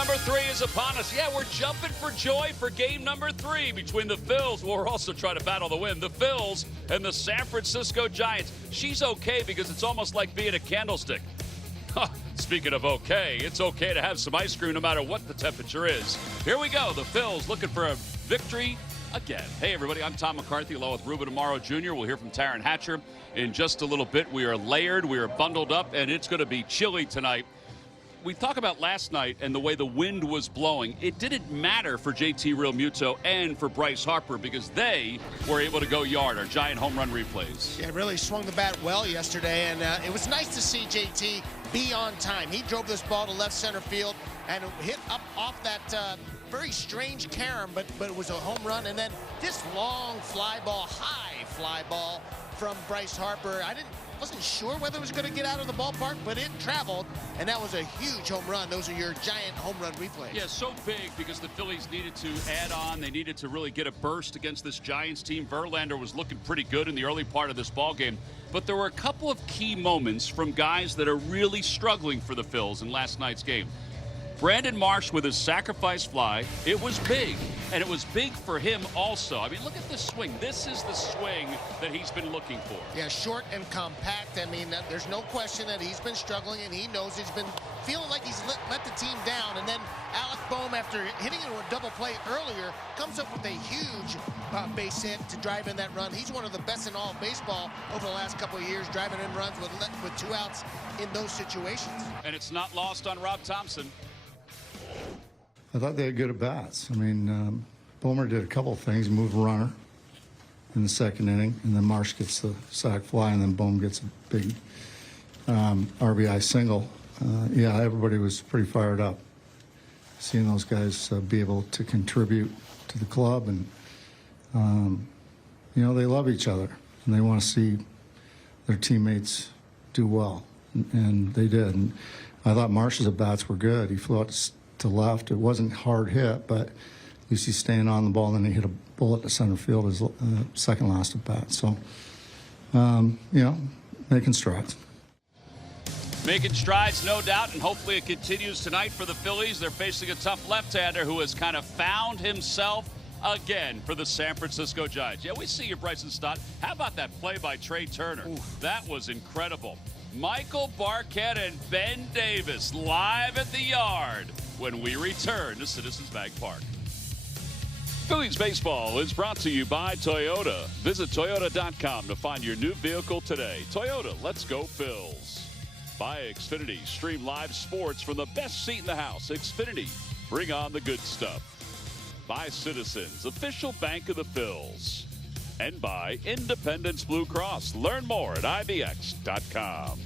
number 3 is upon us. Yeah, we're jumping for joy for game number 3 between the Phils. Well, we're also trying to battle the win. The Phils and the San Francisco Giants. She's okay because it's almost like being a candlestick. Speaking of okay, it's okay to have some ice cream no matter what the temperature is. Here we go. The Phils looking for a victory again. Hey, everybody. I'm Tom McCarthy along with Ruben Amaro Jr. We'll hear from Taryn Hatcher in just a little bit. We are layered. We are bundled up, and it's going to be chilly tonight. We talk about last night and the way the wind was blowing. It didn't matter for JT Realmuto and for Bryce Harper because they were able to go yard, our giant home run replays. Yeah, really swung the bat well yesterday, and it was nice to see JT be on time. He drove this ball to left center field and hit up off that very strange carom, but it was a home run. And then this long fly ball, high fly ball from Bryce Harper. Wasn't sure whether it was going to get out of the ballpark, but it traveled, and that was a huge home run. Those are your giant home run replays. Yeah, so big because the Phillies needed to add on. They needed to really get a burst against this Giants team. Verlander was looking pretty good in the early part of this ball game, but there were a couple of key moments from guys that are really struggling for the Phils in last night's game. Brandon Marsh with his sacrifice fly, it was big, and it was big for him also. I mean, look at this swing. This is the swing that he's been looking for. Yeah, short and compact. I mean, there's no question that he's been struggling, and he knows he's been feeling like he's let the team down. And then Alec Boehm, after hitting into a double play earlier, comes up with a huge base hit to drive in that run. He's one of the best in all of baseball over the last couple of years, driving in runs with 2 outs in those situations. And it's not lost on Rob Thompson. I thought they had good at-bats. I mean, Boehmer did a couple of things, moved a runner in the second inning, and then Marsh gets the sac fly, and then Boehm gets a big RBI single. Yeah, everybody was pretty fired up. Seeing those guys be able to contribute to the club, and, you know, they love each other, and they want to see their teammates do well, and they did. And I thought Marsh's at-bats were good. He flew out to left. It wasn't hard hit, but at least he's staying on the ball, and then he hit a bullet to center field his second last at bat. So, you know, making strides. Making strides, no doubt, and hopefully it continues tonight for the Phillies. They're facing a tough left-hander who has kind of found himself again for the San Francisco Giants. Yeah, we see you, Bryson Stott. How about that play by Trey Turner? Oof. That was incredible. Michael Barquette and Ben Davis live at the yard when we return to Citizens Bank Park. Phillies baseball is brought to you by Toyota. Visit Toyota.com to find your new vehicle today. Toyota, let's go Phils. By Xfinity, stream live sports from the best seat in the house. Xfinity, bring on the good stuff. By Citizens, official bank of the Phils. And by Independence Blue Cross. Learn more at IBX.com.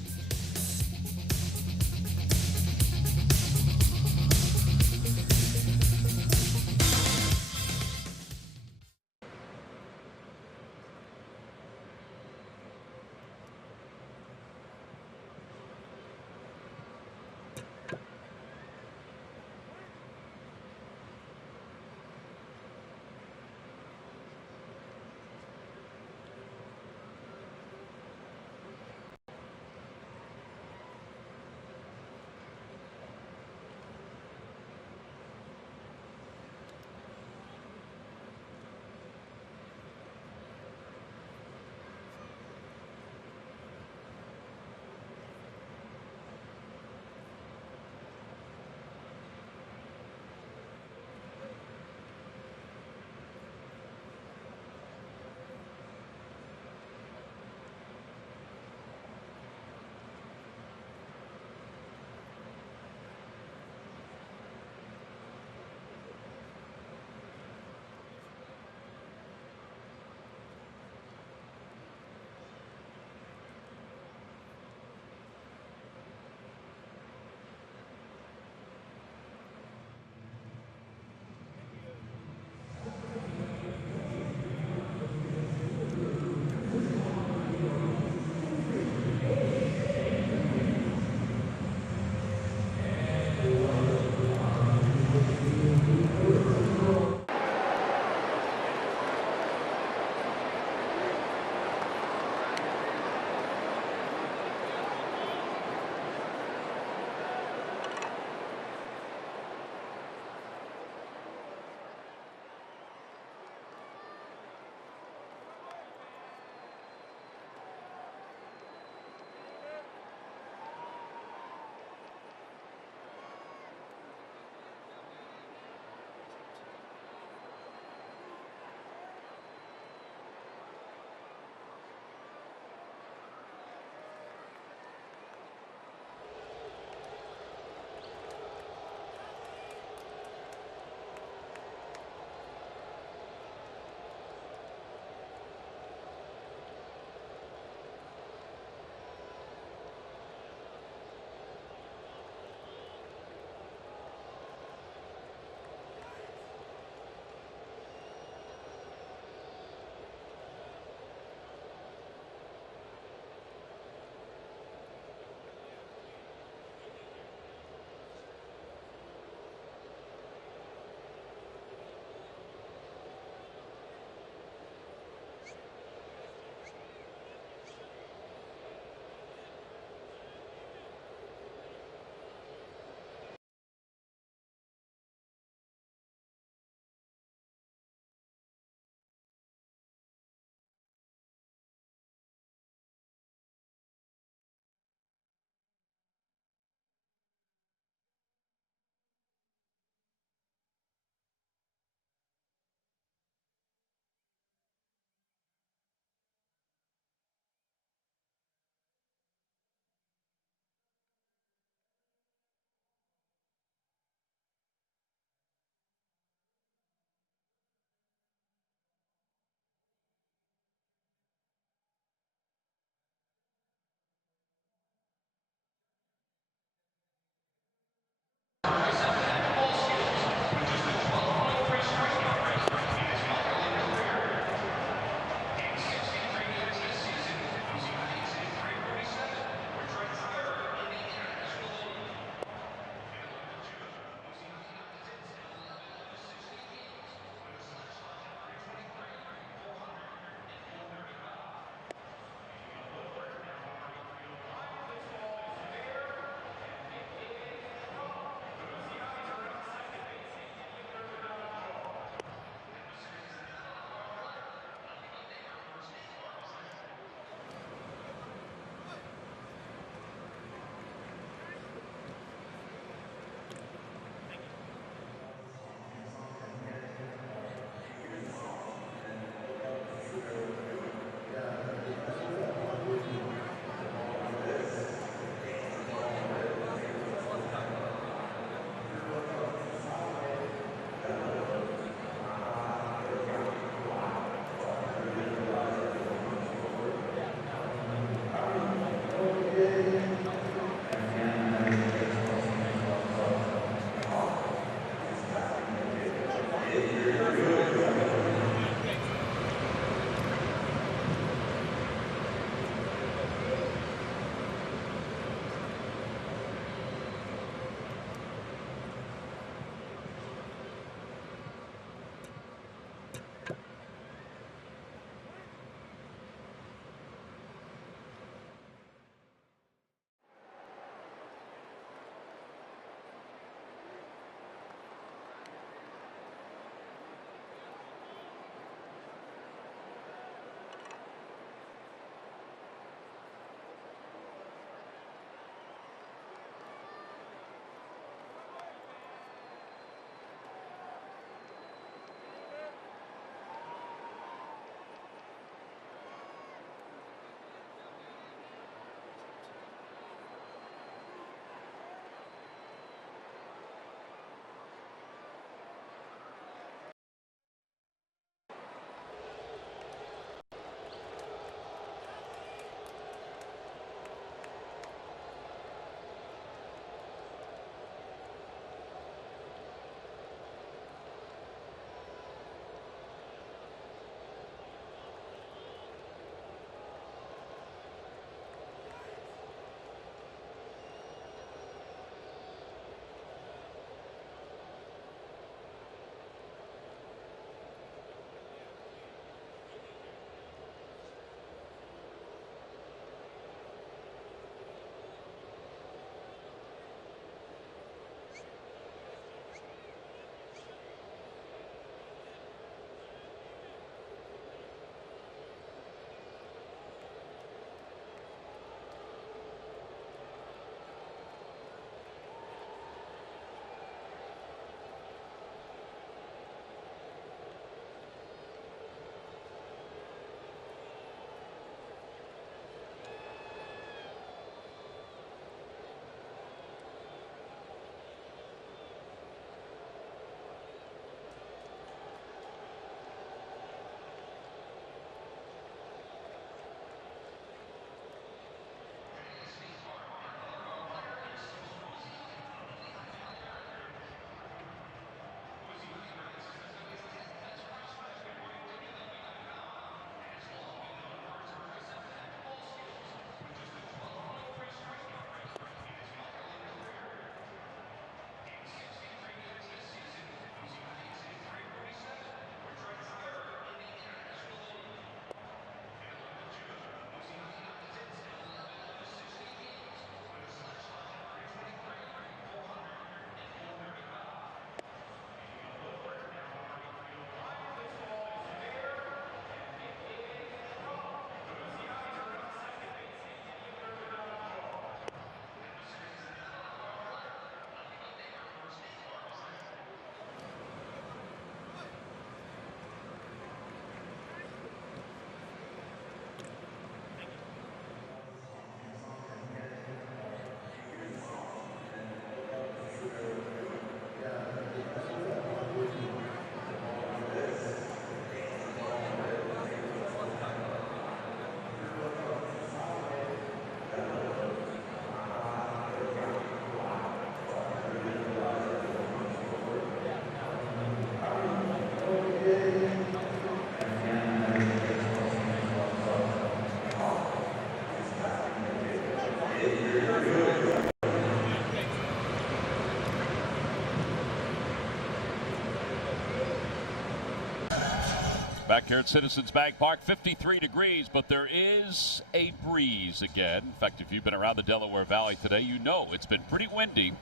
Back here at Citizens Bank Park, 53 degrees, but there is a breeze again. In fact, if you've been around the Delaware Valley today, you know it's been pretty windy.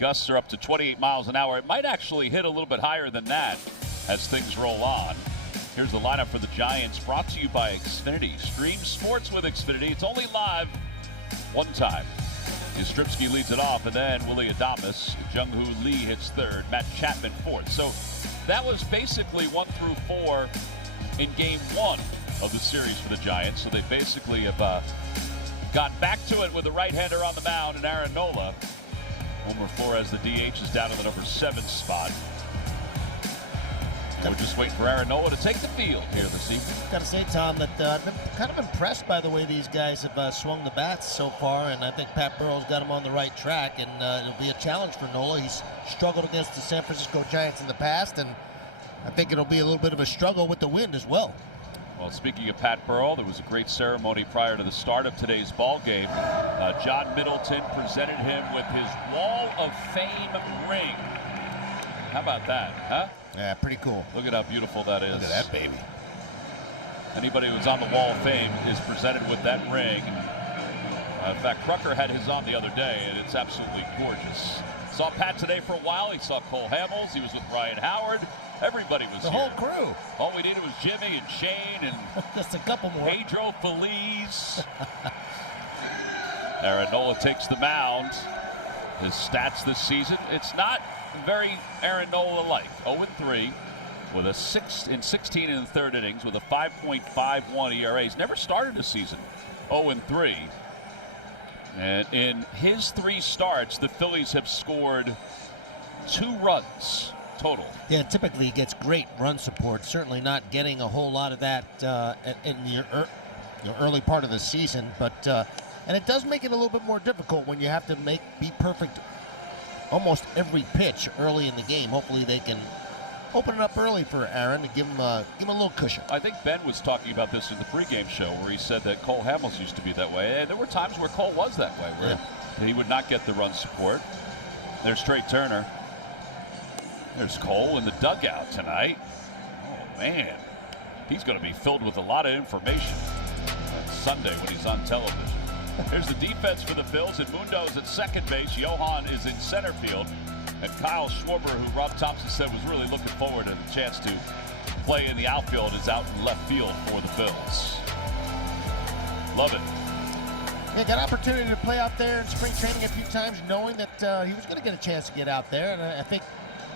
Gusts are up to 28 miles an hour. It might actually hit a little bit higher than that as things roll on. Here's the lineup for the Giants, brought to you by Xfinity. Stream sports with Xfinity. It's only live one time. Yastrzemski leads it off, and then Willie Adames. Jung-Hoo Lee hits third. Matt Chapman fourth. So that was basically 1 through 4 in game 1 of the series for the Giants. So they basically have got back to it with the right-hander on the mound, and Aaron Nola. Homer Flores, the DH, is down in the number 7 spot. And we're just waiting for Aaron Nola to take the field here this evening. Got to say, Tom, that I've been kind of impressed by the way these guys have swung the bats so far, and I think Pat Burrell's got him on the right track, and it'll be a challenge for Nola. He's struggled against the San Francisco Giants in the past, and I think it'll be a little bit of a struggle with the wind as well. Well, speaking of Pat Burrell, there was a great ceremony prior to the start of today's ball game. John Middleton presented him with his Wall of Fame ring. How about that, huh? Yeah, pretty cool. Look at how beautiful that is. Look at that baby. Anybody who's on the Wall of Fame is presented with that ring. In fact, Crucker had his on the other day, and it's absolutely gorgeous. Saw Pat today for a while. He saw Cole Hamels. He was with Ryan Howard. Everybody was the here. The whole crew. All we needed was Jimmy and Shane and just a couple more. Pedro Feliz. Aaron Nola takes the mound. His stats this season, it's not very Aaron Nola-like. 0-3 with a 16 in the third innings with a 5.51 ERA. He's never started a season 0-3. And in his 3 starts, the Phillies have scored 2 runs total. Yeah, typically he gets great run support. Certainly not getting a whole lot of that in your early part of the season, but and it does make it a little bit more difficult when you have to be perfect almost every pitch early in the game. Hopefully they can open it up early for Aaron to give him a little cushion. I think Ben was talking about this in the pregame show where he said that Cole Hamels used to be that way, and there were times where Cole was that way, where he would not get the run support. There's Trey Turner. There's Cole in the dugout tonight. Oh, man. He's going to be filled with a lot of information on Sunday when he's on television. Here's the defense for the Phils, and Mundo's at second base. Johan is in center field. And Kyle Schwarber, who Rob Thompson said was really looking forward to the chance to play in the outfield, is out in left field for the Phils. Love it. He got an opportunity to play out there in spring training a few times, knowing that he was going to get a chance to get out there. And I think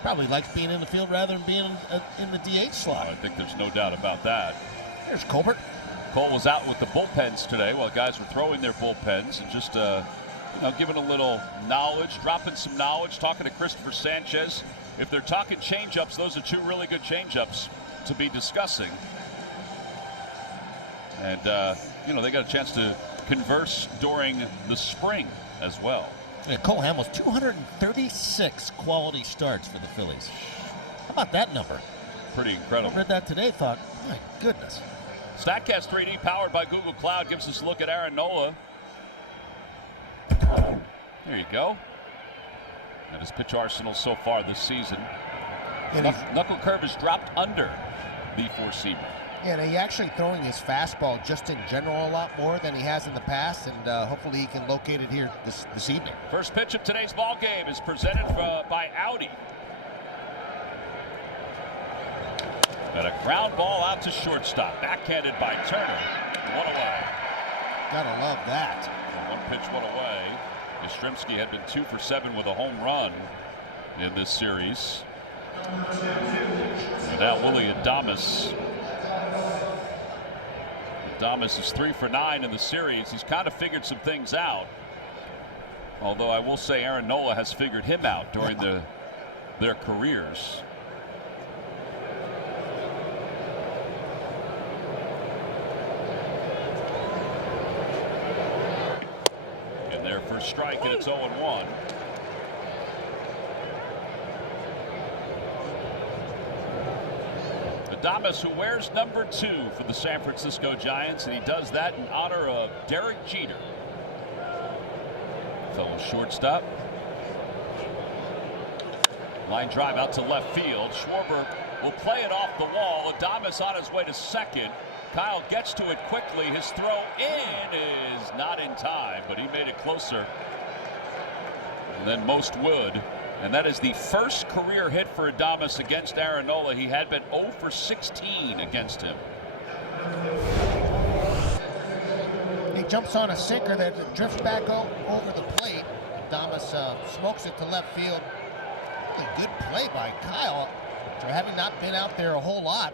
probably likes being in the field rather than being in the DH slot. I think there's no doubt about that. There's Colbert. Cole was out with the bullpens today while guys were throwing their bullpens and just giving a little knowledge, dropping some knowledge, talking to Christopher Sanchez. If they're talking changeups, those are 2 really good changeups to be discussing. And, they got a chance to converse during the spring as well. Yeah, Cole Hamels, 236 quality starts for the Phillies. How about that number? Pretty incredible. I read that today, thought, my goodness. StatCast 3D, powered by Google Cloud, gives us a look at Aaron Nola. There you go. And his pitch arsenal so far this season. Knuckle curve is dropped under the 4-seamer. Yeah, and he's actually throwing his fastball just in general a lot more than he has in the past, and hopefully he can locate it here this evening. First pitch of today's ball game is presented by Audi. And a ground ball out to shortstop. Backhanded by Turner. 1 away. Gotta love that. 1 pitch, 1 away. Yastrzemski had been 2 for 7 with a home run in this series. And now Willie Adames. Adames is 3 for 9 in the series. He's kind of figured some things out. Although I will say Aaron Nola has figured him out during their careers. Strike, and it's 0-1. Adames, who wears number 2 for the San Francisco Giants, and he does that in honor of Derek Jeter. Fellow shortstop. Line drive out to left field. Schwarber will play it off the wall. Adames on his way to second. Kyle gets to it quickly. His throw in is not in time, but he made it closer than most would. And that is the first career hit for Adames against Aaron Nola. He had been 0 for 16 against him. He jumps on a sinker that drifts back over the plate. Adames smokes it to left field. Really good play by Kyle. For having not been out there a whole lot,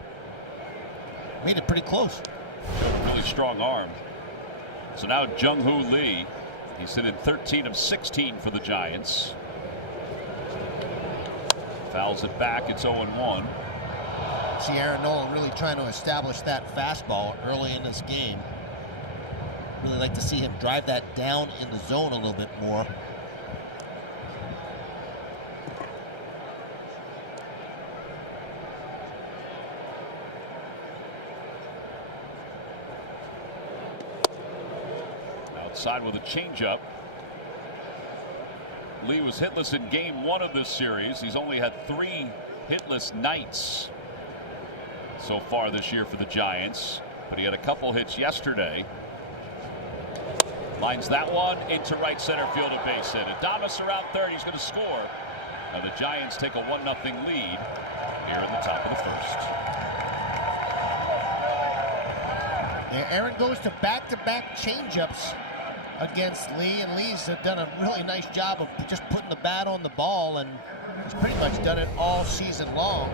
made it pretty close. Showed a really strong arm. So now Jung-Hoo Lee. He's hit in 13 of 16 for the Giants. Fouls it back. It's 0-1. See Aaron Nola really trying to establish that fastball early in this game. Really like to see him drive that down in the zone a little bit more. Outside with a changeup. Lee was hitless in game 1 of this series. He's only had 3 hitless nights so far this year for the Giants, but he had a couple hits yesterday. Lines that one into right center field, a base hit. Adames around third. He's going to score. Now the Giants take a 1-0 lead here in the top of the first. Yeah, Aaron goes to back-to-back changeups against Lee, and Lee's done a really nice job of just putting the bat on the ball, and he's pretty much done it all season long.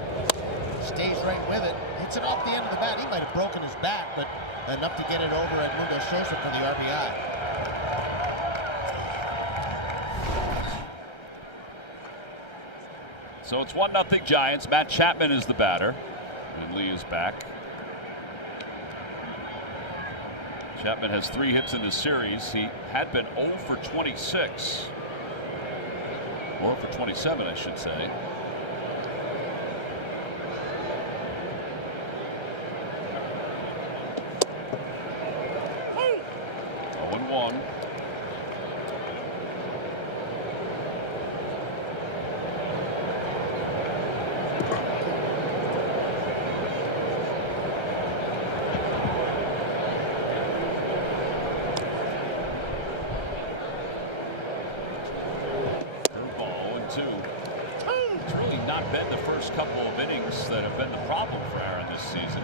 Stays right with it, hits it off the end of the bat. He might have broken his bat, but enough to get it over Edmundo Sosa for the RBI. So it's 1-0 Giants. Matt Chapman is the batter, and Lee is back. Chapman has 3 hits in the series. He had been 0 for 26. Or for 27, I should say. Oh, 0-1. Couple of innings that have been the problem for Aaron this season.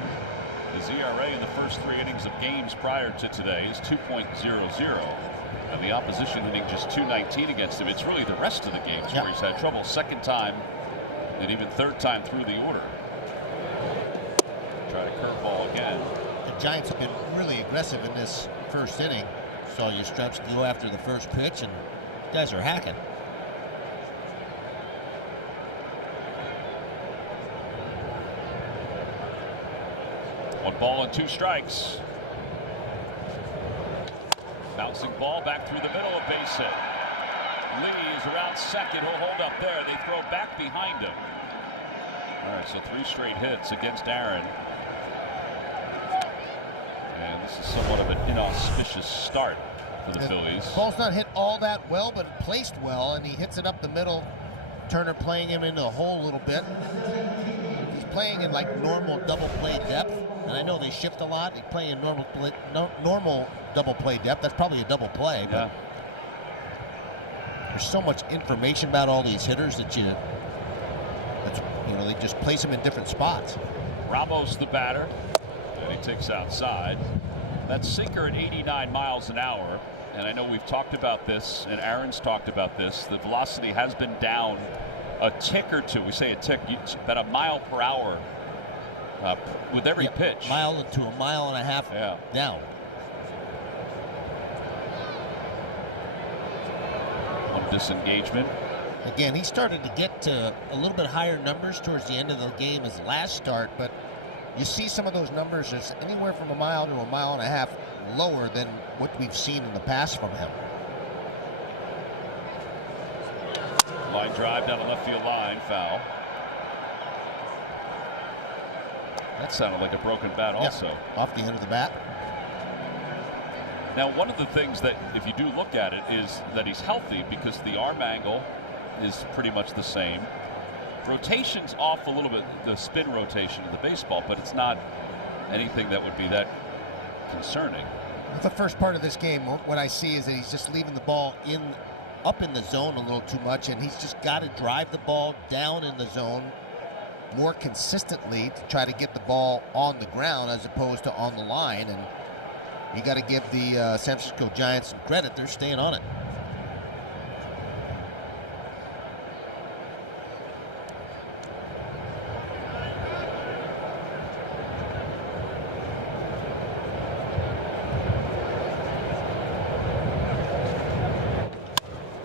His ERA in the first 3 innings of games prior to today is 2.00, and the opposition hitting just .219 against him. It's really the rest of the games where he's had trouble. Second time and even third time through the order. Try to curveball again. The Giants have been really aggressive in this first inning. Saw you stretch go after the first pitch, and guys are hacking. 1 ball and 2 strikes. Bouncing ball back through the middle, a base hit. Lee is around second. He'll hold up there. They throw back behind him. All right, so 3 straight hits against Aaron. And this is somewhat of an inauspicious start for the Phillies. The ball's not hit all that well, but placed well, and he hits it up the middle. Turner playing him into a hole a little bit. He's playing in like normal double play depth, and I know they shift a lot. He's playing in normal double play depth. That's probably a double play, but there's so much information about all these hitters that they just place them in different spots. Ramos the batter, and he takes outside. That sinker at 89 miles an hour, and I know we've talked about this, and Aaron's talked about this. The velocity has been down a tick or two. We say a tick, about a mile per hour with every pitch. Mile to a mile and a half down. One disengagement. Again, he started to get to a little bit higher numbers towards the end of the game his last start, but you see some of those numbers as anywhere from a mile to a mile and a half lower than what we've seen in the past from him. Line drive down the left field line, foul. That sounded like a broken bat also. Off the end of the bat. Now, one of the things that, if you do look at it, is that he's healthy because the arm angle is pretty much the same. rotation's off a little bit, the spin rotation of the baseball, but it's not anything that would be that concerning. The first part of this game, what I see is that he's just leaving the ball up in the zone a little too much, and he's just got to drive the ball down in the zone more consistently to try to get the ball on the ground as opposed to on the line. And you got to give the San Francisco Giants some credit. They're staying on it.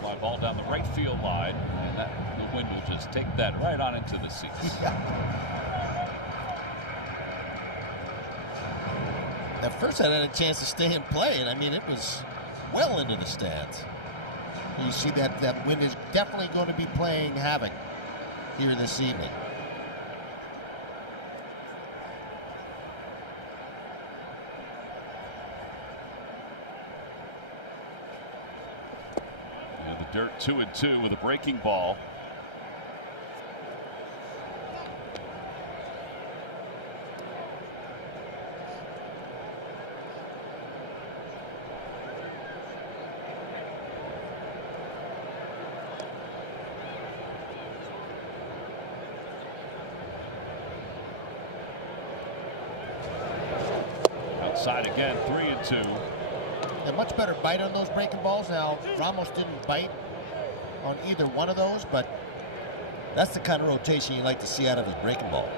Fly ball down the right field line, and the wind will just take that right on into the seats. At first, I had a chance to stay and play, and I mean, it was well into the stands. You see that wind is definitely going to be playing havoc here this evening. Yeah, the dirt 2-2 with a breaking ball. Outside again, 3-2. A much better bite on those breaking balls. Now, Ramos didn't bite on either one of those, but that's the kind of rotation you like to see out of his breaking ball.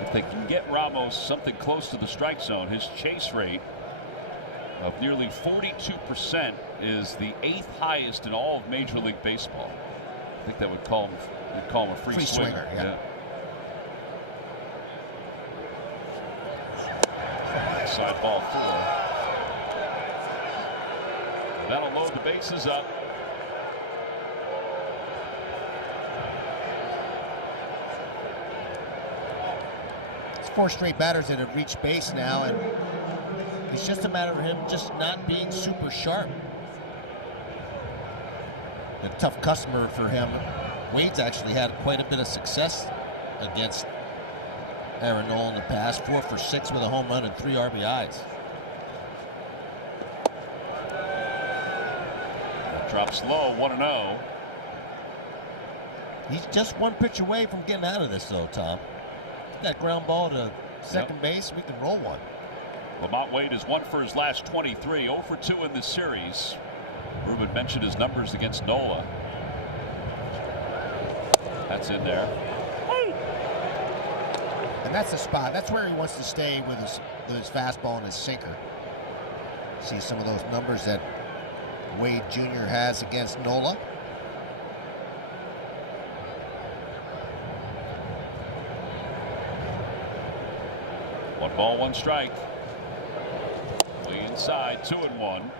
If they can get Ramos something close to the strike zone, his chase rate of nearly 42% is the 8th highest in all of Major League Baseball. I think that would call him a free swinger. Yeah. Side ball 4. That'll load the bases up. It's 4 straight batters that have reached base now, and it's just a matter of him just not being super sharp. A tough customer for him. Wade's actually had quite a bit of success against Aaron Nola in the past. 4 for 6 with a home run and 3 RBIs. Drops low, 1-0. He's just 1 pitch away from getting out of this, though, Tom. That ground ball to second base, we can roll one. Lamont Wade is 1 for his last 23, 0 for 2 in this series. Ruben mentioned his numbers against Nola. That's in there. And that's the spot. That's where he wants to stay with his fastball and his sinker. See some of those numbers that Wade Jr. has against Nola. One ball, 1 strike. Way inside, 2-1.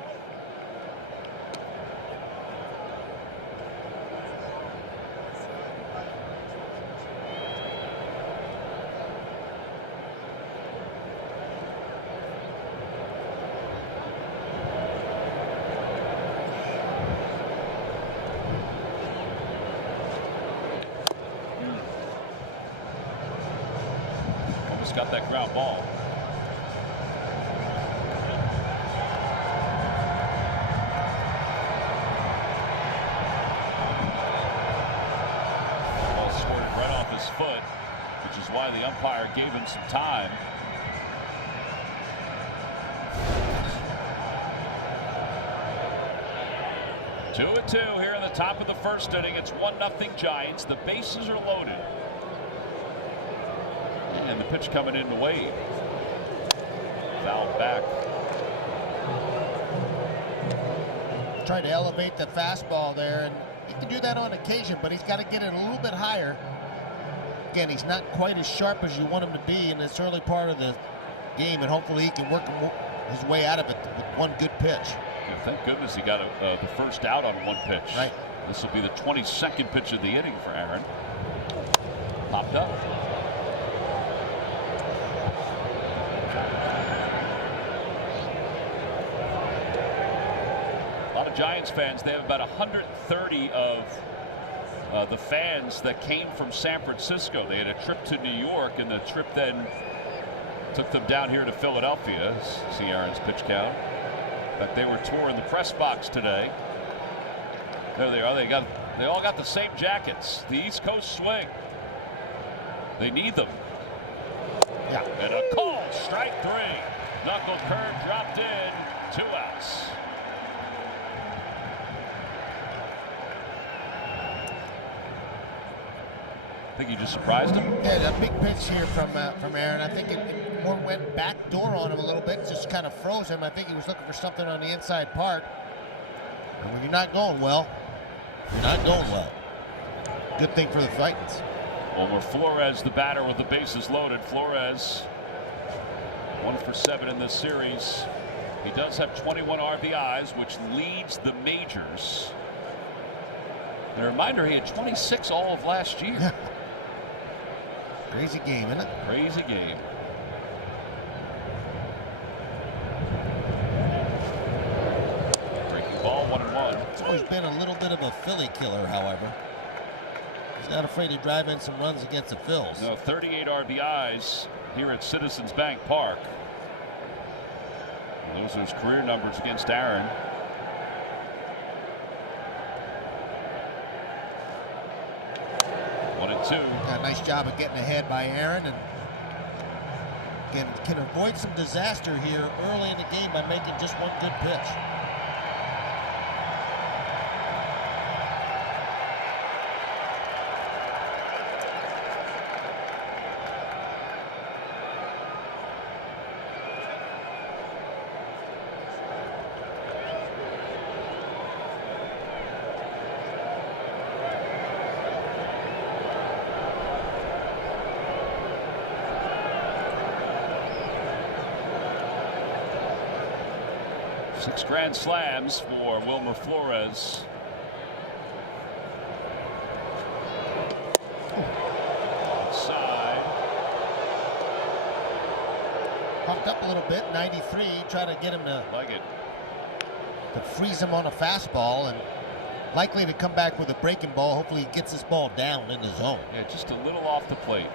Almost got that ground ball. Ball squirted right off his foot, which is why the umpire gave him some time. Two and 2 here in the top of the first inning. It's 1-0 Giants. The bases are loaded. And the pitch coming in to Wade. Fouled back. Tried to elevate the fastball there, and he can do that on occasion, but he's got to get it a little bit higher. Again, he's not quite as sharp as you want him to be in this early part of the game, and hopefully he can work his way out of it with 1 good pitch. Yeah, thank goodness he got the first out on 1 pitch. Right. This will be the 22nd pitch of the inning for Aaron. Popped up. lot of Giants fans. They have about 130 of the fans that came from San Francisco. They had a trip to New York, and the trip then took them down here to Philadelphia. See Aaron's pitch count. But they were touring the press box today. There they are. They all got the same jackets. The East Coast swing. They need them. Yeah. And a call, strike 3. Knuckle curve dropped in. 2 outs. I think you just surprised him. Yeah, that big pitch here from Aaron. I think it more went back door on him a little bit. Just kind of froze him. I think he was looking for something on the inside part. And when you're not going well, you're not going well. Good thing for the Titans. Wilmer Flores, the batter with the bases loaded. Flores, 1 for 7 in this series. He does have 21 RBIs, which leads the majors. And a reminder, he had 26 all of last year. Crazy game, isn't it? Crazy game. Breaking ball, 1-1. He's always been a little bit of a Philly killer, however. He's not afraid to drive in some runs against the Phils. No, 38 RBIs here at Citizens Bank Park. And those are his career numbers against Aaron. Got a nice job of getting ahead by Aaron, and can avoid some disaster here early in the game by making just one good pitch. Six grand slams for Wilmer Flores. Outside. Pumped up a little bit, 93. Try to get him to freeze him on a fastball, and likely to come back with a breaking ball. Hopefully he gets this ball down in the zone. Yeah, just a little off the plate.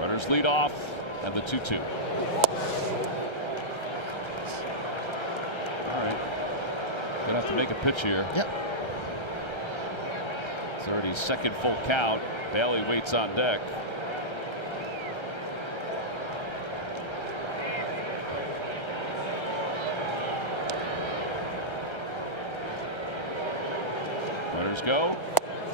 Runners lead off, and the 2-2. Gonna have to make a pitch here. Yep. It's already second full count. Bailey waits on deck. Runners go.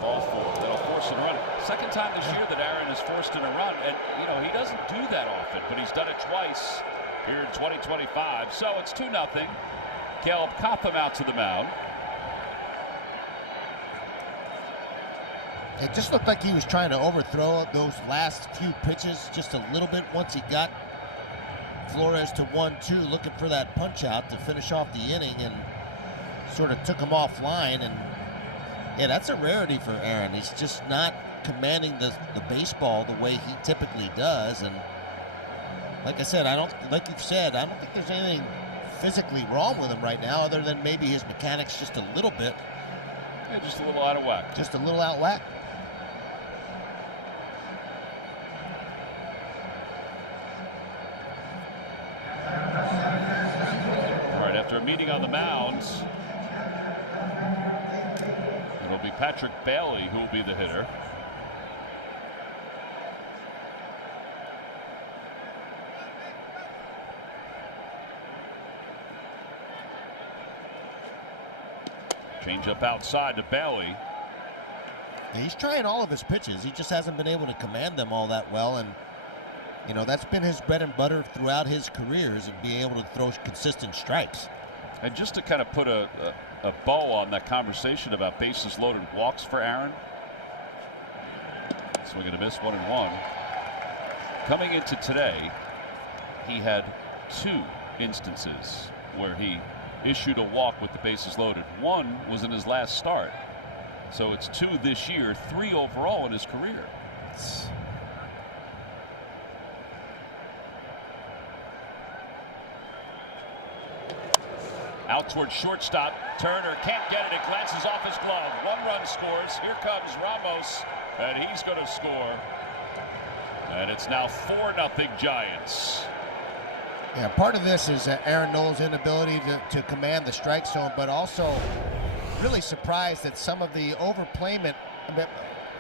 Ball 4. That'll force a run. Second time this year that Aaron has forced in a run, and you know he doesn't do that often, but he's done it twice here in 2025. So it's 2-0. Caleb Cotham out to the mound. It just looked like he was trying to overthrow those last few pitches just a little bit once he got Flores to 1-2, looking for that punch out to finish off the inning, and sort of took him offline. And yeah, that's a rarity for Aaron. He's just not commanding the baseball the way he typically does. And like I said, like you've said, I don't think there's anything physically wrong with him right now, other than maybe his mechanics just a little bit. Yeah, just a little out of whack. Just a little out of whack. All right, after a meeting on the mound, it'll be Patrick Bailey who will be the hitter. Change up outside to Bailey. Yeah, he's trying all of his pitches. He just hasn't been able to command them all that well, and you know that's been his bread and butter throughout his careers, and being able to throw consistent strikes. And just to kind of put a bow on that conversation about bases loaded walks for Aaron. Swing and a miss, 1-1. Coming into today, he had 2 instances where he issued a walk with the bases loaded. 1 was in his last start. So it's 2 this year, 3 overall in his career. Out towards shortstop. Turner can't get it. It glances off his glove. 1 run scores. Here comes Ramos, and he's going to score. And it's now 4-0 Giants. Yeah, part of this is Aaron Nola's inability to command the strike zone, but also really surprised at some of the overplayment.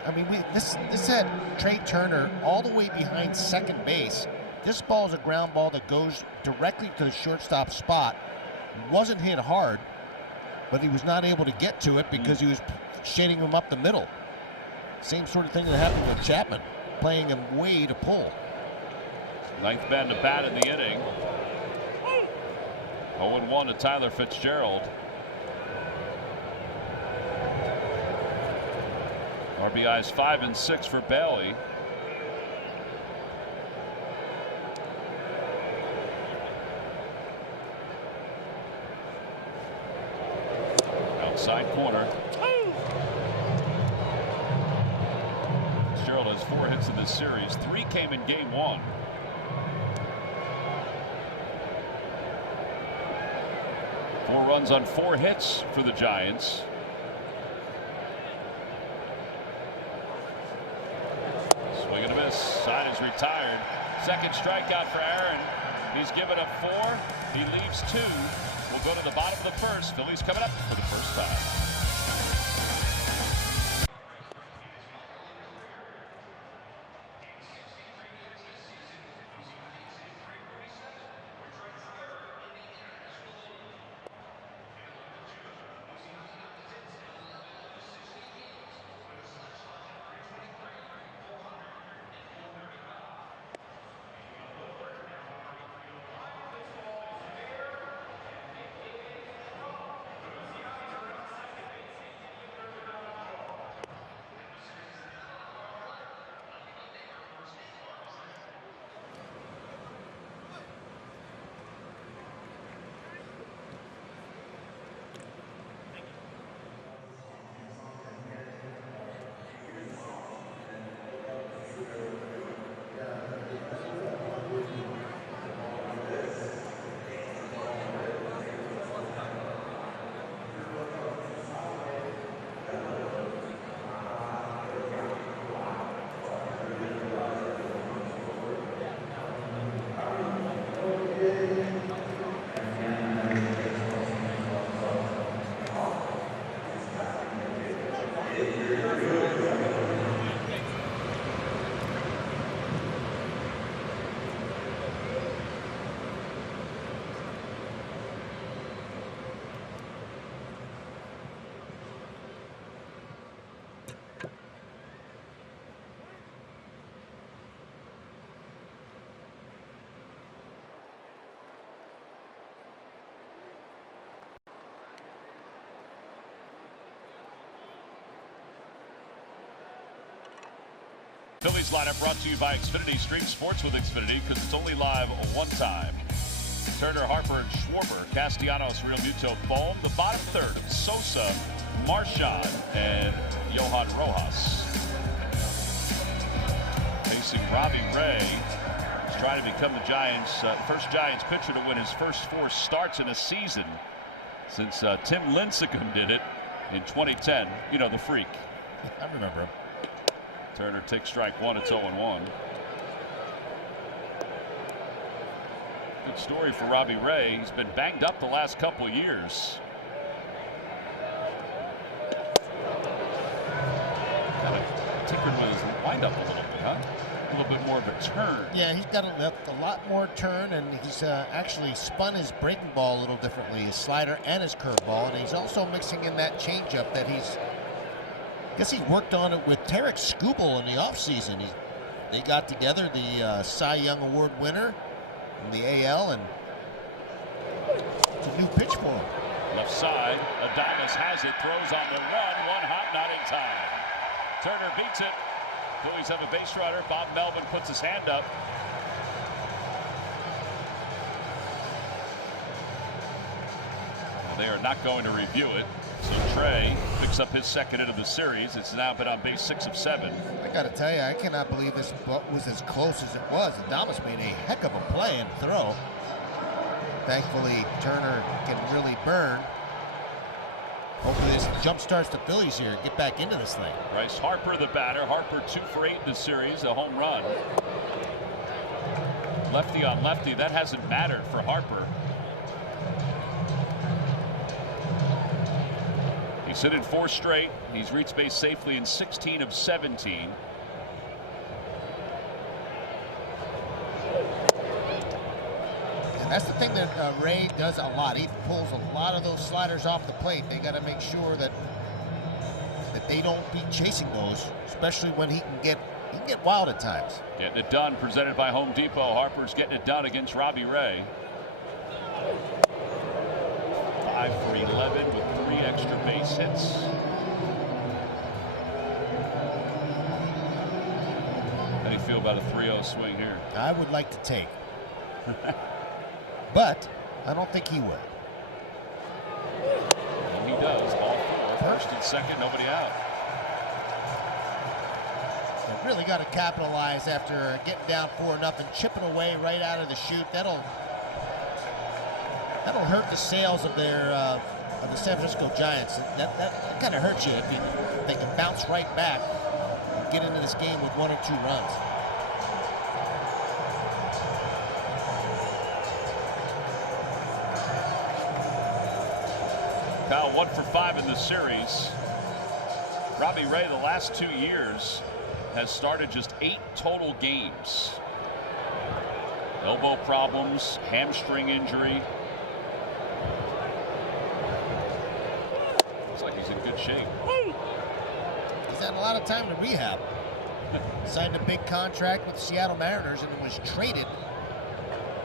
I mean, this had Trey Turner all the way behind second base. This ball is a ground ball that goes directly to the shortstop spot. Wasn't hit hard, but he was not able to get to it because he was shading him up the middle. Same sort of thing that happened with Chapman, playing him way to pull. 9th man to bat in the inning. 0-1 to Tyler Fitzgerald. RBIs 5 and 6 for Bailey. Outside corner. Fitzgerald has 4 hits in this series. 3 came in game 1. Four runs on 4 hits for the Giants. Swing and a miss. Side is retired. Second strikeout for Aaron. He's given up 4. He leaves 2. We'll go to the bottom of the first. Phillies coming up for the first time. Phillies lineup brought to you by Xfinity. Stream sports with Xfinity because it's only live one time. Turner, Harper, and Schwarber. Castellanos, Real Muto, Bohm. The bottom third of Sosa, Marchand, and Johan Rojas. Facing Robbie Ray. He's trying to become the Giants' first Giants pitcher to win his first 4 starts in a season since Tim Lincecum did it in 2010. You know, the freak. I remember him. Turner takes strike 1. It's 0-1. Good story for Robbie Ray. He's been banged up the last couple of years. Kind of tinkered with his windup a little bit, huh? A little bit more of a turn. Yeah, he's got a lot more turn, and he's actually spun his breaking ball a little differently, his slider and his curveball, and he's also mixing in that changeup that I guess he worked on it with Tarek Skubal in the offseason. They got together, the Cy Young Award winner in the AL, and it's a new pitch for him. Left side, Adames has it, throws on the run, 1 hop, not in time. Turner beats it. Phillies have a base runner. Bob Melvin puts his hand up. Well, they are not going to review it. So Trey picks up his second hit of the series. It's now been on base 6 of 7. I got to tell you, I cannot believe this was as close as it was. Adames made a heck of a play and throw. Thankfully, Turner can really burn. Hopefully this jump starts the Phillies here. Get back into this thing. Bryce Harper, the batter. Harper 2 for 8 in the series, a home run. Lefty on lefty, that hasn't mattered for Harper. He's hit in 4 straight. He's reached base safely in 16 of 17. That's the thing that Ray does a lot. He pulls a lot of those sliders off the plate. They got to make sure that they don't be chasing those, especially when he can get wild at times. Getting it done, presented by Home Depot. Harper's getting it done against Robbie Ray. 5 for 11 with 3 extra base hits. How do you feel about a 3-0 swing here? I would like to take. But I don't think he will. And he does. Ball 4. First and second, nobody out. They really got to capitalize after getting down 4-0, chipping away right out of the chute. That'll hurt the sails of the San Francisco Giants. That kind of hurts you if they can bounce right back and get into this game with 1 or 2 runs. Kyle 1 for 5 in the series. Robbie Ray the last 2 years has started just 8 total games. Elbow problems, hamstring injury. Looks like he's in good shape. He's had a lot of time to rehab. Signed a big contract with the Seattle Mariners and was traded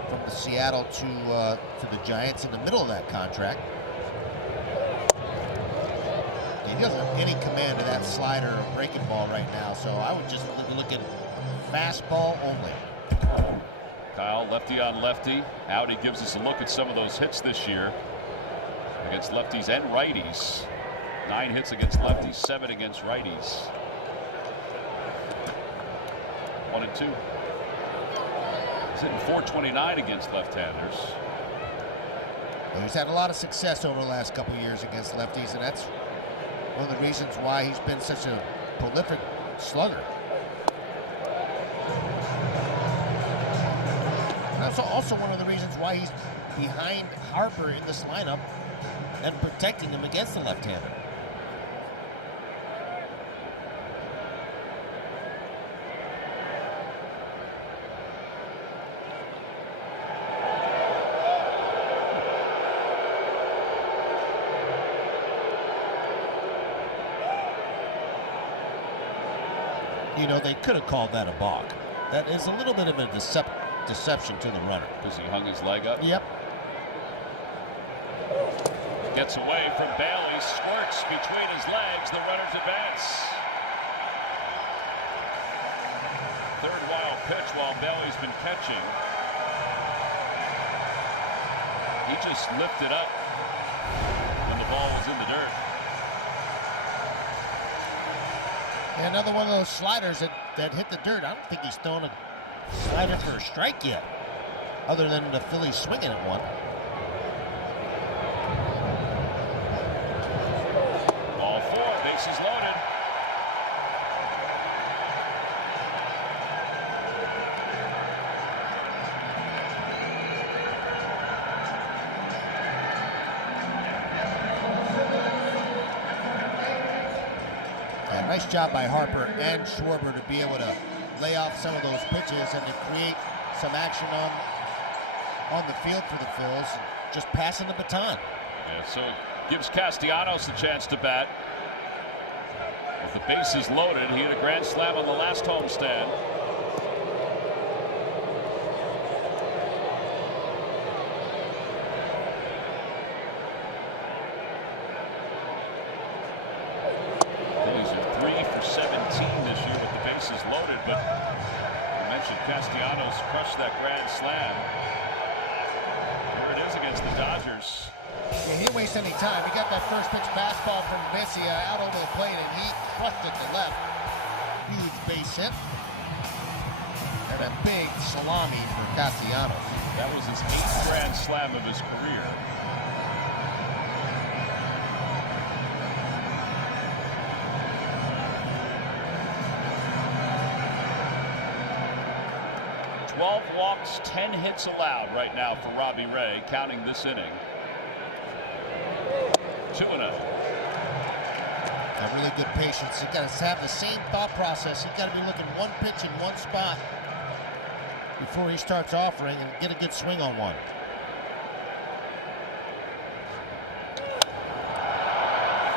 from the Seattle to the Giants in the middle of that contract. He doesn't have any command of that slider or breaking ball right now, so I would just look at fastball only. Kyle, lefty on lefty. Out, he gives us a look at some of those hits this year against lefties and righties. 9 hits against lefties, 7 against righties. 1 and 2. He's hitting .429 against left-handers. He's had a lot of success over the last couple of years against lefties, and that's one of the reasons why he's been such a prolific slugger. And that's also one of the reasons why he's behind Harper in this lineup and protecting him against the left-hander. You know, they could have called that a balk. That is a little bit of a deception to the runner. Because he hung his leg up? Yep. Gets away from Bailey, squirts between his legs, the runners advance. Third wild pitch while Bailey's been catching. He just lifted up when the ball was in the dirt. Yeah, another one of those sliders that hit the dirt. I don't think he's thrown a slider for a strike yet, other than the Phillies swinging at one. Ball 4, bases loaded. Nice job by Harper and Schwarber to be able to lay off some of those pitches and to create some action on the field for the Phils, just passing the baton. Yeah, so it gives Castellanos the chance to bat. With the bases loaded, he had a grand slam on the last homestand. Loaded, but you mentioned Castellanos crushed that grand slam. Here it is against the Dodgers. Yeah, he didn't waste any time. He got that first pitch fastball from Messia out over the plate, and he crushed it to left. Huge base hit. And a big salami for Castellanos. That was his 8th grand slam of his career. Walks, 10 hits allowed right now for Robbie Ray, counting this inning. 2-0. A really good patience. You got to have the same thought process. You got to be looking one pitch in one spot before he starts offering and get a good swing on one.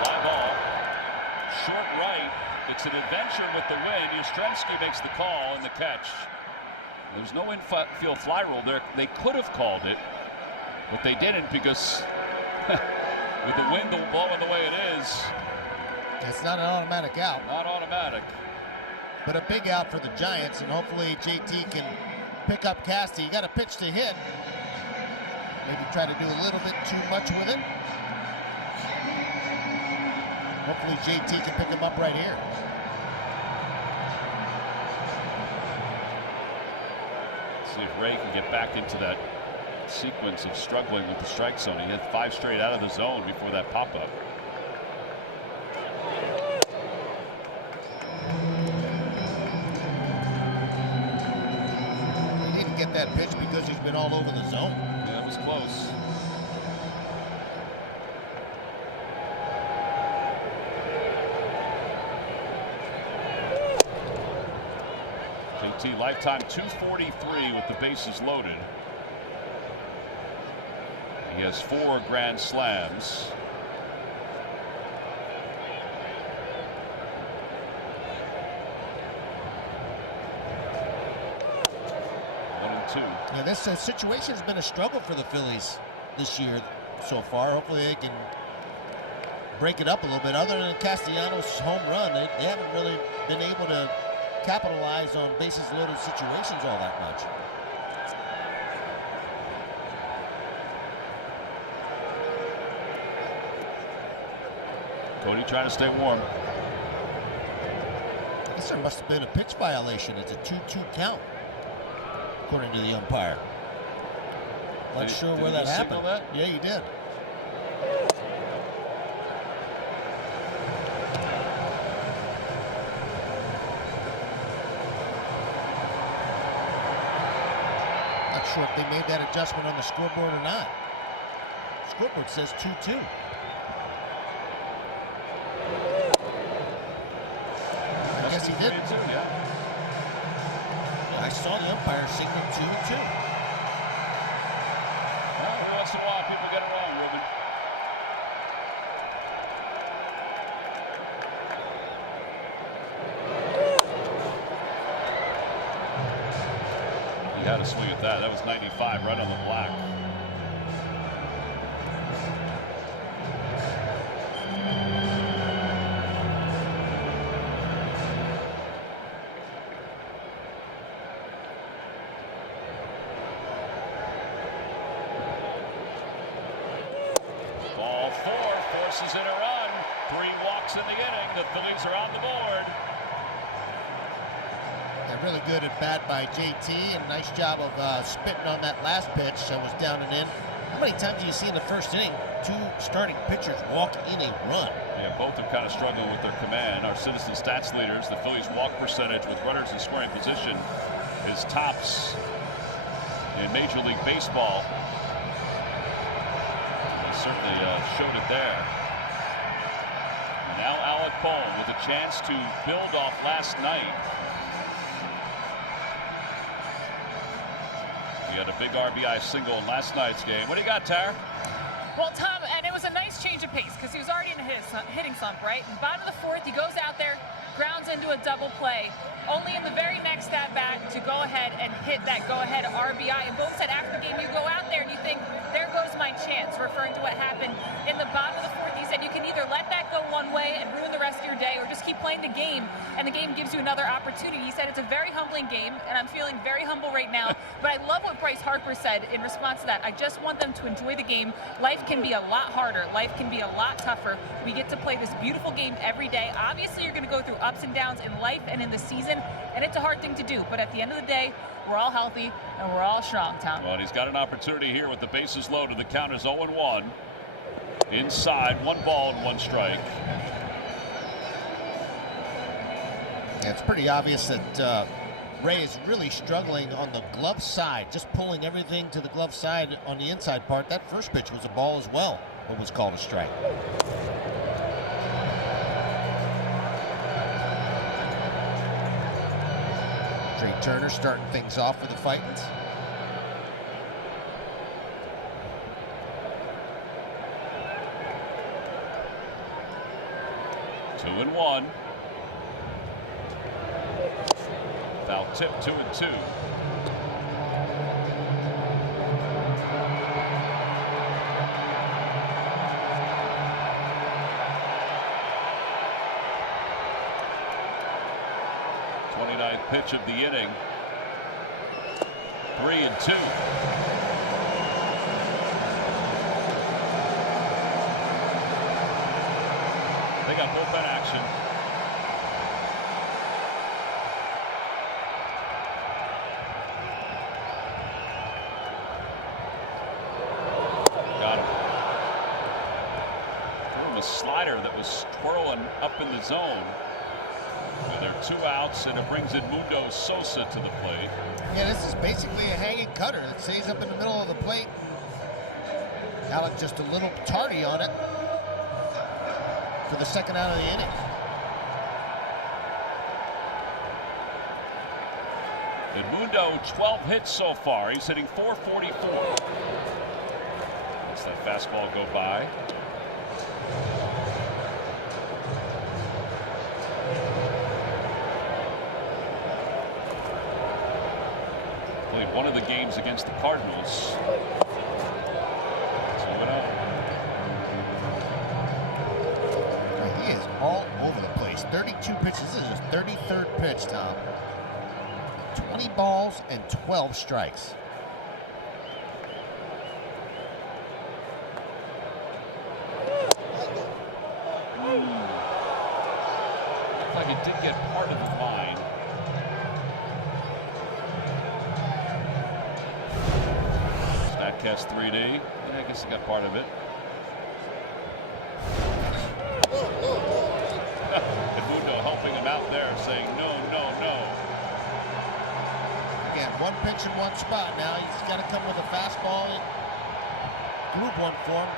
Fly ball, short right. It's an adventure with the wind. Yastrzemski makes the call and the catch. There's no infield fly rule there. They could have called it, but they didn't because with the wind blowing the way it is. It's not an automatic out. Not automatic. But a big out for the Giants, and hopefully JT can pick up Casty. You got a pitch to hit. Maybe try to do a little bit too much with it. Hopefully JT can pick him up right here. See if Ray can get back into that sequence of struggling with the strike zone. He had 5 straight out of the zone before that pop-up. He didn't get that pitch because he's been all over the zone. Yeah, it was close. JT lifetime 243 with the bases loaded. He has 4 grand slams. Yeah, this situation has been a struggle for the Phillies this year so far. Hopefully they can break it up a little bit. Other than Castellanos' home run, they haven't really been able to capitalize on bases loaded situations all that much. Cody trying to stay warm. I guess there must have been a pitch violation. It's a 2-2 count, according to the umpire. Not sure where that happened. Yeah, he did. Not sure if they made that adjustment on the scoreboard or not. Scoreboard says 2-2. I guess he did. Yeah. I saw the umpire signal 2-2. Well, every once in a while, people get it wrong, Ruben. He had a swing at that. That was 95 right on the black. Ball 4 forces in a run. 3 walks in the inning. The Phillies are on the board. Yeah, really good at bat by JT, and nice job of spitting on that last pitch that was down and in. How many times do you see in the first inning 2 starting pitchers walk in a run? Yeah, both have kind of struggled with their command. Our Citizen Stats leaders, the Phillies' walk percentage with runners in scoring position is tops in Major League Baseball. They certainly showed it there. Now Alec Bohm with a chance to build off last night. He had a big RBI single in last night's game. What do you got, Tara? Well, Tom, and it was a nice change of pace because he was already in a hitting slump, right? In the bottom of the 4th, he goes out there, grounds into a double play. Only in the very next at-bat to go ahead and hit that go-ahead RBI. And Bohm said after the game, you go out there and you think, there goes my chance, referring to what happened in the bottom of the 4th. He said you can either let that go one way and ruin the rest of your day, or just keep playing the game, and the game gives you another opportunity. He said it's a very humbling game, and I'm feeling very humble right now. But I love what Bryce Harper said in response to that. I just want them to enjoy the game. Life can be a lot harder. Life can be a lot tougher. We get to play this beautiful game every day. Obviously, you're going to go through ups and downs in life and in the season, and it's a hard thing to do. But at the end of the day, we're all healthy and we're all strong, Tom. Well, he's got an opportunity here with the bases loaded. The count is 0-1. Inside, 1 ball and 1 strike. Yeah, it's pretty obvious that Ray is really struggling on the glove side, just pulling everything to the glove side on the inside part. That first pitch was a ball as well, what was called a strike. Trey Turner starting things off for the Fightins. Two and 1. Foul tip, 2-2. Pitch of the inning. 3-2. They got bullpen action. Got him. Threw him a slider that was twirling up in the zone. There are 2 outs, and it brings in Mundo Sosa to the plate. Yeah, this is basically a hanging cutter that stays up in the middle of the plate. Alec just a little tardy on it for the second out of the inning. And Mundo, 12 hits so far. He's hitting .444. Lets that fastball go by. One of the games against the Cardinals. 2-0. He is all over the place. 32 pitches. This is his 33rd pitch, Tom. 20 balls and 12 strikes. Looks like it did get part of the line. Statcast 3D. Yeah, I guess he got part of it. And Mundo helping him out there, saying no, no, no. Again, 1 pitch in 1 spot. Now he's got to come with a fastball. Group 1 for him.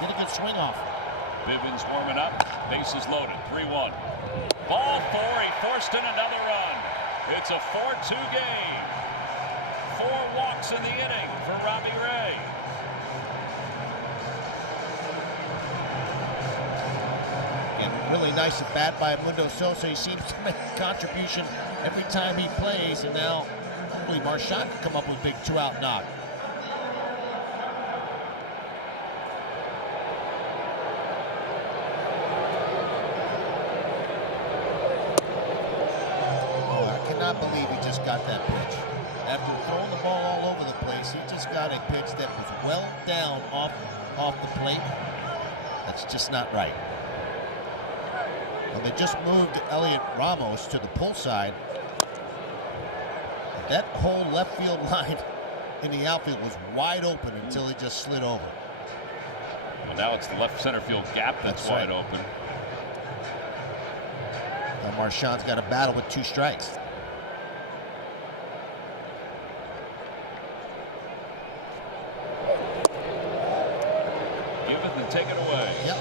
Did a good swing off. Bivens warming up. Bases loaded. 3-1. Ball 4. He forced in another run. It's a 4-2 game. 4 walks in the inning for Robbie Ray. And really nice at bat by Mundo Sosa. He seems to make a contribution every time he plays. And now, hopefully, Marchand can come up with a big 2-out knock. Oh, I cannot believe he just got that pitch. After throwing the ball all over the place, he just got a pitch that was well down off the plate. That's just not right. And they just moved Elliot Ramos to the pull side. That whole left field line in the outfield was wide open until he just slid over. Well, now it's the left center field gap that's wide right. open. Now Marchand's got a battle with 2 strikes. Give it and take it away. Yep.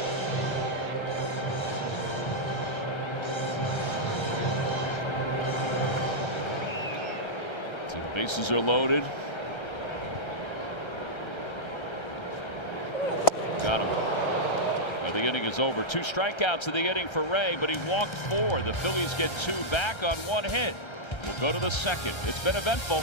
So the bases are loaded. Got him. Well, the inning is over. 2 strikeouts in the inning for Ray, but he walked 4. The Phillies get 2 back on 1 hit. We'll go to the second. It's been eventful.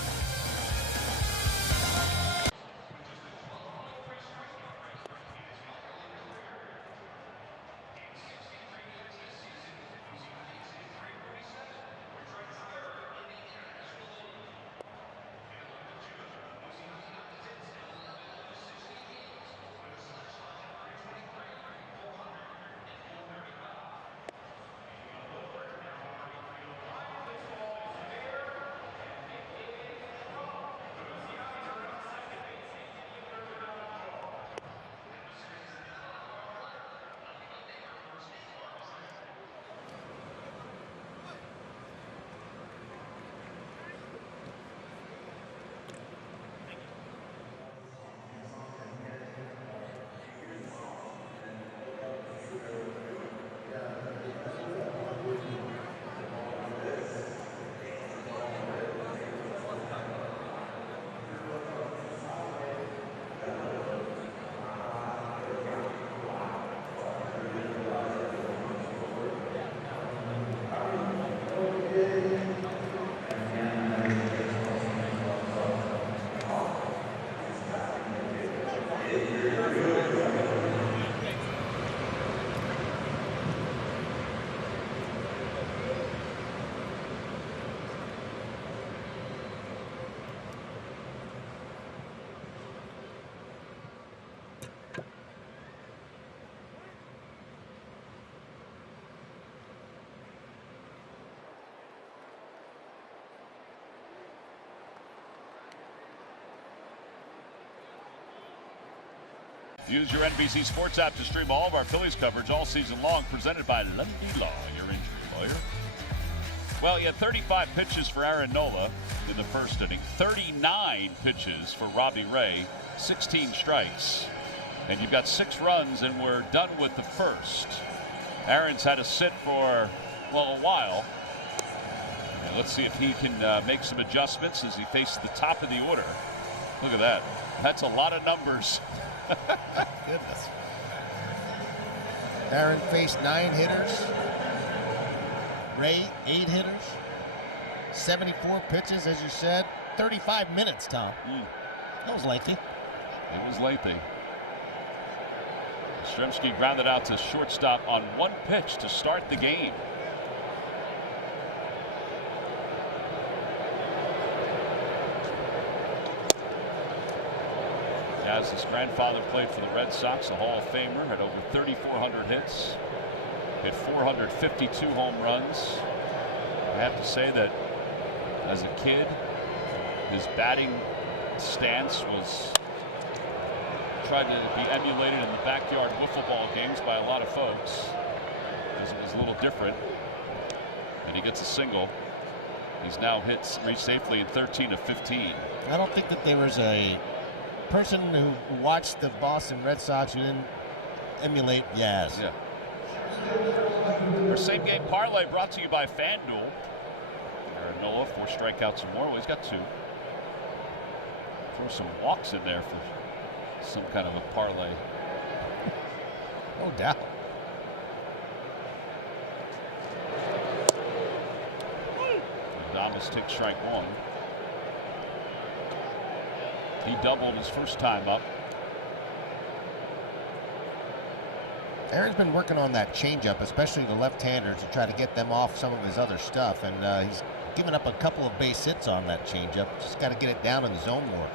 Use your NBC Sports app to stream all of our Phillies coverage all season long, presented by Lundy Law, your injury lawyer. Well, he had 35 pitches for Aaron Nola in the first inning, 39 pitches for Robbie Ray, 16 strikes. And you've got 6 runs, and we're done with the first. Aaron's had to sit for, well, a while. And let's see if he can make some adjustments as he faces the top of the order. Look at that. That's a lot of numbers. Goodness. Aaron faced 9 hitters. Ray, 8 hitters. 74 pitches, as you said. 35 minutes, Tom. That was lengthy. It was lengthy. Yastrzemski grounded out to shortstop on 1 pitch to start the game. His grandfather played for the Red Sox, a Hall of Famer, had over 3,400 hits, hit 452 home runs. I have to say that as a kid, his batting stance was tried to be emulated in the backyard wiffle ball games by a lot of folks, because it was a little different. And he gets a single. He's now reached safely in 13 of 15. I don't think that there was a person who watched the Boston Red Sox who didn't emulate Yaz. Yeah. Our same game parlay brought to you by FanDuel. Aaron Nola, 4 strikeouts or more. Well, he's got 2. Throw some walks in there for some kind of a parlay. No doubt. Adames takes strike 1. He doubled his first time up. Aaron's been working on that changeup, especially the left-handers, to try to get them off some of his other stuff, and he's given up a couple of base hits on that changeup. Just got to get it down in the zone more.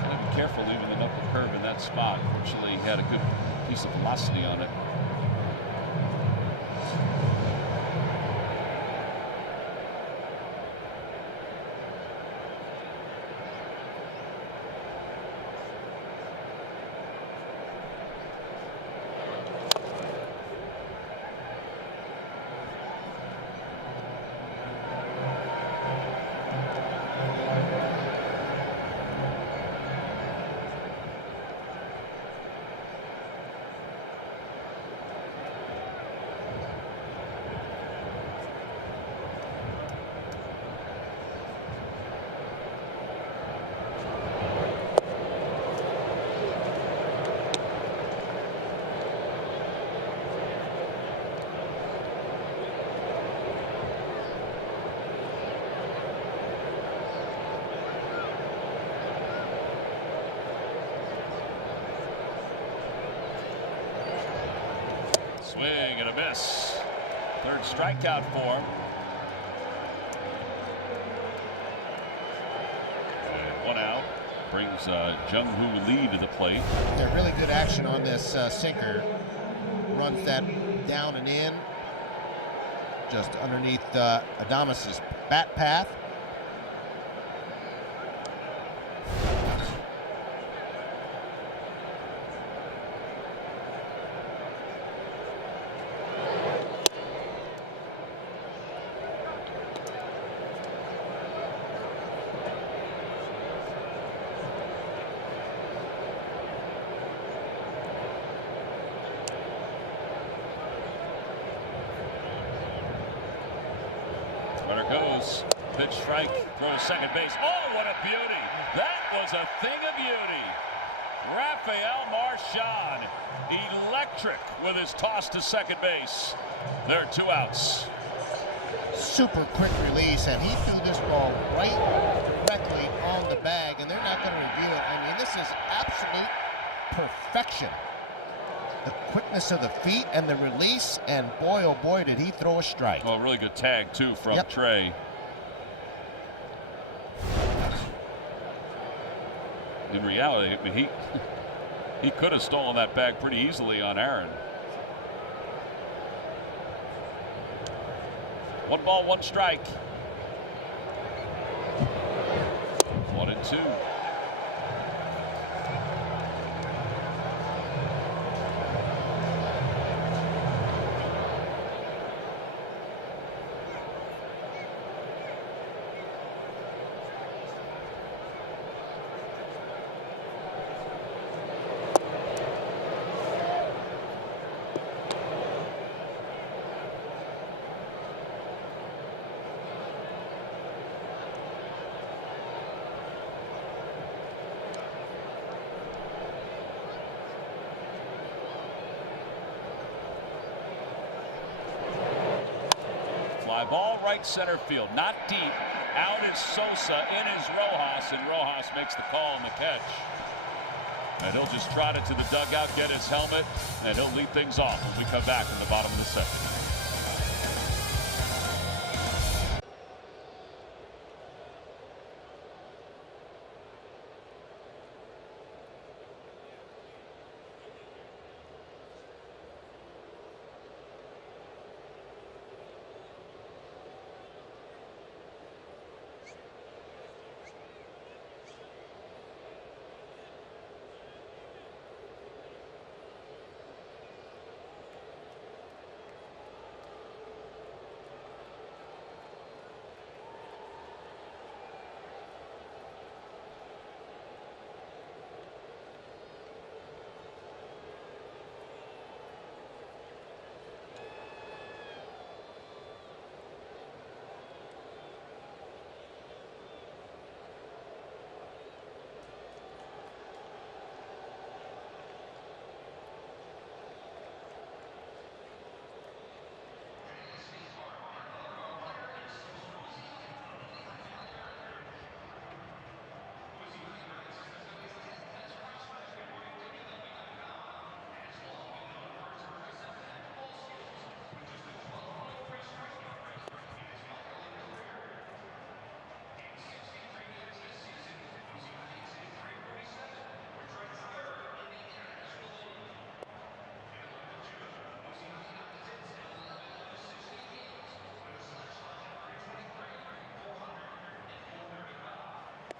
Gotta be careful leaving the knuckle curve in that spot. Fortunately, he had a good piece of velocity on it. Swing and a miss. 3rd strikeout for him. And 1 out. Brings Jung-Hoo Lee to the plate. Yeah, really good action on this sinker. Runs that down and in. Just underneath Adames' bat path. Runner goes. Pitch strike. Throw to second base. Oh, what a beauty. That was a thing of beauty. Rafael Marchand, electric with his toss to second base. There are 2 outs. Super quick release, and he threw this ball right directly on the bag, and they're not going to review it. I mean, this is absolute perfection. The quickness of the feet and the release, and boy, oh boy, did he throw a strike. Oh, really good tag, too, from Trey. In reality, I mean, he could have stolen that bag pretty easily on Aaron. 1 ball, 1 strike. 2. Fly ball right center field, not deep. Out is Sosa, in is Rojas, and Rojas makes the call and the catch. And he'll just trot it to the dugout, get his helmet, and he'll lead things off when we come back in the bottom of the 7th.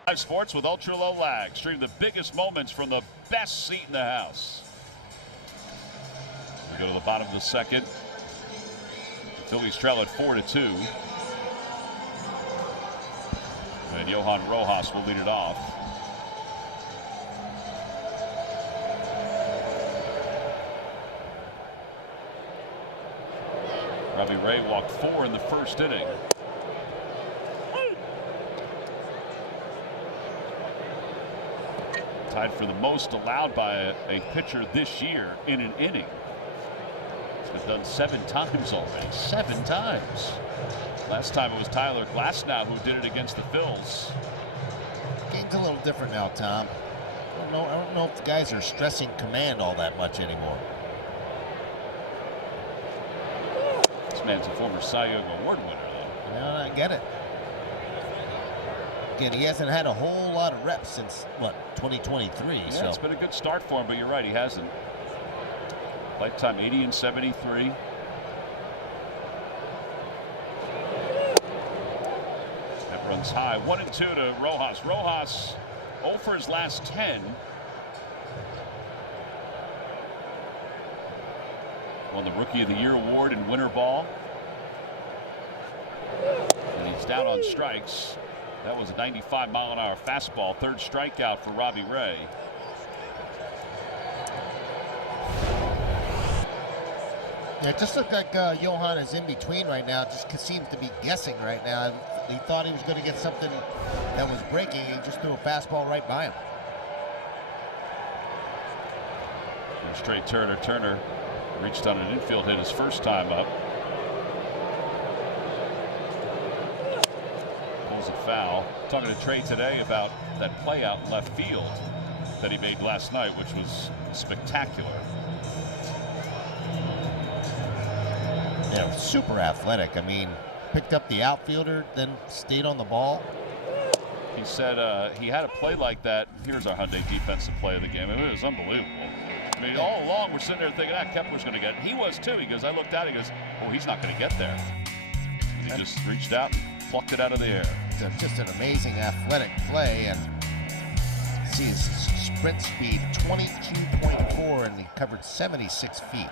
Live sports with ultra low lag. Stream the biggest moments from the best seat in the house. We go to the bottom of the 2nd. The Phillies trail at 4-2. And Johan Rojas will lead it off. Robbie Ray walked 4 in the 1st inning. Tied for the most allowed by a pitcher this year in an inning. It's been done 7 times already. 7 times. Last time it was Tyler Glasnow who did it against the Phillies. Game's a little different now, Tom. I don't know if the guys are stressing command all that much anymore. This man's a former Cy Young Award winner, though. Yeah, I get it. Again, he hasn't had a whole lot of reps since, what, 2023. Yeah, so it's been a good start for him, but you're right, he hasn't. Lifetime 80 and 73. That runs high. 1-2 to Rojas. Rojas 0 for his last 10. Won the Rookie of the Year award in winter ball. And he's down on strikes. That was a 95-mile-an-hour fastball. 3rd strikeout for Robbie Ray. Yeah, it just looked like Johan is in between right now. Just seems to be guessing right now. He thought he was going to get something that was breaking. He just threw a fastball right by him. And straight Turner. Turner reached on an infield hit his first time up. Pulls it foul. Talking to Trey today about that play out in left field that he made last night, which was spectacular. Yeah, super athletic. I mean, picked up the outfielder, then stayed on the ball. He said he had a play like that. Here's our Hyundai defensive play of the game. I mean, it was unbelievable. I mean, all along we're sitting there thinking, Kepler's going to get it. He was too. He goes, I looked out, he goes, oh, he's not going to get there. And he just reached out and plucked it out of the air. It's just an amazing athletic play, and see his sprint speed, 22.4, and he covered 76 feet.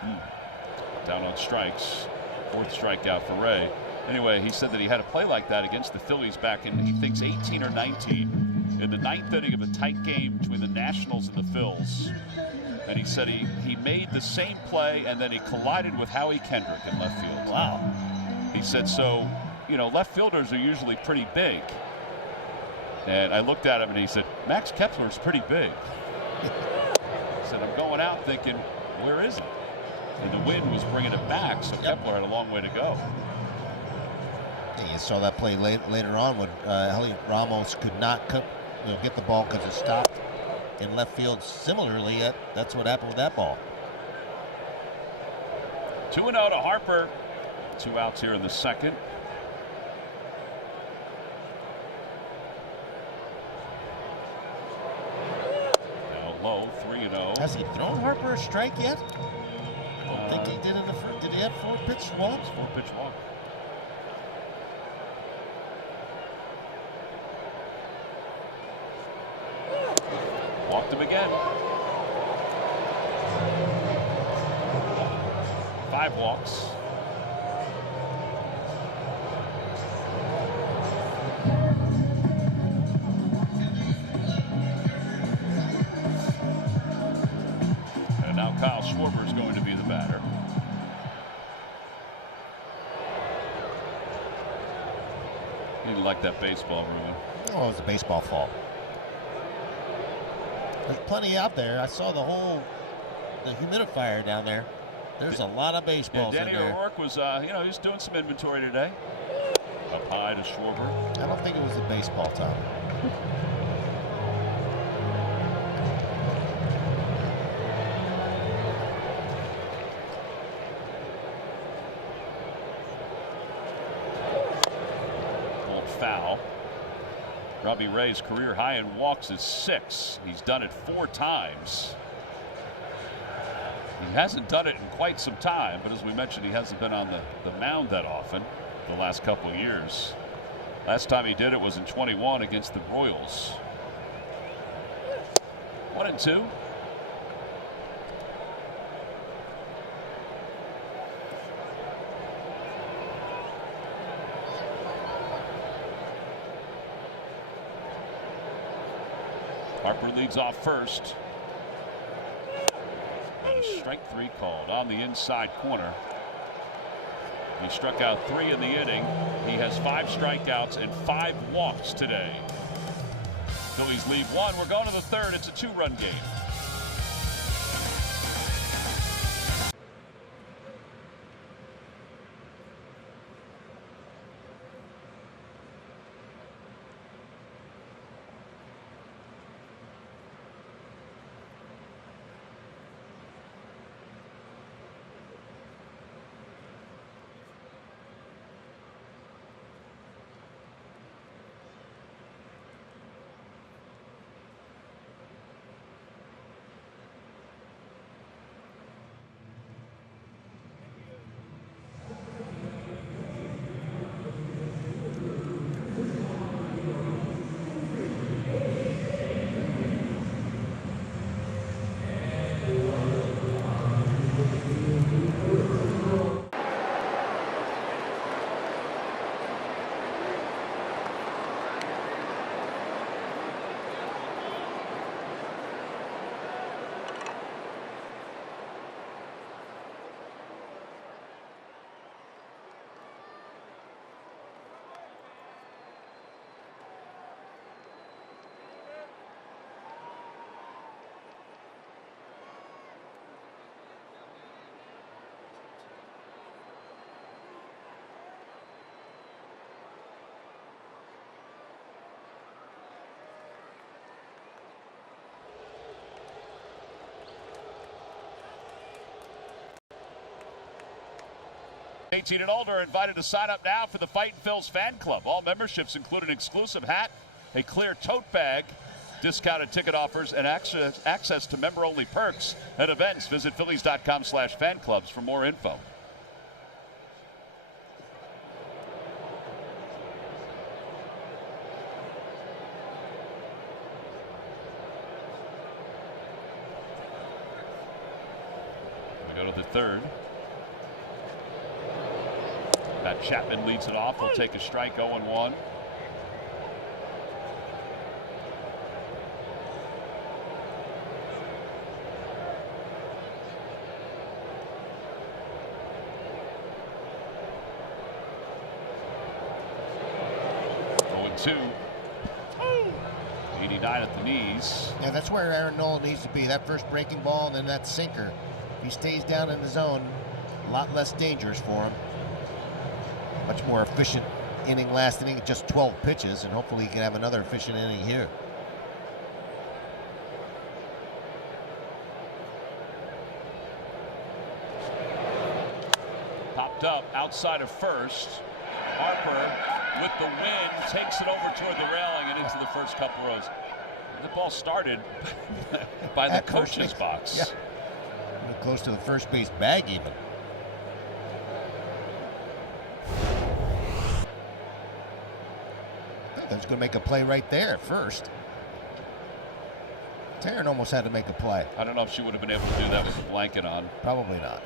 Down on strikes. 4th strikeout for Ray. Anyway, he said that he had a play like that against the Phillies back in, he thinks, 18 or 19, in the 9th inning of a tight game between the Nationals and the Phils. And he said he made the same play, and then he collided with Howie Kendrick in left field. Wow. He said, so, you know, left fielders are usually pretty big. And I looked at him, and he said, Max Kepler's pretty big. He said, I'm going out thinking, where is it? And the wind was bringing it back, so Kepler had a long way to go. Yeah, you saw that play later on when Heli Ramos could not get the ball because it stopped in left field. Similarly, that's what happened with that ball. 2-0 to Harper. 2 outs here in the second. Now low, 3-0. Has he thrown Harper a strike yet? I don't think he did in the first. Did he have 4 pitch walks? 4 pitch walk. Walked him again. 5 walks. And now Kyle Schwarber is going to be the batter. He didn't like that baseball, Ruben. Oh, it was a baseball fall. There's plenty out there. I saw the humidifier down there. There's a lot of baseballs Danny in there. O'Rourke was, he's doing some inventory today. Up high to Schwarber. I don't think it was a baseball time. Ball foul. Robbie Ray's career high in walks is 6. He's done it 4 times. He hasn't done it in quite some time, but as we mentioned, he hasn't been on the mound that often the last couple of years. Last time he did it was in 21 against the Royals. 1-2. Harper leads off first. And a strike 3 called on the inside corner. He struck out 3 in the inning. He has 5 strikeouts and 5 walks today. Phillies lead 1. We're going to the 3rd. It's a 2-run game. '18 and older are invited to sign up now for the Fightin' Phils fan club. All memberships include an exclusive hat, a clear tote bag, discounted ticket offers, and access to member-only perks and events. Visit Phillies.com/fan-clubs for more info. Go to the third. Matt Chapman leads it off. He'll take a strike, 0-1. Two. 89 at the knees. Yeah, that's where Aaron Nola needs to be. That first breaking ball and then that sinker. If he stays down in the zone, a lot less dangerous for him. Much more efficient inning last inning at just 12 pitches, and hopefully he can have another efficient inning here. Popped up outside of first. Harper with the wind takes it over toward the railing and into the first couple rows. The ball started by the coach's box. Yeah. Close to the first base bag even. I think that's going to make a play right there first. Taryn almost had to make a play. I don't know if she would have been able to do that with a blanket on. Probably not.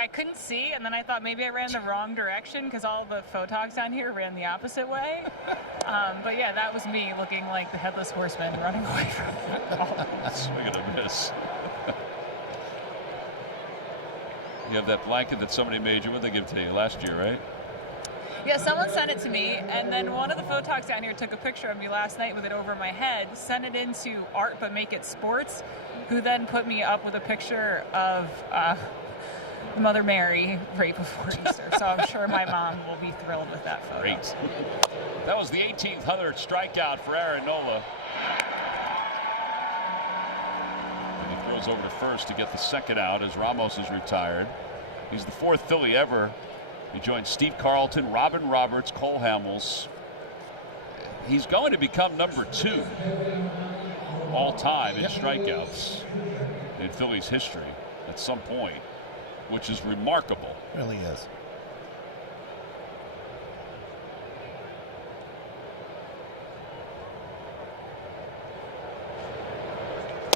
I couldn't see, and then I thought maybe I ran the wrong direction because all the photogs down here ran the opposite way. But yeah, that was me looking like the headless horseman running away from the ball. Swing and a miss. You have that blanket that somebody made you. What did they give to you last year, right? Yeah, someone sent it to me, and then one of the photogs down here took a picture of me last night with it over my head, sent it into Art But Make It Sports, who then put me up with a picture of Mother Mary right before Easter. So I'm sure my mom will be thrilled with that photo. Great. That was the 18th strikeout for Aaron Nola. And he throws over to first to get the second out as Ramos is retired. He's the fourth Philly ever. He joined Steve Carlton, Robin Roberts, Cole Hamels. He's going to become number 2 all time in strikeouts in Phillies history at some point, which is remarkable. Really is.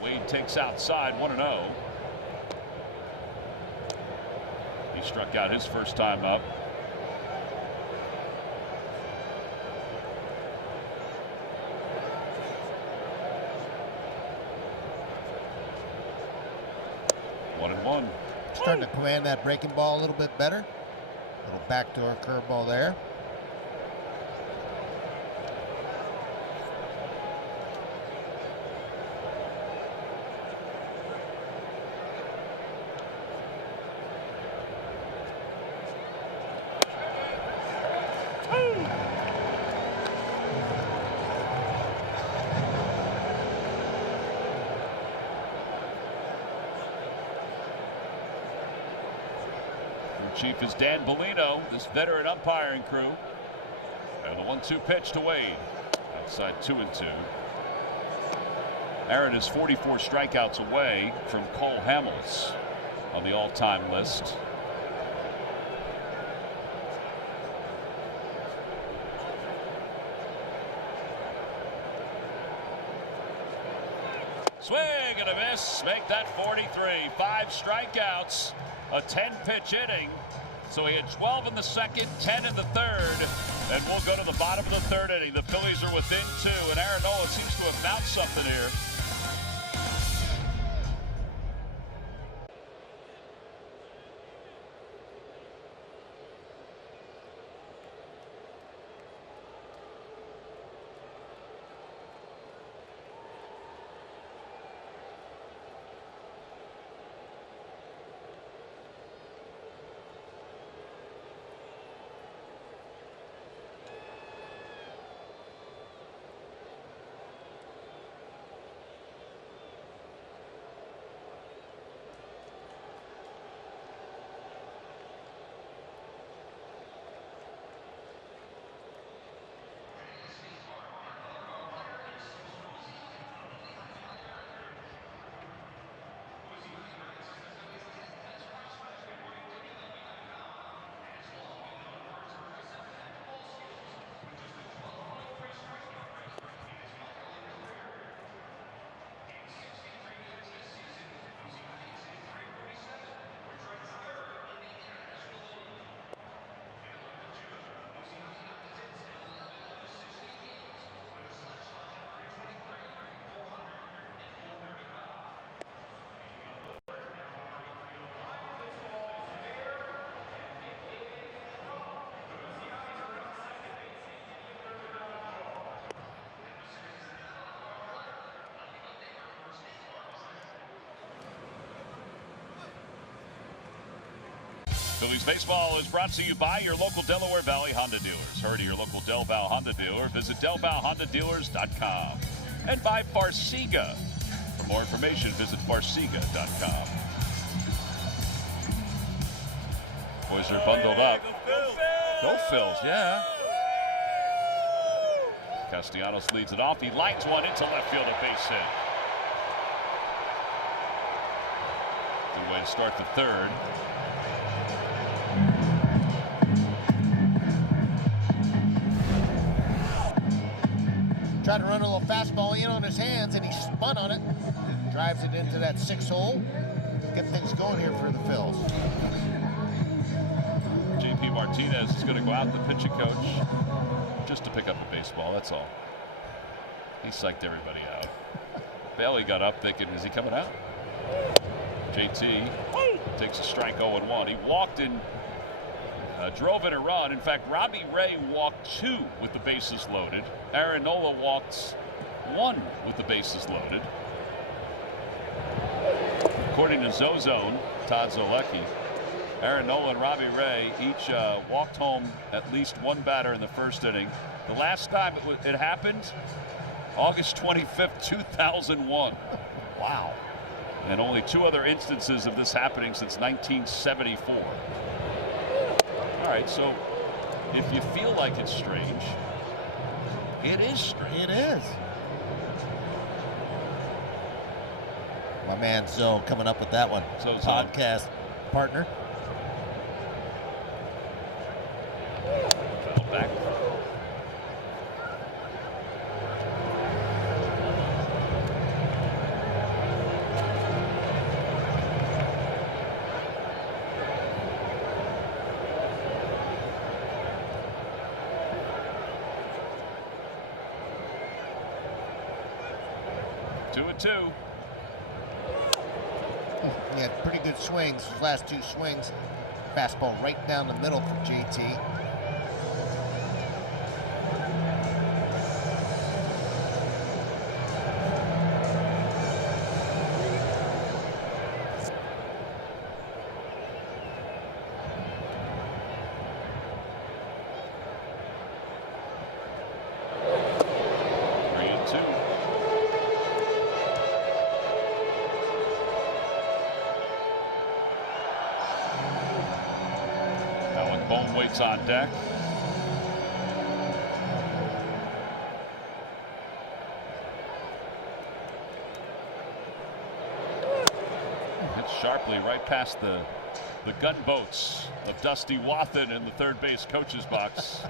Wade takes outside, 1-0. He struck out his first time up. One and one. Starting to command that breaking ball a little bit better. A little backdoor curveball there. Chief is Dan Bellino, this veteran umpiring crew. And the 1-2 pitch to Wade. Outside 2-2. Aaron is 44 strikeouts away from Cole Hamels on the all-time list. Swing and a miss. Make that 43. 5 strikeouts. A 10-pitch inning. So he had 12 in the second, 10 in the third, and we'll go to the bottom of the third inning. The Phillies are within 2, and Aaron Nola seems to have found something here. Phillies baseball is brought to you by your local Delaware Valley Honda dealers. Hurry to your local Del Val Honda dealer. Visit DelValHondaDealers.com. And by Farsiga. For more information, visit Farsiga.com. Boys are bundled up. Go Phils, yeah. Castellanos leads it off. He lines one into left field, a base hit. Good way to start the third. Tried to run a little fastball in on his hands, and he spun on it. Drives it into that 6-hole. Get things going here for the Phils. JP Martinez is going to go out, the pitching coach, just to pick up a baseball, that's all. He psyched everybody out. Bailey got up thinking, is he coming out? JT takes a strike 0-1. He walked in, drove in a run. In fact, Robbie Ray walked 2 with the bases loaded. Aaron Nola walked 1 with the bases loaded. According to Zozone, Todd Zolecki, Aaron Nola and Robbie Ray each walked home at least one batter in the first inning. The last time it happened, August 25th, 2001. Wow. And only 2 other instances of this happening since 1974. All right, so if you feel like it's strange, it is strange. It is. My man Zoe coming up with that one. Podcast partner. Back. Two and 2. He had pretty good swings. His last 2 swings. Fastball right down the middle for JT. Waits on deck. Hit sharply right past the gunboats of Dusty Wathan in the third base coach's box.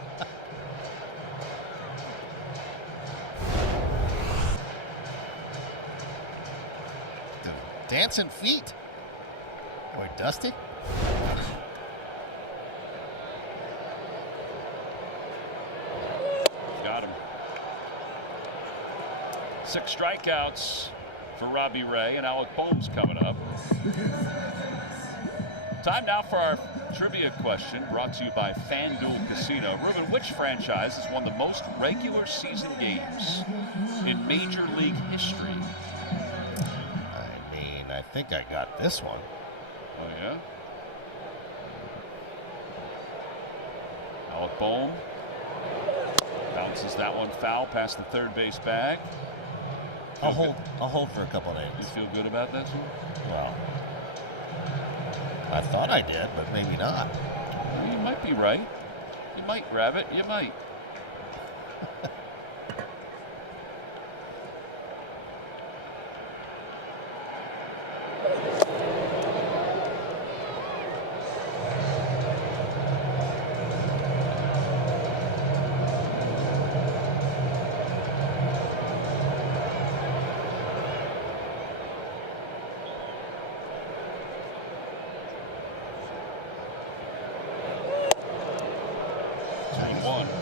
Dancing feet. Boy, Dusty. Got him. 6 strikeouts for Robbie Ray, and Alec Boehm's coming up. Time now for our trivia question, brought to you by FanDuel Casino. Ruben, which franchise has won the most regular season games in Major League history? I mean, I think I got this one. Oh, yeah? Alec Boehm bounces that one foul past the third base bag. I'll hold for a couple days. You feel good about this one? Well, I thought I did, but maybe not. Well, you might be right. You might, Rabbit. You might.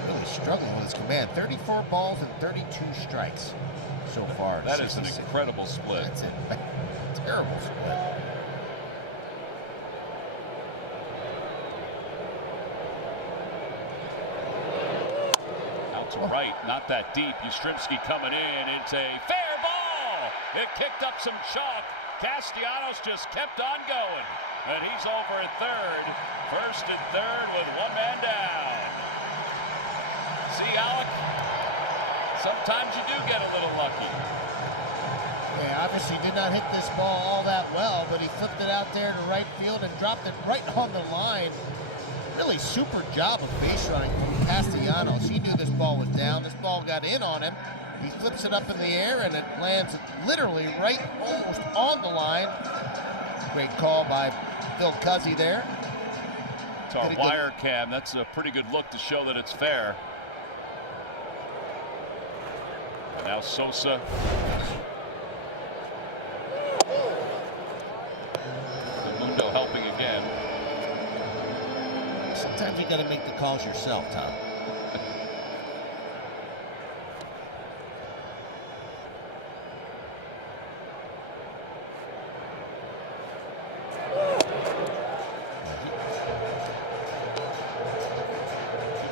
Really struggling with his command. 34 balls and 32 strikes so far. That is an incredible split. That's a terrible split. Out to right, not that deep. Yastrzemski coming in. It's a fair ball. It kicked up some chalk. Castellanos just kept on going. And he's over at third. First and third with one man down. See, Alec, sometimes you do get a little lucky. Yeah, obviously did not hit this ball all that well, but he flipped it out there to right field and dropped it right on the line. Really super job of base running from Castellanos. He knew this ball was down. This ball got in on him. He flips it up in the air and it lands literally right almost on the line. Great call by Phil Cuzzy there. It's our wire cam. That's a pretty good look to show that it's fair. And now Sosa. Mundo helping again. Sometimes you got to make the calls yourself, Tom.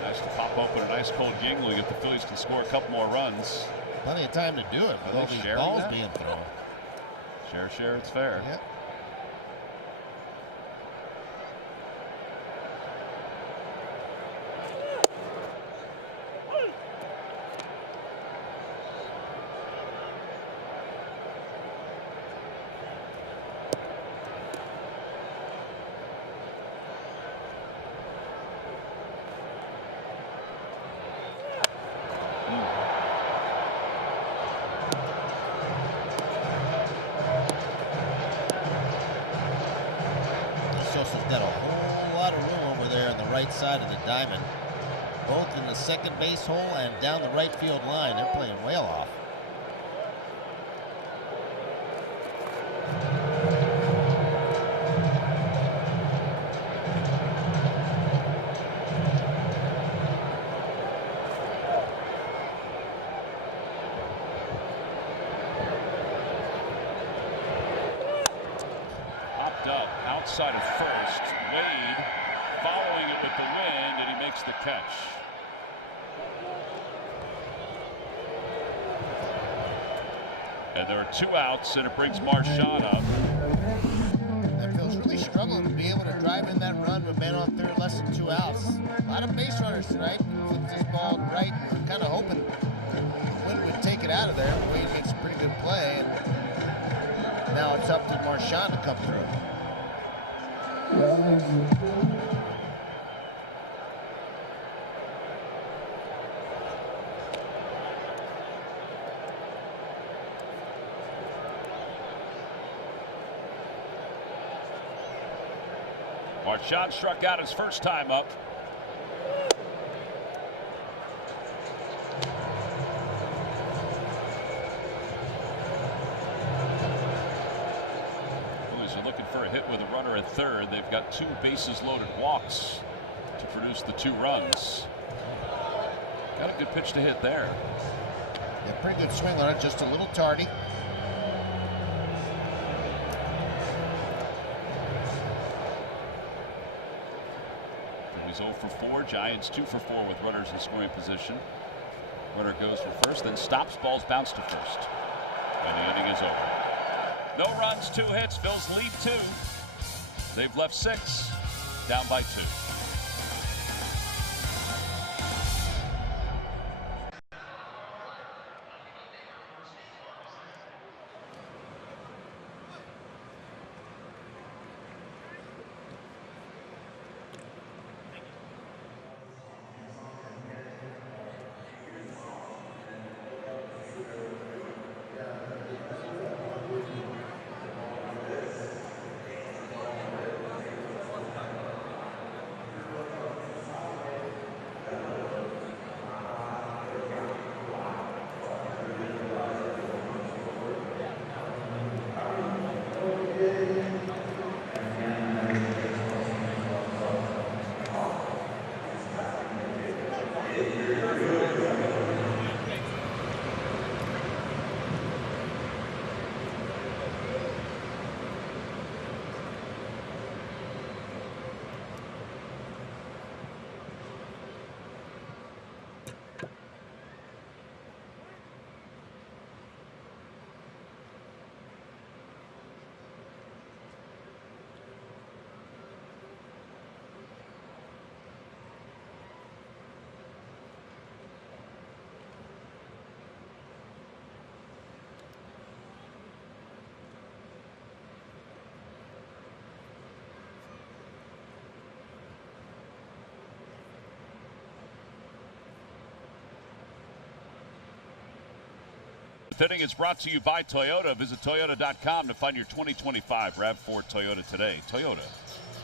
Nice to pop open a nice cold jingling if the Phillies can score a couple more runs. Plenty of time to do it with all these balls being thrown. Share, it's fair. Yep. Got a whole lot of room over there on the right side of the diamond, both in the second base hole and down the right field line. They're playing well off. Up outside of first. Wade following it with the wind, and he makes the catch. And there are 2 outs, and it brings Marchand up. Phil's really struggling to be able to drive in that run with men on third, less than 2 outs. A lot of base runners tonight. Flips this ball right. We're kind of hoping Wynn would take it out of there. Wade makes a pretty good play, and now it's up to Marchand to come through. Marchand struck out his first time up. Looking for a hit with a runner at third. They've got 2 bases loaded walks to produce the 2 runs. Got a good pitch to hit there. Yeah, pretty good swing on it, just a little tardy. Phillies 0 for 4. Giants 2 for 4 with runners in scoring position. Runner goes for first, then stops. Balls bounce to first. And the inning is over. No runs, 2 hits. Phillies lead 2. They've left 6, down by 2. 7th inning is brought to you by Toyota. Visit Toyota.com to find your 2025 RAV4 Toyota today. Toyota,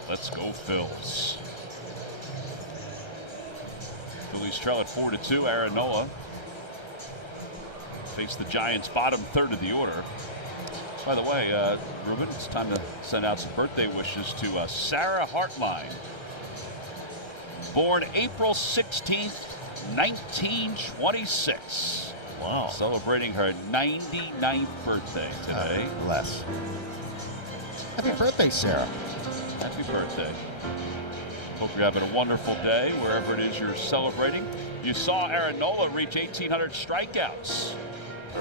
let's go Phils. Phillies trail at 4-2. Aaron Nola face the Giants' bottom third of the order. By the way, Ruben, it's time to send out some birthday wishes to Sarah Hartline. Born April 16th, 1926. Wow. Celebrating her 99th birthday today. Bless. Happy birthday, Sarah. Happy birthday. Hope you're having a wonderful day wherever it is you're celebrating. You saw Aaron Nola reach 1,800 strikeouts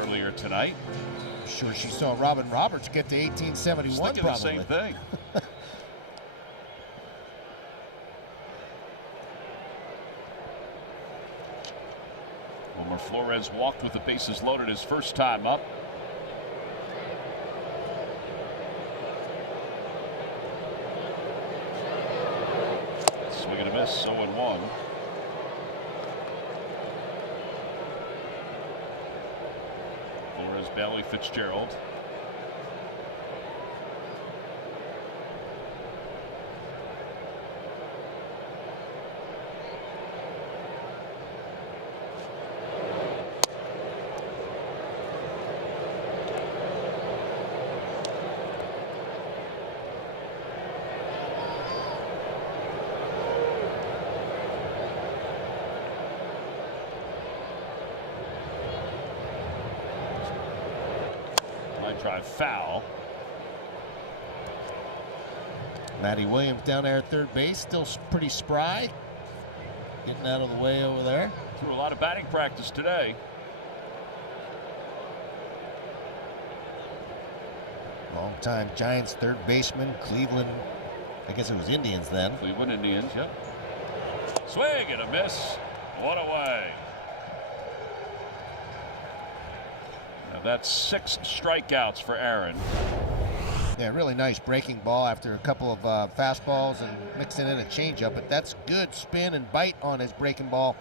earlier tonight. I'm sure she saw Robin Roberts get to 1871 probably. The same thing. Wilmer Flores walked with the bases loaded his first time up. Swing and a miss, 0-1. Flores, Bailey, Fitzgerald. Drive foul. Matty Williams down there at third base, still pretty spry. Getting out of the way over there. Threw a lot of batting practice today. Long-time Giants third baseman, Cleveland, I guess it was Indians then. Cleveland Indians, yep. Swing and a miss. One away. That's 6 strikeouts for Aaron. Yeah, really nice breaking ball after a couple of fastballs and mixing in a changeup, but that's good spin and bite on his breaking ball.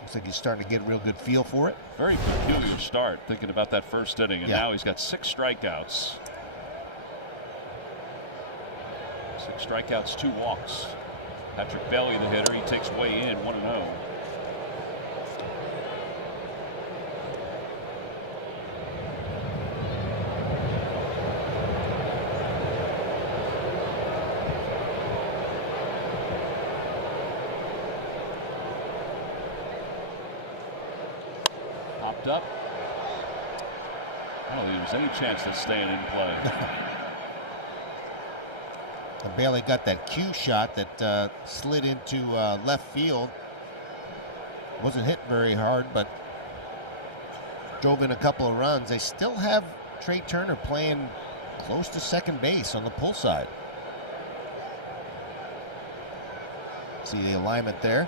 Looks like he's starting to get a real good feel for it. Very peculiar start, thinking about that first inning, and now he's got 6 strikeouts. 6 strikeouts, 2 walks. Patrick Bailey, the hitter, he takes way in, 1-0. Up. I don't think there's any chance that's staying in play. Bailey got that cue shot that slid into left field. Wasn't hit very hard, but drove in a couple of runs. They still have Trey Turner playing close to second base on the pull side. See the alignment there.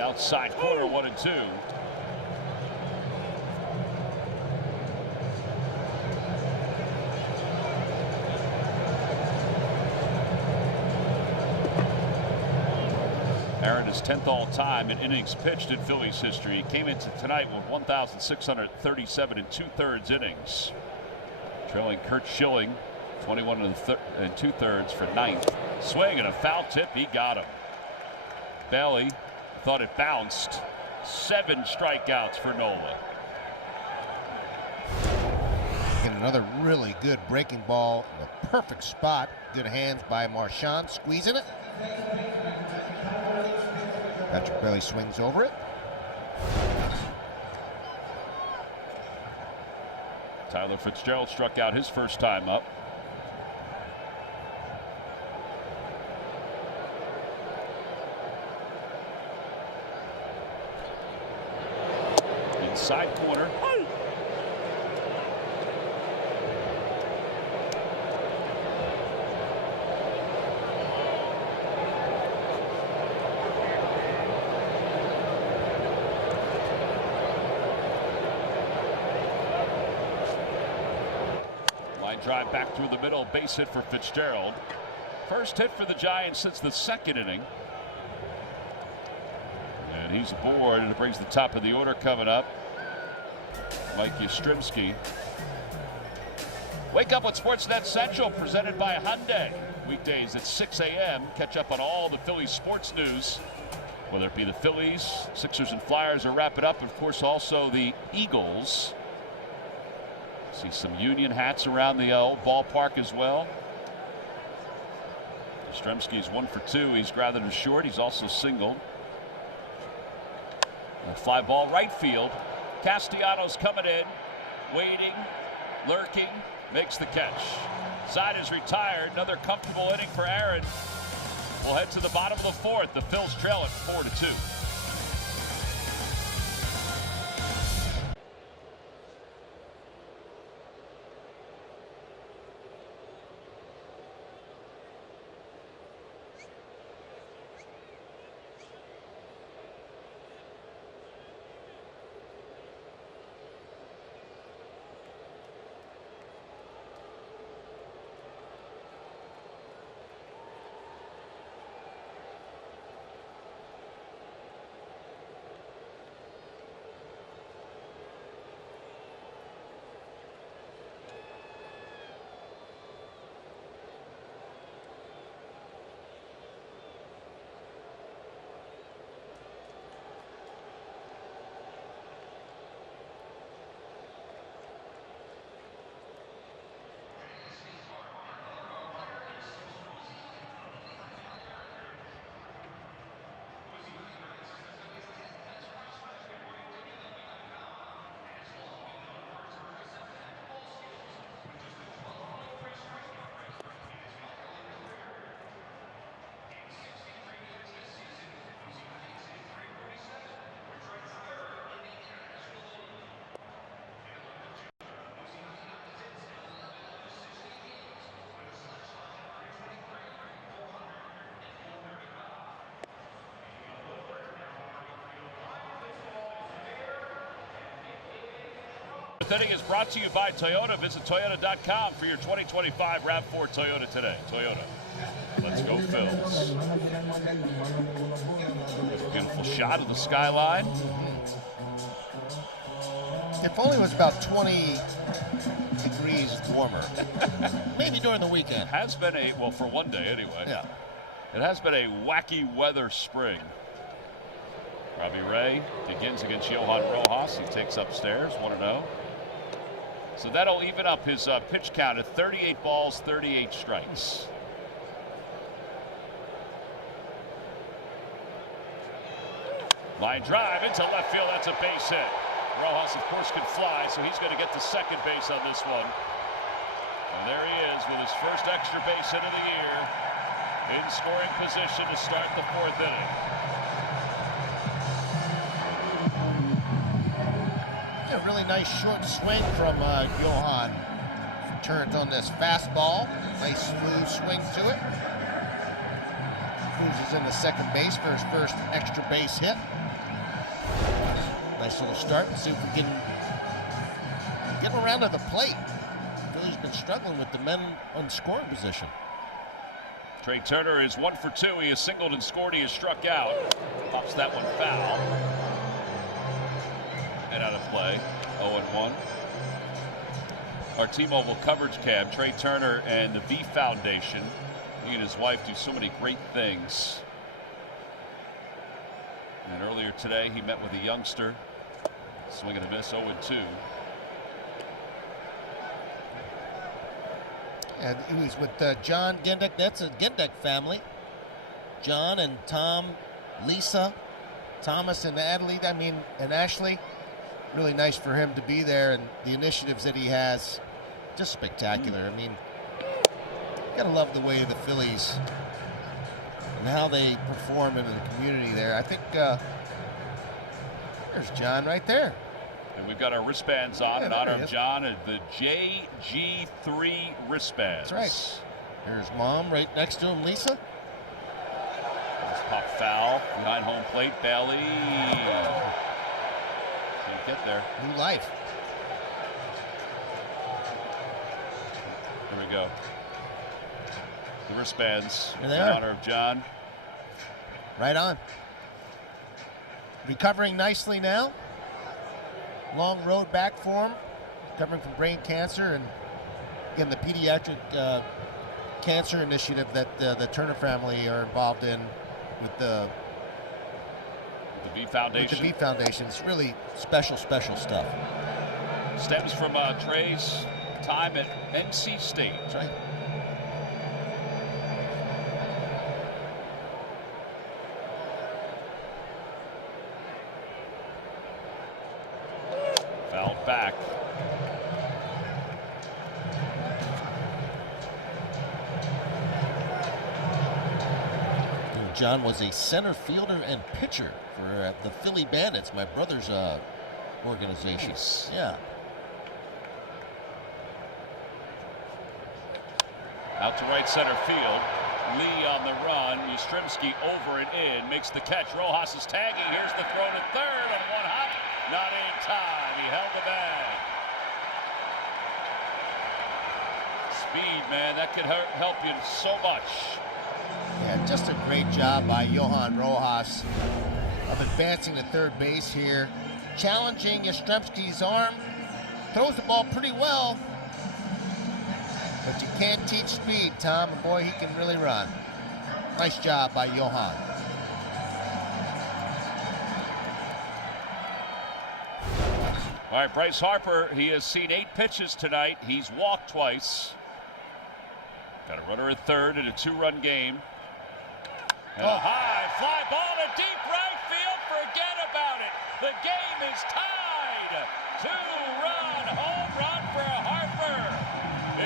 Outside corner, 1-2. Aaron is 10th all time in innings pitched in Phillies history. He came into tonight with 1,637 2/3 innings. Trailing Kurt Schilling, 21 2/3 for 9th. Swing and a foul tip, he got him. Bailey thought it bounced. 7 strikeouts for Nola. And another really good breaking ball in a perfect spot. Good hands by Marchand, squeezing it. Patrick Bailey swings over it. Tyler Fitzgerald struck out his first time up. Side corner. Line drive back through the middle, base hit for Fitzgerald. First hit for the Giants since the second inning. And He's aboard, and it brings the top of the order coming up. Mike Yastrzemski. Wake up with Sportsnet Central, presented by Hyundai. Weekdays at 6 a.m. Catch up on all the Phillies sports news, whether it be the Phillies, Sixers, and Flyers are wrapping up. Of course, also the Eagles. See some Union hats around the ballpark as well. Yastrzemski's 1 for 2. He's grounded to short. He's also singled. A fly ball right field. Castellanos coming in, waiting, lurking, makes the catch. Side is retired. Another comfortable inning for Aaron. We'll head to the bottom of the 4th. The Phils trail at 4-2. The inning is brought to you by Toyota. Visit Toyota.com for your 2025 RAV4 Toyota today. Toyota. Let's go, Phils. A beautiful shot of the skyline. If only it was about 20 degrees warmer. Maybe during the weekend. Has been well, for one day anyway. Yeah. It has been a wacky weather spring. Robbie Ray begins against Johan Rojas. He takes upstairs, 1-0. So that'll even up his pitch count at 38 balls, 38 strikes. Line drive into left field. That's a base hit. Rojas, of course, can fly, so he's going to get to second base on this one. And there he is with his first extra base hit of the year, in scoring position to start the 4th inning. A really nice short swing from Johan. Turns on this fastball. Nice smooth swing to it. Cruises into second base for his first extra base hit. Nice little start. Let's see if we can get him around to the plate. Philly's been struggling with the men on scoring position. Trey Turner is 1 for 2. He has singled and scored. He has struck out. Pops that one foul. And out of play. 0-1. Our T-Mobile coverage cam, Trey Turner and the V Foundation. He and his wife do so many great things. And earlier today, he met with a youngster. Swing and a miss, 0-2. And he was with John Gendek. That's a Gendek family. John and Tom, Lisa, Thomas and Adelaide, and Ashley. Really nice for him to be there, and the initiatives that he has, just spectacular. I mean, you gotta love the way the Phillies and how they perform in the community there. I think there's John right there. And we've got our wristbands on in honor of John, and the JG3 wristbands. That's right. There's Mom right next to him, Lisa. There's pop foul behind home plate. Bailey. Can't get there. New life. Here we go. The wristbands in are. honor of John. Right on. recovering nicely now. Long road back for him, recovering from brain cancer, and again the pediatric cancer initiative that the Turner family are involved in with the V Foundation. With the V Foundation. It's really special stuff. Stems from Trey's time at NC State. That's right. Fouled back. John was a center fielder and pitcher for the Philly Bandits, my brother's organization. Nice. Yeah. Out to right center field. Lee on the run. Yastrzemski over and in. Makes the catch. Rojas is tagging. Here's the throw to third on one hop. Not in time. He held the bag. Speed, man. That could help you so much. Yeah, just a great job by Johan Rojas of advancing to third base here. Challenging Yastrzemski's arm. Throws the ball pretty well. But you can't teach speed, Tom. And boy, he can really run. Nice job by Johan. All right, Bryce Harper, he has seen 8 pitches tonight. He's walked twice. Got a runner at third in a 2-run game. And a high fly ball to deep right field. Forget about it. The game is tied. 2-run home run for Harper.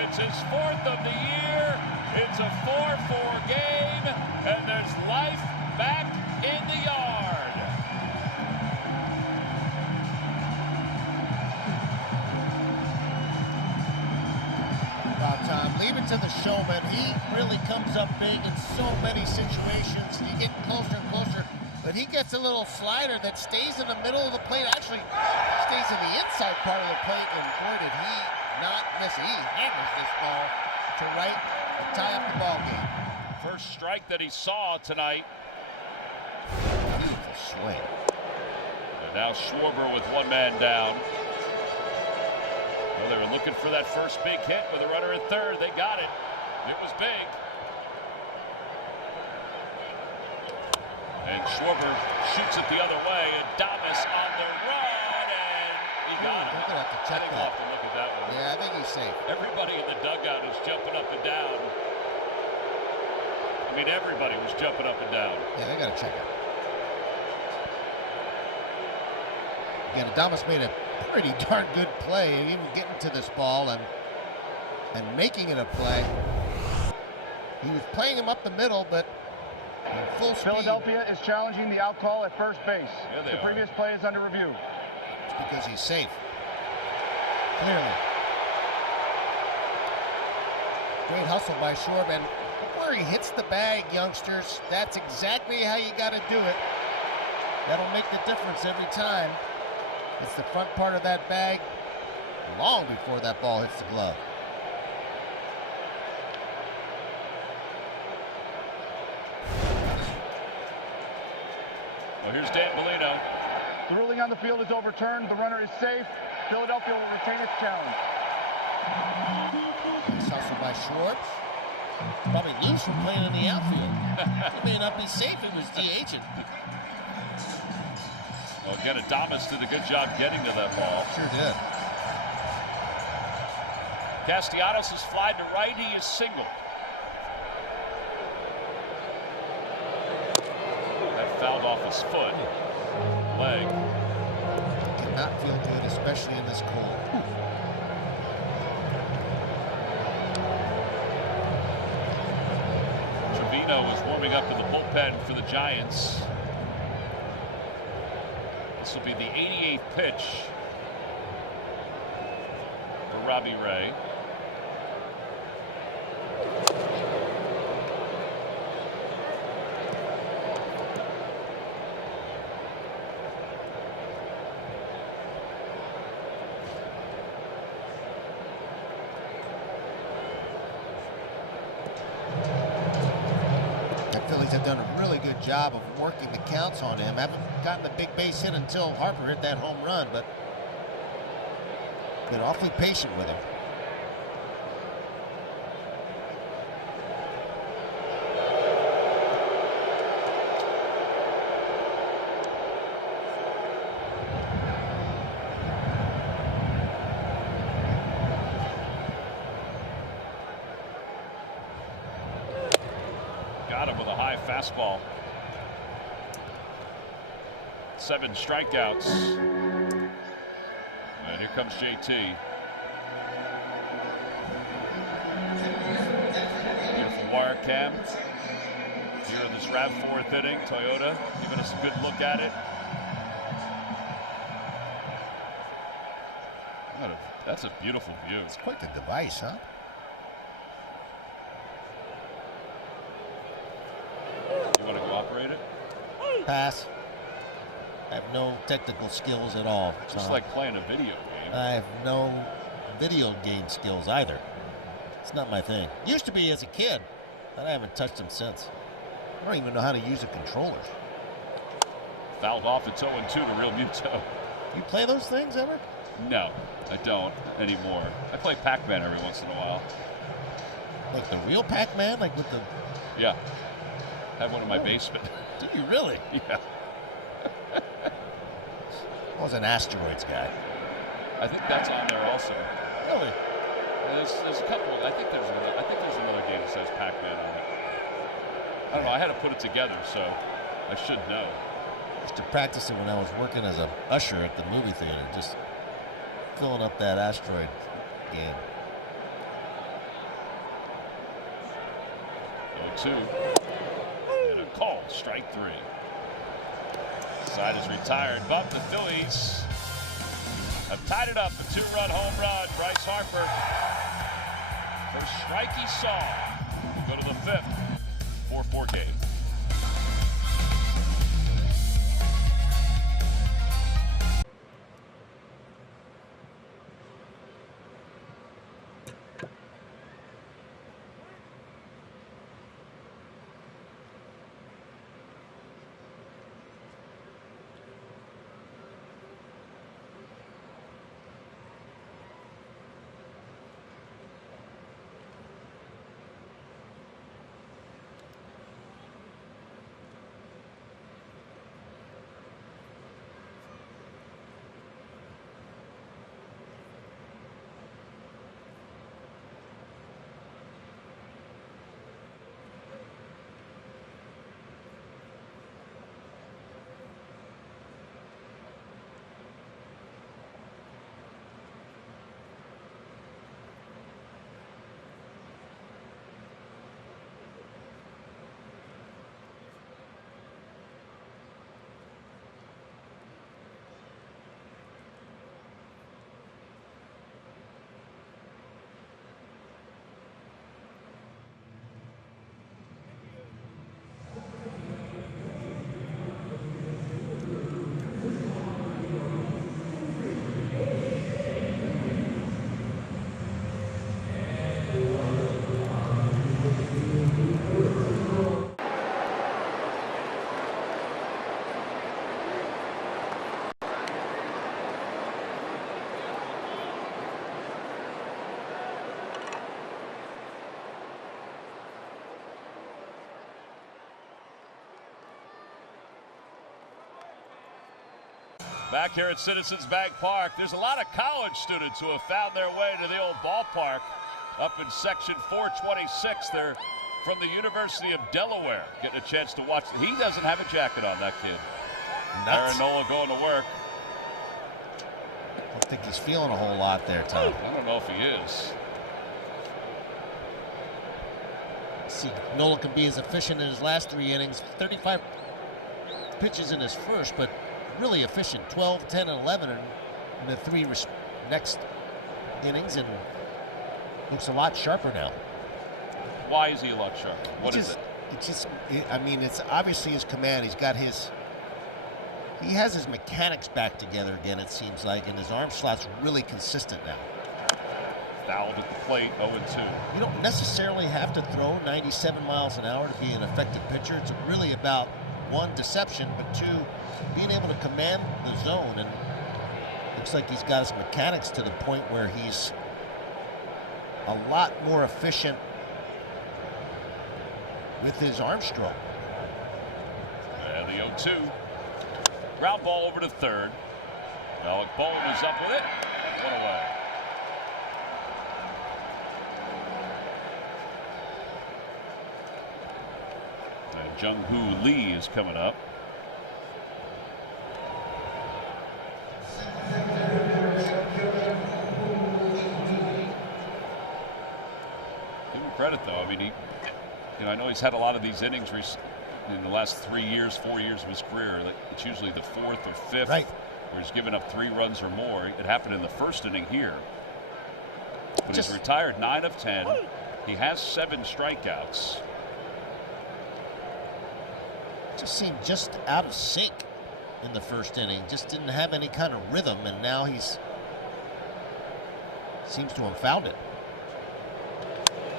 It's his 4th of the year. It's a 4-4 game, and there's life back in the yard. Wow, Tom, leave it to the showman. He really comes up big in so many situations. You get closer and closer, but he gets a little slider that stays in the middle of the plate. Actually, stays in the inside part of the plate, and boy, did he not miss it. He hammers this ball to right and tie up the ball game. First strike that he saw tonight. Beautiful swing. And now Schwarber with 1 man down. Well, they were looking for that first big hit with a runner at third. They got it. It was big. And Schwarber shoots it the other way. And Damas on the run, and he got it. They're gonna have to check I think that. we'll have to look at that one. Yeah, I think he's safe. Everybody in the dugout is jumping up and down. I mean, everybody was jumping up and down. Yeah, they gotta check it. Again, Adamas made a pretty darn good play, even getting to this ball and making it a play. He was playing him up the middle, but in full speed. Philadelphia is challenging the out call at first base. Yeah, they the are. previous play is under review. It's because he's safe. Clearly. Great hustle by Schwarber, and where he hits the bag, youngsters, that's exactly how you got to do it. That'll make the difference every time. It's the front part of that bag long before that ball hits the glove. Well, here's Dan Bellino. The ruling on the field is overturned. The runner is safe. Philadelphia will retain its challenge. Nice hustle by Schwartz. Probably loose from playing in the outfield. He may not be safe. It was DHing. Well, again, Adamas did a good job getting to that ball. Sure did. Castellanos is fly to right. He is singled. That fouled off his foot. Leg. Cannot feel good, especially in this cold. Trevino is warming up in the bullpen for the Giants. This will be the 88th pitch for Robbie Ray. That Phillies have done a really good job of working the counts on him. Haven't gotten the big base hit until Harper hit that home run, but been awfully patient with him. Got him with a high fastball. 7 strikeouts. And here comes JT. Beautiful wire cam. Here in this fourth inning, Toyota giving us a good look at it. That's a beautiful view. It's quite the device, huh? You want to go operate it? Pass. I have no technical skills at all. Just like playing a video game. I have no video game skills either. It's not my thing. Used to be as a kid, but I haven't touched them since. I don't even know how to use a controller. Fouled off. It's 0-2 to Real Muto. You play those things ever? No, I don't anymore. I play Pac-Man every once in a while. Like the real Pac-Man? Like with the... Yeah. I have one in my basement. Do you really? Yeah. I was an asteroids guy. I think that's on there also. Really? There's a couple. I think there's another game that says Pac-Man on it. I don't know. I had to put it together, so I should know. I used to practice it when I was working as an usher at the movie theater, just filling up that asteroid game. 0-2. And a call, strike 3. Side is retired, but the Phillies have tied it up. A 2-run home run. Bryce Harper. First strike he saw. We'll go to the 5th. 4-4 game. Back here at Citizens Bank Park, there's a lot of college students who have found their way to the old ballpark up in section 426. They're from the University of Delaware, getting a chance to watch. He doesn't have a jacket on, that kid. Nuts. Aaron Nola going to work. I don't think he's feeling a whole lot there, Tom. I don't know if he is. See, Nola can be as efficient in his last 3 innings. 35 pitches in his first, but really efficient. 12, 10, and 11 in the 3 next innings, and looks a lot sharper now. Why is he a lot sharper? What is it? It's just, I mean, it's obviously his command. He has his mechanics back together again, it seems like, and his arm slot's really consistent now. Fouled at the plate, 0-2. You don't necessarily have to throw 97 miles an hour to be an effective pitcher. It's really about, one, deception, but two, being able to command the zone. And looks like he's got his mechanics to the point where he's a lot more efficient with his arm stroke. And the 0-2. Ground ball over to third. Alec Bohm is up with it. One away. And Jung-Hoo Lee is coming up. Give him credit, though. I mean, I know he's had a lot of these innings in the last 3 years, 4 years of his career. It's usually the fourth or fifth, right, where he's given up 3 runs or more. It happened in the first inning here. But he's retired 9 of 10. He has 7 strikeouts. Just seemed just out of sync in the first inning. Just didn't have any kind of rhythm, and now he's seems to have found it.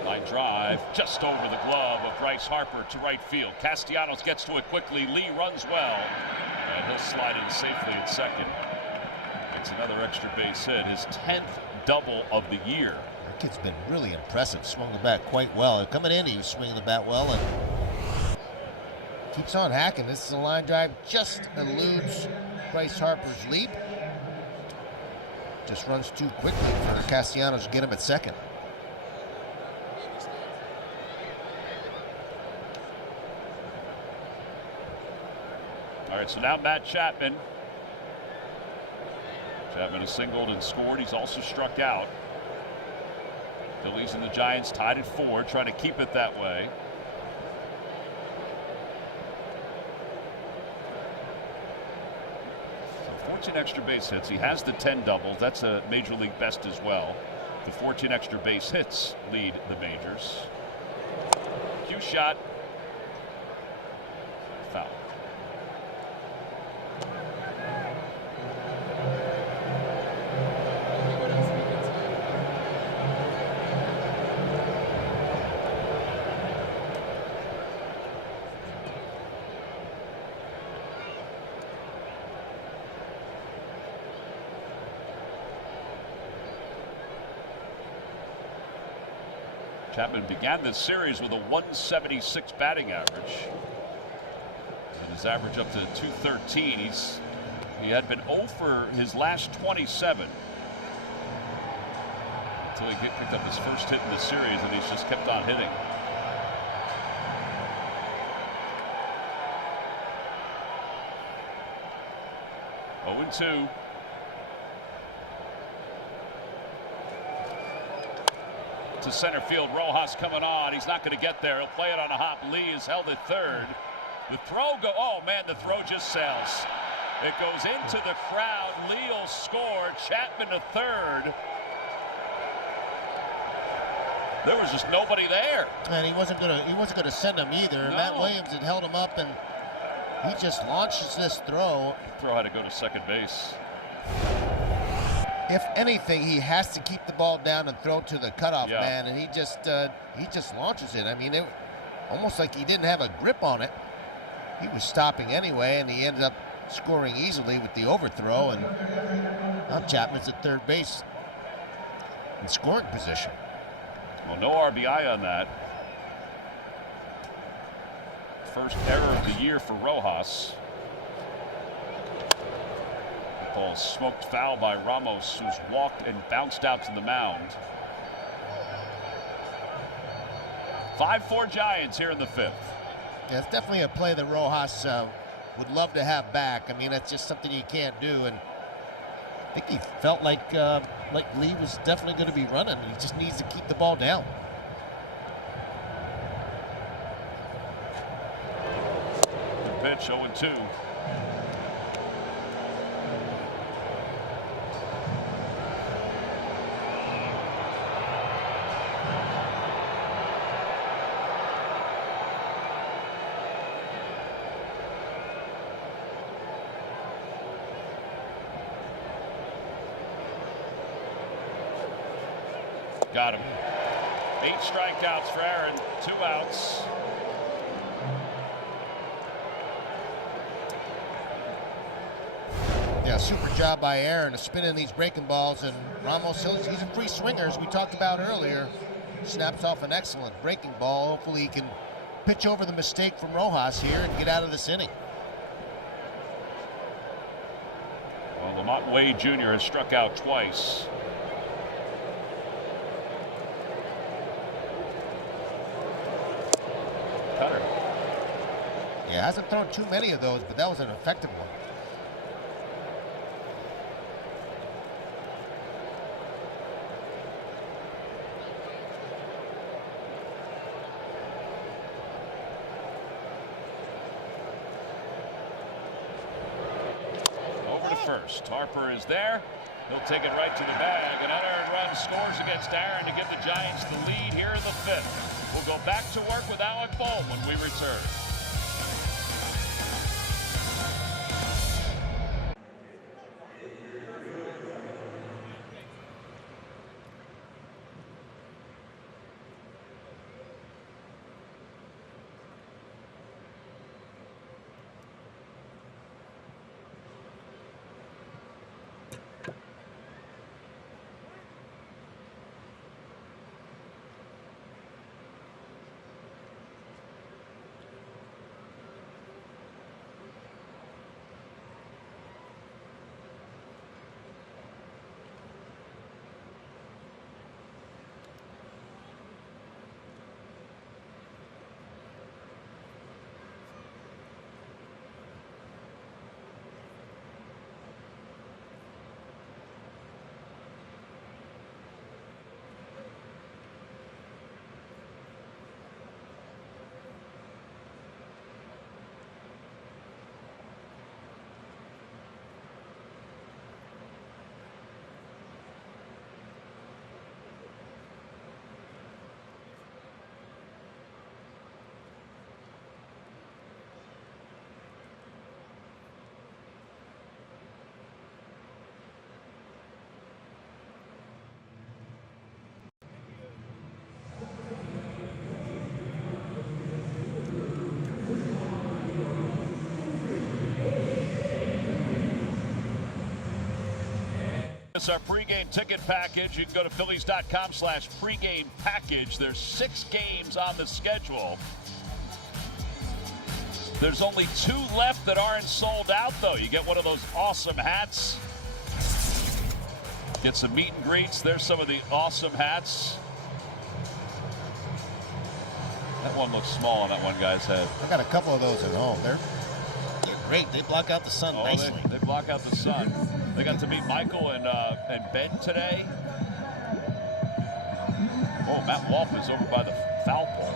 Line drive just over the glove of Bryce Harper to right field. Castellanos gets to it quickly. Lee runs well, and he'll slide in safely at second. It's another extra base hit, his 10th double of the year. That kid's been really impressive. Swung the bat quite well. Coming in, he was swinging the bat well, and keeps on hacking. This is a line drive, just eludes Bryce Harper's leap. Just runs too quickly for Castellanos to get him at second. All right, so now Matt Chapman. Chapman has singled and scored. He's also struck out. Phillies and the Giants tied at 4, trying to keep it that way. So 14 extra base hits. He has the 10 doubles. That's a major league best as well. The 14 extra base hits lead the majors. Cue shot. Foul. Chapman began this series with a 176 batting average. And his average up to 213. He had been 0 for his last 27. Until he picked up his first hit in the series, and he's just kept on hitting. Oh, 0-2. To center field, Rojas coming on. He's not going to get there. He'll play it on a hop. Lee is held at third. The throw oh man, the throw just sails. It goes into the crowd. Lee will score. Chapman to third. There was just nobody there. And he wasn't gonna send him either. No. Matt Williams had held him up, and he just launches this throw. The throw had to go to second base. If anything, he has to keep the ball down and throw to the cutoff man, and he just launches it. I mean, it almost like he didn't have a grip on it. He was stopping anyway, and he ended up scoring easily with the overthrow. And now Chapman's at third base in scoring position. Well, no RBI on that. First error of the year for Rojas. Ball smoked foul by Ramos, who's walked and bounced out to the mound. 5-4 Giants here in the 5th. Yeah, it's definitely a play that Rojas would love to have back. I mean, that's just something you can't do, and I think he felt like Lee was definitely going to be running. He just needs to keep the ball down. Good pitch, 0-2. Got him. 8 strikeouts for Aaron, 2 outs. Yeah, super job by Aaron to spin in these breaking balls, and Ramos, he's a free swinger, as we talked about earlier. Snaps off an excellent breaking ball. Hopefully he can pitch over the mistake from Rojas here and get out of this inning. Well, Lamont Wade Jr. has struck out twice. Cutter. Yeah, hasn't thrown too many of those, but that was an effective one. First. Harper is there. He'll take it right to the bag. An unearned run scores against Aaron to give the Giants the lead here in the 5th. We'll go back to work with Alec Bohm when we return. It's our pregame ticket package. You can go to Phillies.com/pregame package. There's 6 games on the schedule. There's only 2 left that aren't sold out, though. You get one of those awesome hats. Get some meet and greets. There's some of the awesome hats. That one looks small on that one guy's head. I got a couple of those at home. They're great. They block out the sun nicely. They block out the sun. They got to meet Michael and Ben today. Oh, Matt Wolf is over by the foul pole.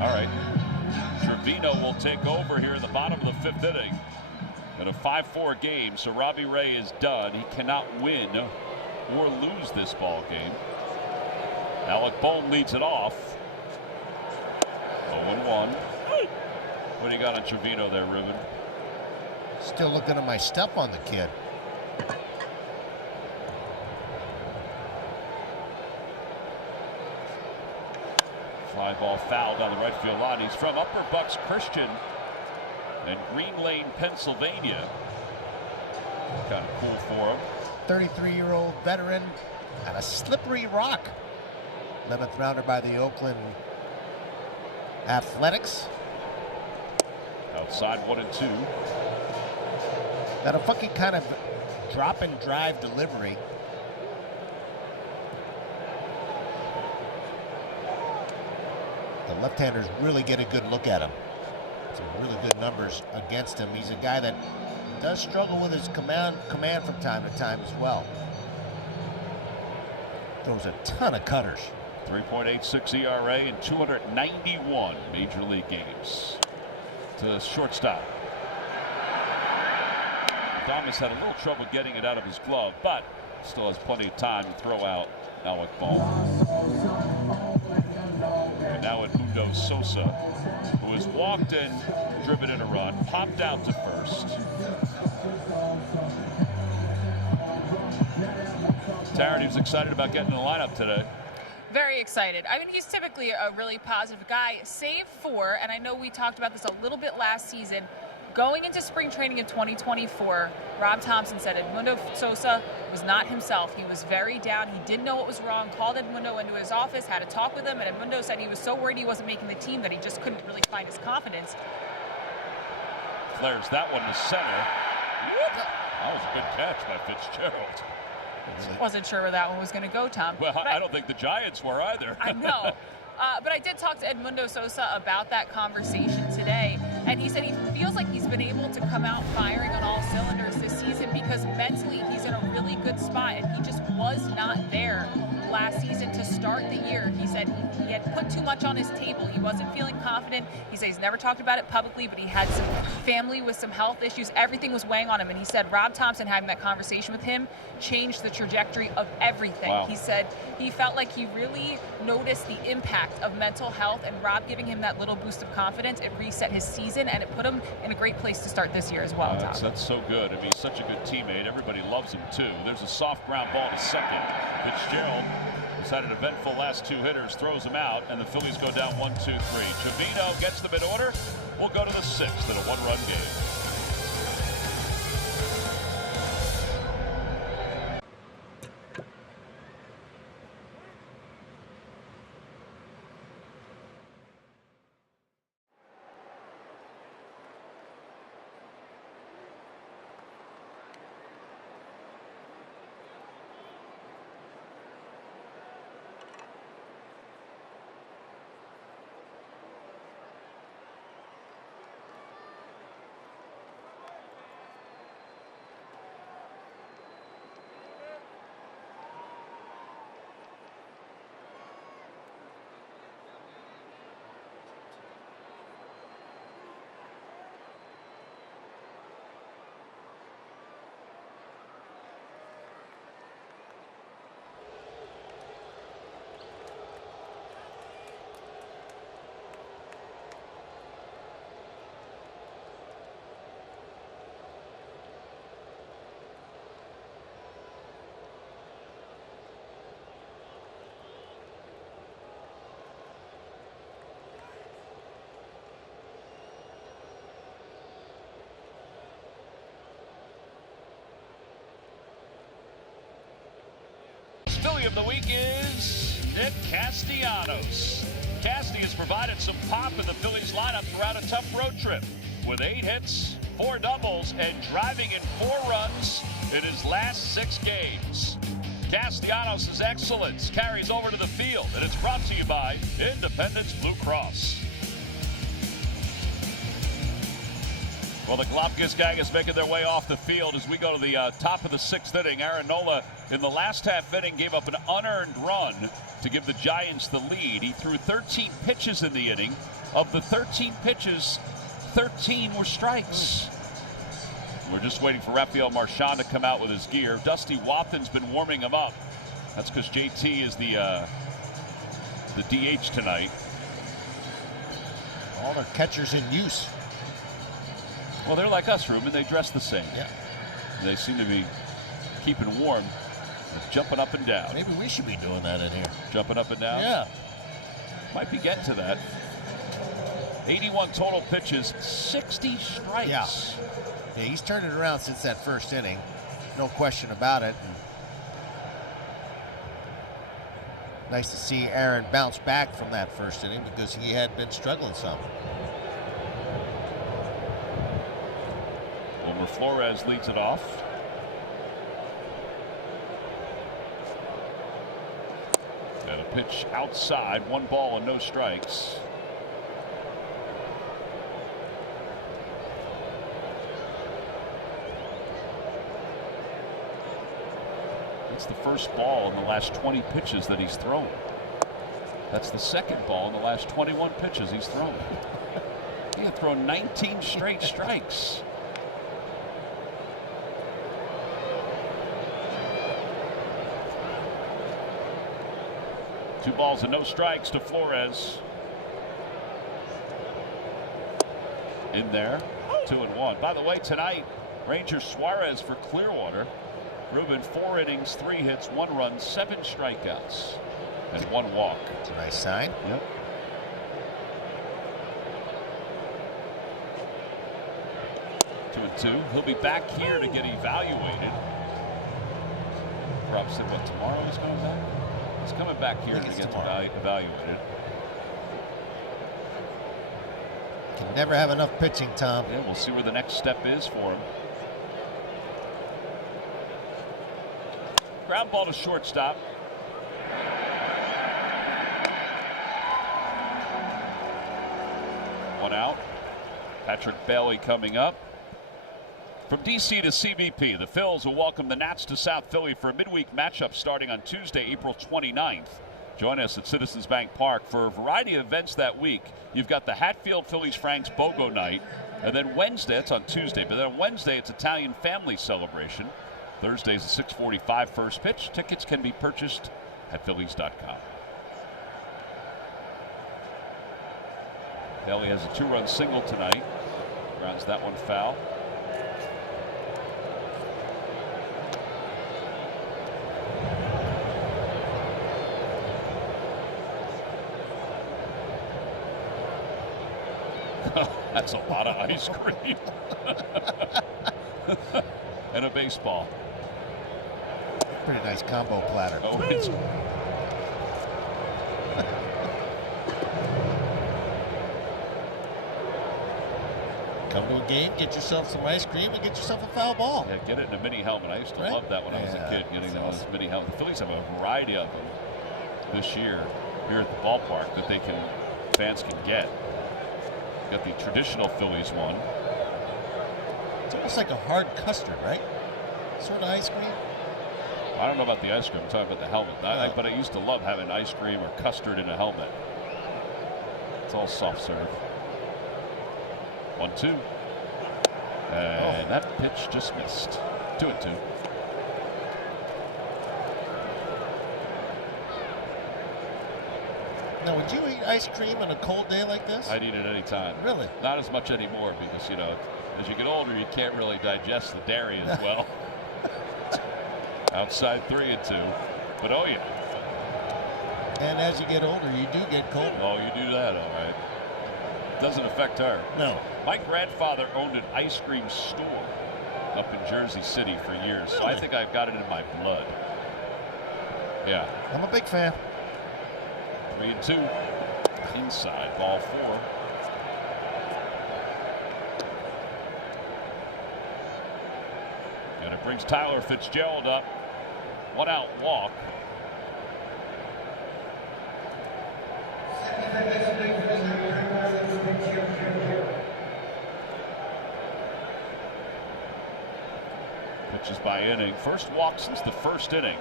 All right. Trevino will take over here in the bottom of the 5th inning in a 5-4 game. So Robbie Ray is done. He cannot win or lose this ball game. Alec Bohm leads it off. 0-1. What do you got on Trevino there, Ruben? Still looking at my stuff on the kid. Fly ball foul down the right field line. He's from Upper Bucks Christian in Green Lane, Pennsylvania. Kind of cool for him. 33-year-old veteran and a slippery rock. 11th rounder by the Oakland Athletics. Outside 1-2. Got a fucking kind of drop and drive delivery. The left-handers really get a good look at him. Some really good numbers against him. He's a guy that does struggle with his command from time to time as well. Throws a ton of cutters. 3.86 ERA in 291 major league games. To the shortstop. Thomas had a little trouble getting it out of his glove, but still has plenty of time to throw out Alec Bohm. And now Edmundo Sosa, who has walked and driven in a run, popped out to first. Taryn, he was excited about getting in the lineup today. Very excited. I mean, he's typically a really positive guy, save for, and I know we talked about this a little bit last season, going into spring training in 2024, Rob Thompson said Edmundo Sosa was not himself. He was very down. He didn't know what was wrong, called Edmundo into his office, had a talk with him, and Edmundo said he was so worried he wasn't making the team that he just couldn't really find his confidence. Flares that one to center. That was a good catch by Fitzgerald. Wasn't sure where that one was going to go, Tom. Well, I don't think the Giants were either. I know. But I did talk to Edmundo Sosa about that conversation today, and he said he feels like he's been able to come out firing on all cylinders this season because mentally he's in a really good spot, and he just was not there last season to start the year. He said he had put too much on his table. He wasn't feeling confident. He said he's never talked about it publicly, but he had some family with some health issues. Everything was weighing on him, and he said Rob Thompson having that conversation with him changed the trajectory of everything. Wow. He said he felt like he really noticed the impact of mental health, and Rob giving him that little boost of confidence. It reset his season, and it put him in a great place to start this year as well. That's so good. I mean, he's such a good teammate. Everybody loves him, too. There's a soft ground ball to second. Fitzgerald has had an eventful last two hitters, throws him out, and the Phillies go down 1-2-3. Trevino gets them in order. We'll go to the sixth in a one-run game. Philly of the week is Nick Castellanos. Casty has provided some pop in the Phillies lineup throughout a tough road trip with 8 hits, 4 doubles, and driving in 4 runs in his last 6 games. Castellanos' excellence carries over to the field, and it's brought to you by Independence Blue Cross. Well, the Galapagos gang is making their way off the field as we go to the top of the 6th inning. Aaron Nola in the last half inning gave up an unearned run to give the Giants the lead. He threw 13 pitches in the inning. Of the 13 pitches, 13 were strikes. We're just waiting for Rafael Marchand to come out with his gear. Dusty Wathan's been warming him up. That's because JT is the DH tonight. All their catchers in use. Well, they're like us, Ruben. They dress the same. Yeah. They seem to be keeping warm, jumping up and down. Maybe we should be doing that in here. Jumping up and down? Yeah. Might be getting to that. 81 total pitches, 60 strikes. Yeah, he's turned it around since that first inning. No question about it. And nice to see Aaron bounce back from that first inning because he had been struggling some. Wilmer Flores leads it off. And a pitch outside, 1 ball and no strikes. That's the first ball in the last 20 pitches that he's thrown. That's the second ball in the last 21 pitches he's thrown. He had thrown 19 straight strikes. Two balls and no strikes to Flores. In there, 2-1. By the way, tonight, Ranger Suarez for Clearwater. Ruben, 4 innings, 3 hits, 1 run, 7 strikeouts, and 1 walk. That's a nice sign. Yep. Two and two. He'll be back here to get evaluated. Rob said, what, tomorrow he's coming back? He's coming back here to get evaluated. Can never have enough pitching, Tom. Yeah, we'll see where the next step is for him. Ground ball to shortstop. One out. Patrick Bailey coming up. From DC to CBP, the Phils will welcome the Nats to South Philly for a midweek matchup starting on Tuesday, April 29th. Join us at Citizens Bank Park for a variety of events that week. You've got the Hatfield Phillies Franks BOGO night, and then Wednesday, it's on Tuesday, but then on Wednesday it's Italian Family Celebration. Thursday's a 6:45 first pitch. Tickets can be purchased at Phillies.com. Bailey has a 2-run single tonight. Grounds that one foul. That's a lot of ice cream. And a baseball. Pretty nice combo platter. Oh, it's come to a game, get yourself some ice cream, and get yourself a foul ball. Yeah, get it in a mini helmet. I used to love that when I was a kid, getting those mini helmets. The Phillies have a variety of them this year here at the ballpark that fans can get. Got the traditional Phillies one. It's almost like a hard custard, right? Sort of ice cream. I don't know about the ice cream. I'm talking about the helmet. But I used to love having ice cream or custard in a helmet. It's all soft serve. 1-2. And that pitch just missed. 2-2. Now, would you eat ice cream on a cold day like this? I'd eat it any time. Really? Not as much anymore because, you know, as you get older, you can't really digest the dairy as well. Outside 3-2. But oh, yeah. And as you get older, you do get colder. Oh, you do that, all right. Doesn't affect her. No. My grandfather owned an ice cream store up in Jersey City for years, so I think I've got it in my blood. Yeah. I'm a big fan. 3-2. Inside, ball 4. And it brings Tyler Fitzgerald up. 1 out walk. Pitches by inning. First walk since the first inning.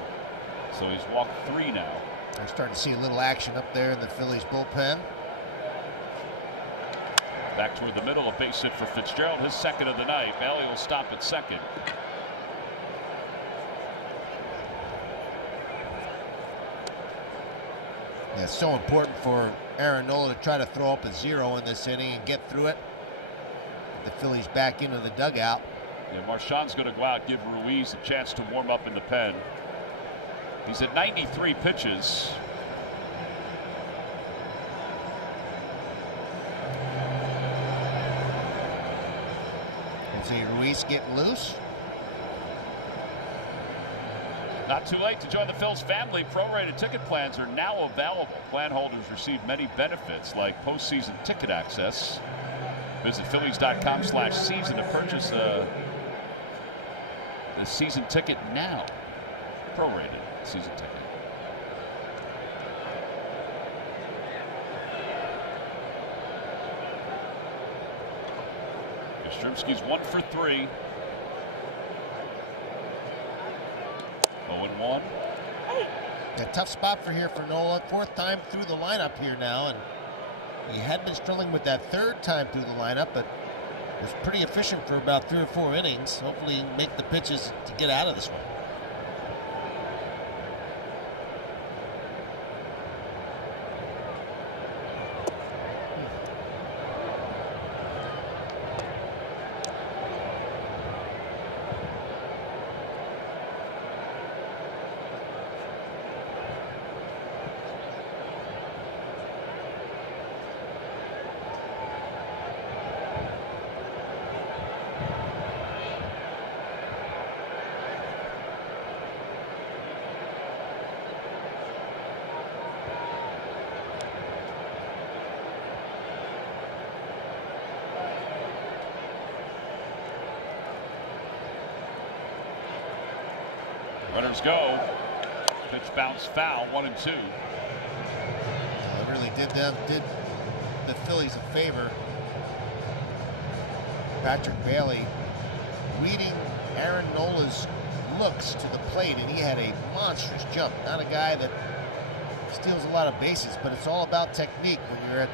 So he's walked 3 now. We're starting to see a little action up there in the Phillies bullpen. Back toward the middle, a base hit for Fitzgerald, his second of the night. Bailey will stop at second. Yeah, it's so important for Aaron Nola to try to throw up a 0 in this inning and get through it. The Phillies back into the dugout. Yeah, Marchand's going to go out, give Ruiz a chance to warm up in the pen. He's at 93 pitches. Jose Ruiz getting loose. Not too late to join the Phil's family. Prorated ticket plans are now available. Plan holders receive many benefits like postseason ticket access. Visit Phillies.com/season to purchase the season ticket now. Prorated season ticket. Yastrzemski's 1 for 3. 0-1. A tough spot for Nola. 4th time through the lineup here now, and he had been struggling with that 3rd time through the lineup, but was pretty efficient for about 3 or 4 innings. Hopefully he can make the pitches to get out of this one. Runners go. Pitch bounce foul, 1-2. It really did the Phillies a favor. Patrick Bailey reading Aaron Nola's looks to the plate, and he had a monstrous jump. Not a guy that steals a lot of bases, but it's all about technique. When you're at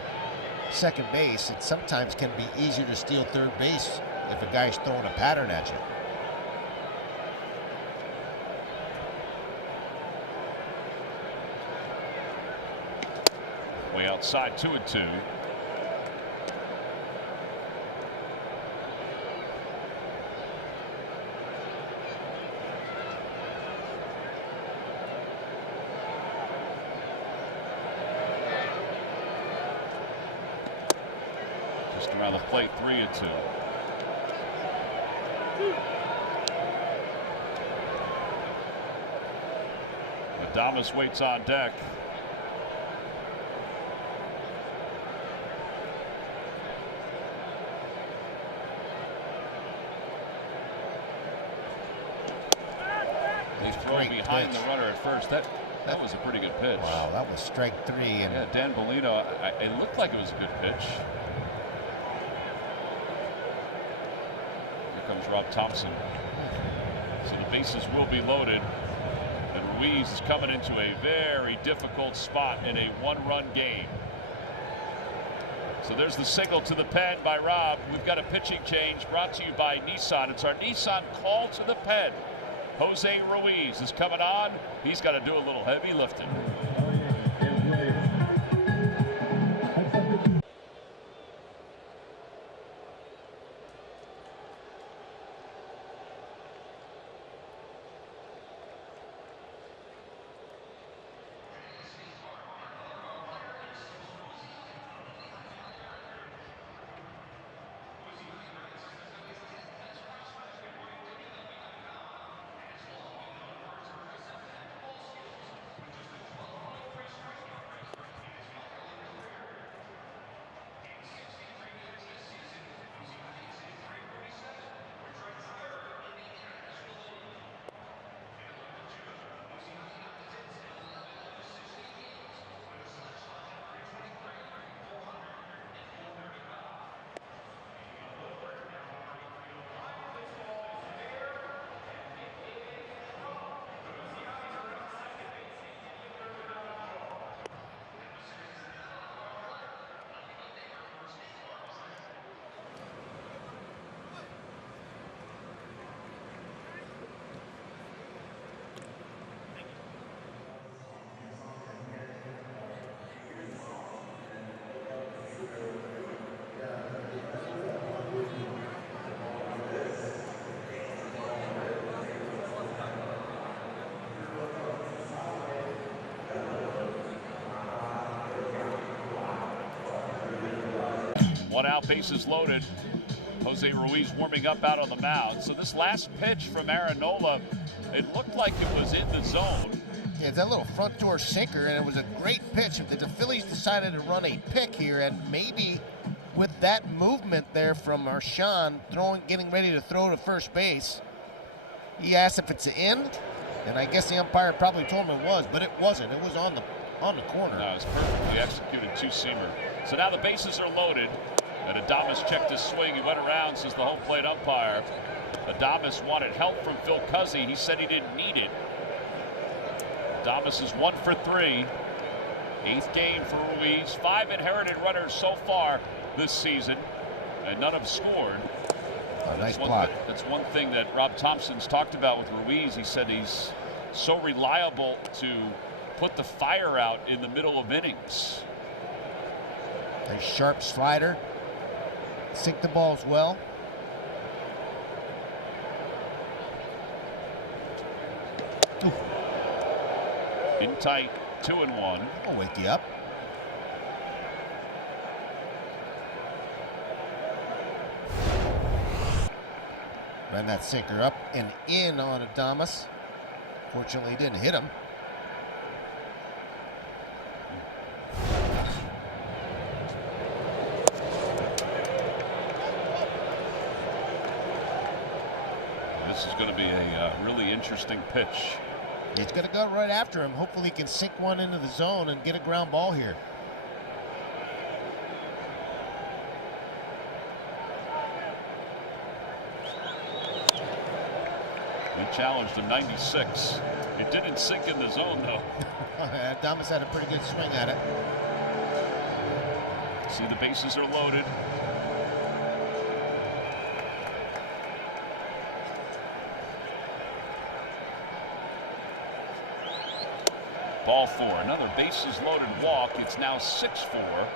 second base, it sometimes can be easier to steal third base if a guy's throwing a pattern at you. Way outside, 2-2. Just around the plate, 3-2. Adames waits on deck. He's throwing behind the runner at first. That was a pretty good pitch. Wow, that was strike 3. And yeah, Dan Bellino, it looked like it was a good pitch. Here comes Rob Thompson. So the bases will be loaded. And Ruiz is coming into a very difficult spot in a one-run game. So there's the signal to the pen by Rob. We've got a pitching change brought to you by Nissan. It's our Nissan call to the pen. Jose Ruiz is coming on. He's got to do a little heavy lifting. One out, bases loaded. Jose Ruiz warming up out on the mound. So this last pitch from Aaron Nola, it looked like it was in the zone. Yeah, that little front door sinker, and it was a great pitch. The Phillies decided to run a pick here, and maybe with that movement there from Marshawn getting ready to throw to first base, he asked if it's in, and I guess the umpire probably told him it was, but it wasn't. It was on the corner. No, it was perfectly executed two-seamer. So now the bases are loaded. And Adames checked his swing. He went around, says the home plate umpire. Adames wanted help from Phil Cuzzy. He said he didn't need it. Adames is 1 for 3. 8th game for Ruiz. 5 inherited runners so far this season, and none have scored. Nice block. That's one thing that Rob Thompson's talked about with Ruiz. He said he's so reliable to put the fire out in the middle of innings. A sharp slider. Sink the balls well. Ooh. In tight, 2-1. I'll wake you up. Ran that sinker up and in on Adames. Fortunately, he didn't hit him. This is going to be a really interesting pitch. He's going to go right after him. Hopefully he can sink one into the zone and get a ground ball here. He challenged him 96. It didn't sink in the zone, though. Adames had a pretty good swing at it. See, the bases are loaded. Ball 4. Another bases loaded walk. It's now 6-4.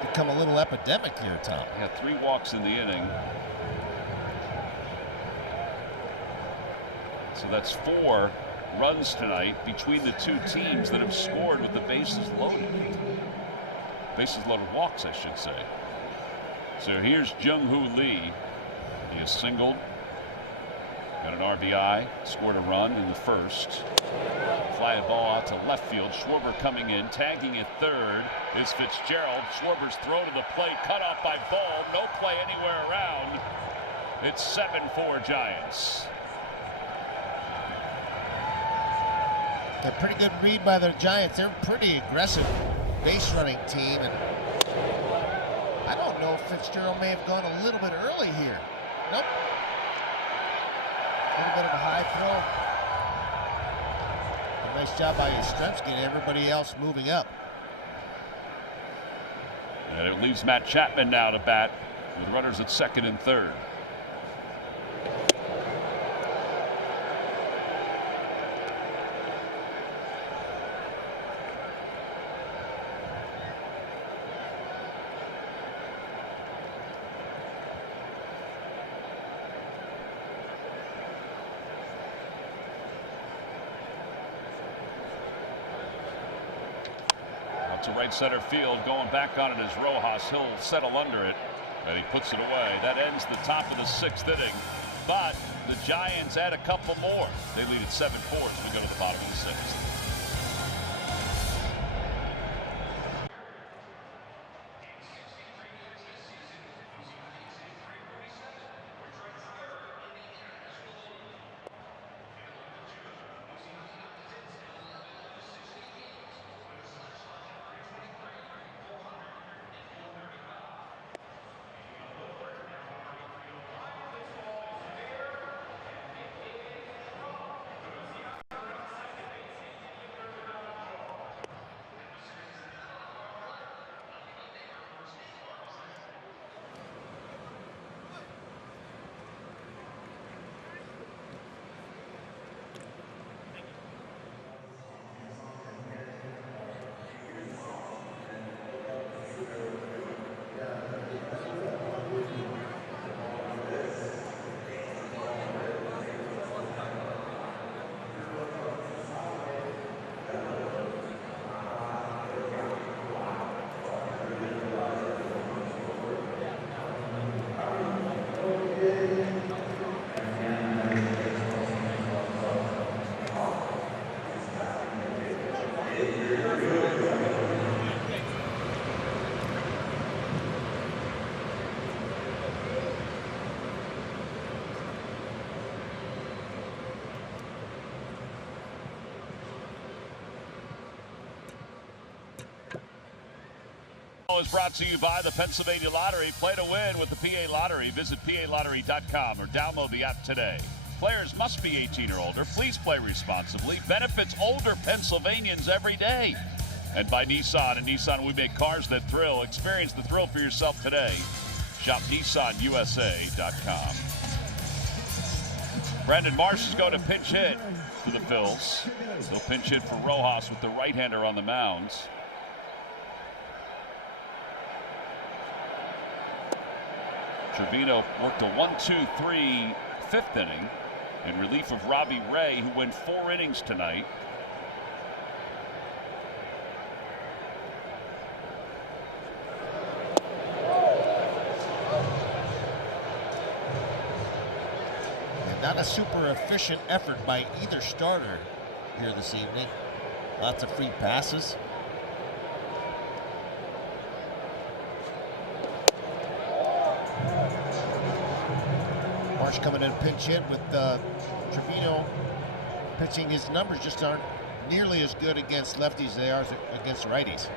Become a little epidemic here, Tom. Yeah, 3 walks in the inning. So that's 4 runs tonight between the two teams that have scored with the bases loaded. Bases loaded walks, I should say. So here's Jung-Hoo Lee. He has singled, got an RBI, scored a run in the first. Fly ball out to left field. Schwarber coming in, tagging at third is Fitzgerald. Schwarber's throw to the plate, cut off by Ball. No play anywhere around. It's 7-4 Giants. A pretty good read by the Giants. They're a pretty aggressive base running team, and I don't know if Fitzgerald may have gone a little bit early here. Nope. A little bit of a high throw. A nice job by Yastrzemski and everybody else moving up. And it leaves Matt Chapman now to bat with runners at second and third. To right center field, going back on it is Rojas. He'll settle under it, and he puts it away. That ends the top of the 6th inning, but the Giants add a couple more. They lead at 7-4 as we go to the bottom of the 6th. Is brought to you by the Pennsylvania Lottery. Play to win with the PA Lottery. Visit PALottery.com or download the app today. Players must be 18 or older. Please play responsibly. Benefits older Pennsylvanians every day. And by Nissan. And Nissan, we make cars that thrill. Experience the thrill for yourself today. Shop NissanUSA.com. Brandon Marsh is going to pinch hit for the Phils. They'll pinch hit for Rojas with the right-hander on the mound. Trevino worked a 1-2-3 5th inning in relief of Robbie Ray, who went 4 innings tonight. And not a super efficient effort by either starter here this evening. Lots of free passes. Marsh coming in pinch hit with Trevino pitching. His numbers just aren't nearly as good against lefties as they are against righties.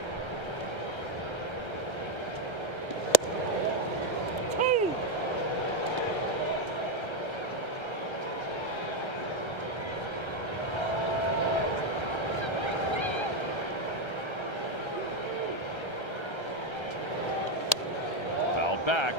Fouled back.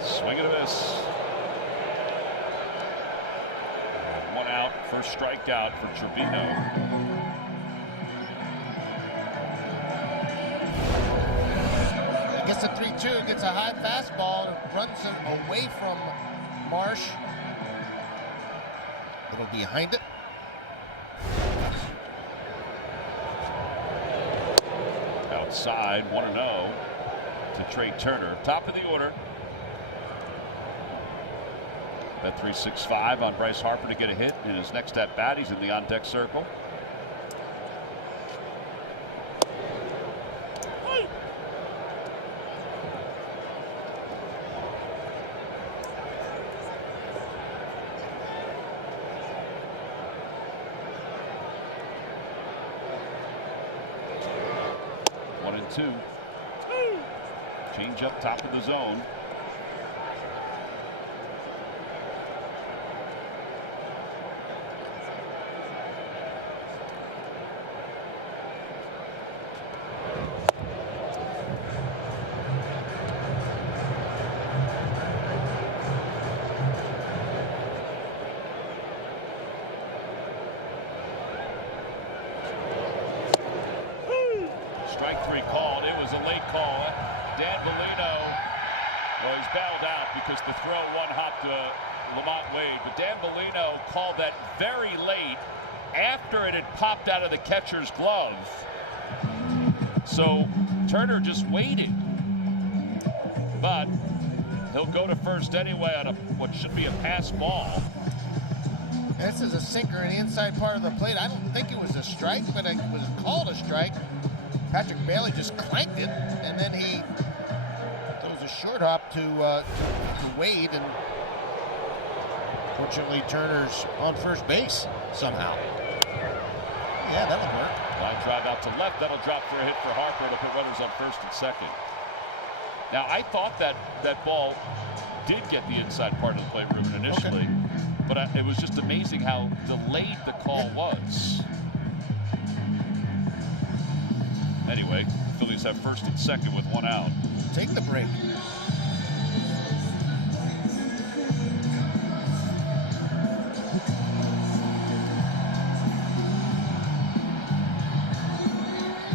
Swing and a miss. One out, first strikeout for Trevino. Gets a 3-2, gets a high fastball, runs it away from Marsh. Little behind it. Outside, 1-0 to Trey Turner. Top of the order. Bet 365 on Bryce Harper to get a hit in his next at bat. He's in the on-deck circle. One and two. Change up top of the zone. Strike three called. It was a late call. Dan Bellino, well, he's bailed out because the throw one hopped Lamont Wade. But Dan Bellino called that very late after it had popped out of the catcher's glove. So Turner just waiting. But he'll go to first anyway on what should be a pass ball. This is a sinker in the inside part of the plate. I don't think it was a strike, but it was called a strike. Patrick Bailey just clanked it, and then he throws a short hop to Wade, and fortunately Turner's on first base somehow. Yeah, that would work. Line drive out to left. That'll drop for a hit for Harper. It'll put runners on first and second. Now, I thought that ball did get the inside part of the plate, Ruben, initially. Okay. But it was just amazing how delayed the call was. Anyway, Phillies have first and second with one out. Take the break.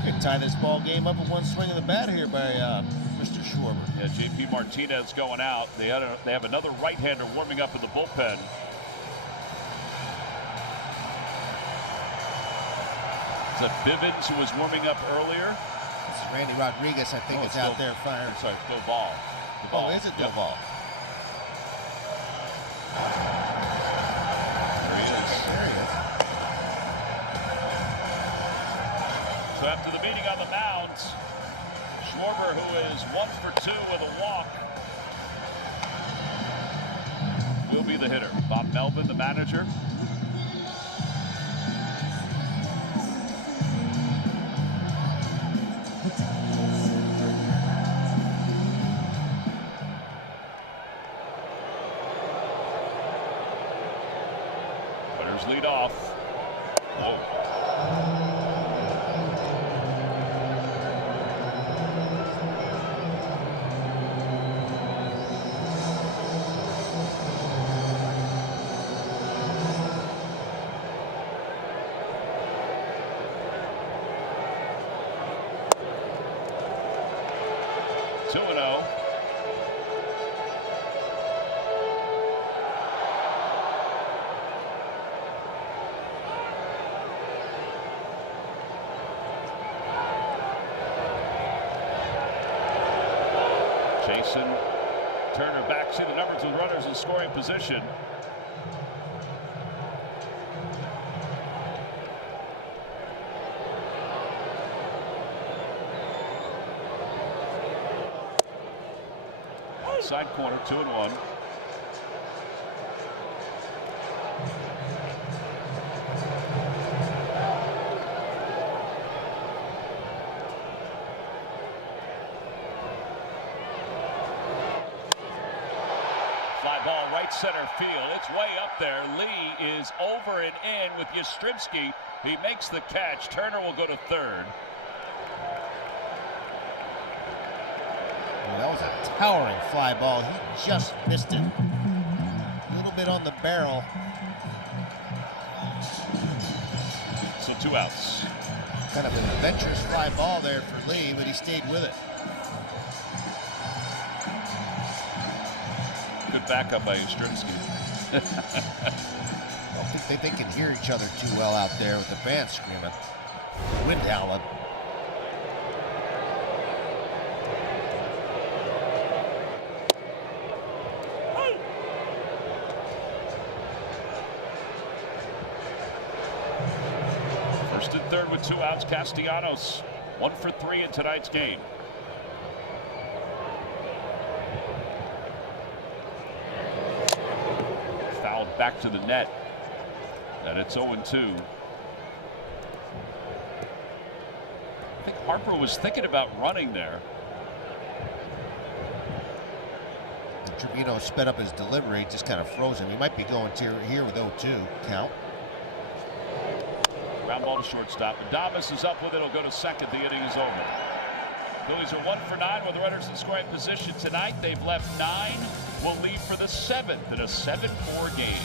Could tie this ball game up with one swing of the bat here by Mr. Schwarber. Yeah, JP Martinez going out. They have another right-hander warming up in the bullpen. Is that Bivens who was warming up earlier? This is Randy Rodriguez, I think, is out there firing. Sorry, Doval. Oh, is it Doval? There he is. There he is. So after the meeting on the mound, Schwarber, who is 1 for 2 with a walk, will be the hitter. Bob Melvin, the manager. Runners lead off. Whoa. 2-0. Jason Turner back to the numbers with runners in scoring position. Side corner, 2-1. Fly ball right center field. It's way up there. Lee is over and in with Yastrzemski. He makes the catch. Turner will go to third. That was a towering fly ball. He just missed it. A little bit on the barrel. So 2 outs. Kind of an adventurous fly ball there for Lee, but he stayed with it. Good backup by Yastrzemski. I don't think they can hear each other too well out there with the fans screaming. Wind howling. First and third with 2 outs. Castellanos 1 for 3 in tonight's game. Fouled back to the net, and it's 0-2. I think Harper was thinking about running there. Trevino sped up his delivery, just kind of froze him. He might be going to here with 0-2 count. Ground ball to shortstop. Adames is up with it. He'll go to second. The inning is over. Phillies are 1 for 9 with runners in scoring position tonight. They've left 9. Will leave for the 7th in a 7-4 game.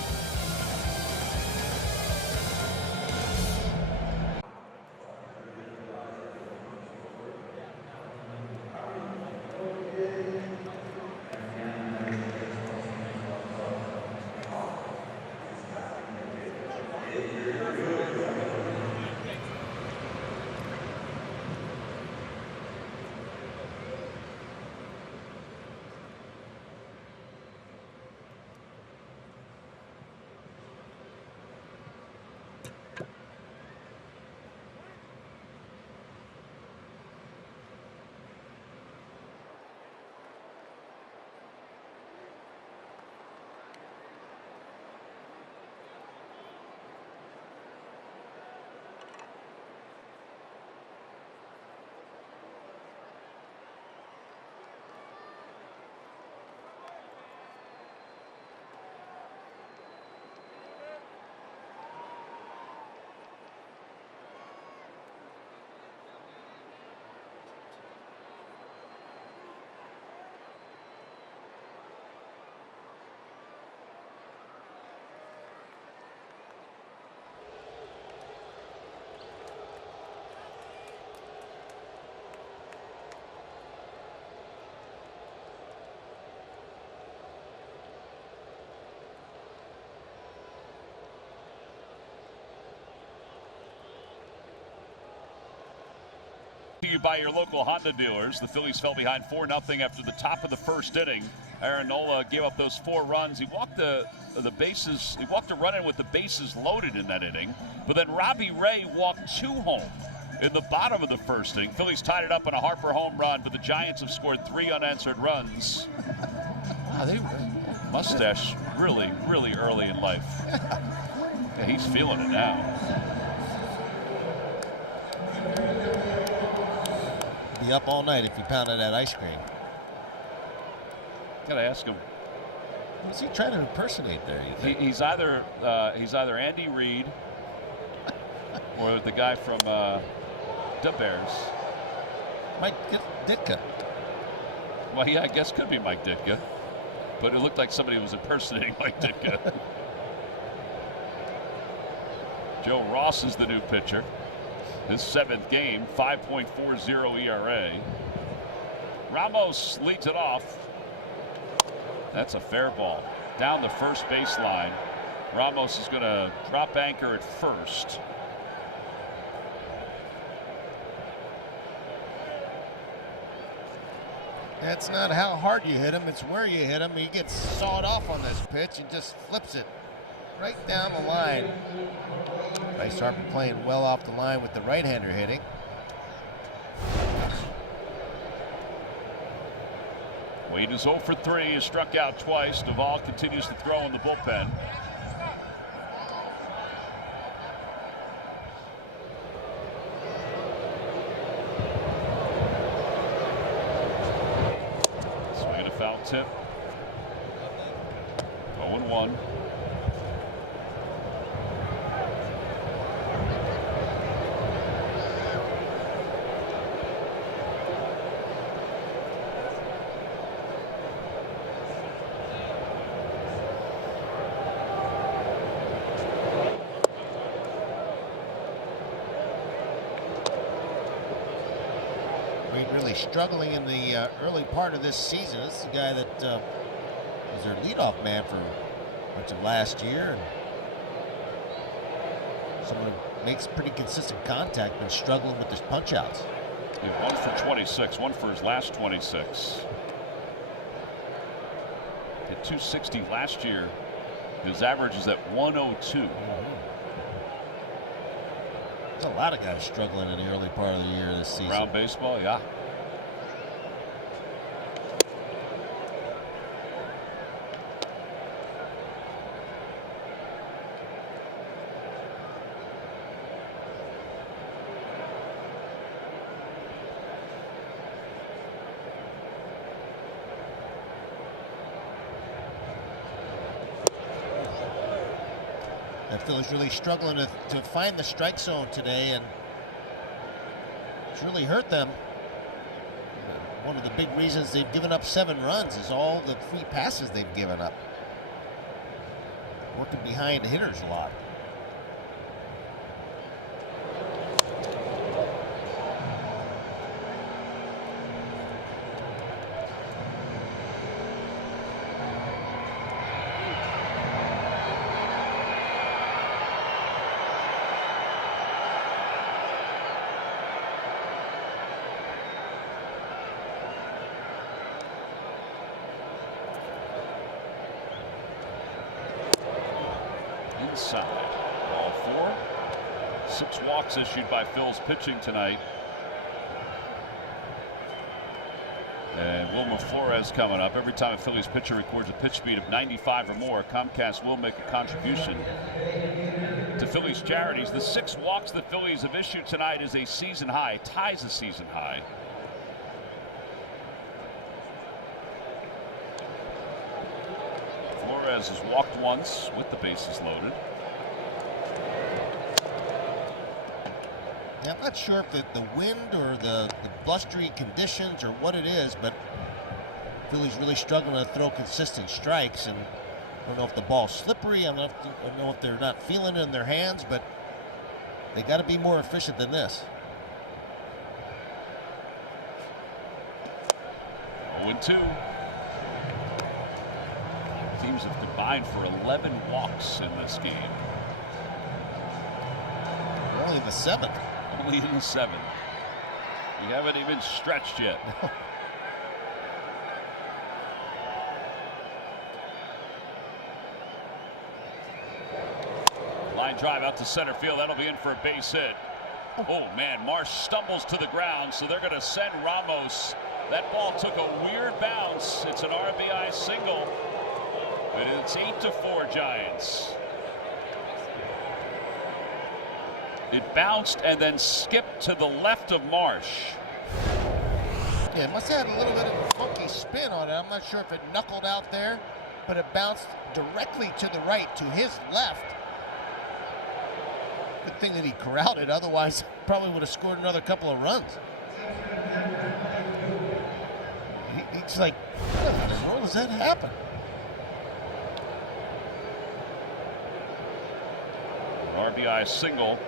To you by your local Honda dealers. The Phillies fell behind 4-0 after the top of the first inning. Aaron Nola gave up those 4 runs. He walked the bases. He walked a run in with the bases loaded in that inning. But then Robbie Ray walked 2 home in the bottom of the first inning. Phillies tied it up on a Harper home run, but the Giants have scored 3 unanswered runs. Wow, they mustache really, really early in life. Yeah, he's feeling it now. Be up all night if you pounded that ice cream. Gotta ask him. What's he trying to impersonate there, you think? He's either Andy Reid or the guy from the Bears. Mike Ditka. Well, yeah, I guess could be Mike Ditka, but it looked like somebody was impersonating Mike Ditka. Joe Ross is the new pitcher. His 7th game, 5.40 ERA. Ramos leads it off. That's a fair ball. Down the first baseline. Ramos is going to drop anchor at first. That's not how hard you hit him, it's where you hit him. He gets sawed off on this pitch and just flips it right down the line. Bryce Harper playing well off the line with the right-hander hitting. Wade is 0 for 3. He struck out twice. Duvall continues to throw in the bullpen. Swing and a foul tip. 0-1. Really struggling in the early part of this season. This is the guy that was their leadoff man for much of last year. And someone who makes pretty consistent contact, been struggling with his punch outs. Yeah, 1 for 26, 1 for his last 26. Hit 260 last year. His average is at 102. There's a lot of guys struggling in the early part of the year this season. Around baseball, yeah. The Phillies really struggling to find the strike zone today, and it's really hurt them. One of the big reasons they've given up 7 runs is all the free passes they've given up. Working behind hitters a lot. Inside. Ball 4. 6 walks issued by Phil's pitching tonight. And Wilmer Flores coming up. Every time a Phillies pitcher records a pitch speed of 95 or more, Comcast will make a contribution to Phillies charities. The 6 walks the Phillies have issued tonight is a season high, ties a season high. Flores has walked once with the bases loaded. Yeah, I'm not sure if the wind or the blustery conditions or what it is, but Philly's really struggling to throw consistent strikes, and I don't know if the ball's slippery. I don't know if they're not feeling it in their hands, but they got to be more efficient than this. 0-2. Teams have combined for 11 walks in this game. We're only in the 7th. Only in the 7th. We haven't even stretched yet. Line drive out to center field. That'll be in for a base hit. Oh man, Marsh stumbles to the ground, so they're going to send Ramos. That ball took a weird bounce. It's an RBI single. And it's 8-4 Giants. It bounced and then skipped to the left of Marsh. Yeah, it must have had a little bit of a funky spin on it. I'm not sure if it knuckled out there, but it bounced directly to the right, to his left. Good thing that he corralled it, otherwise probably would have scored another couple of runs. He's like, how in the world does that happen? An RBI single.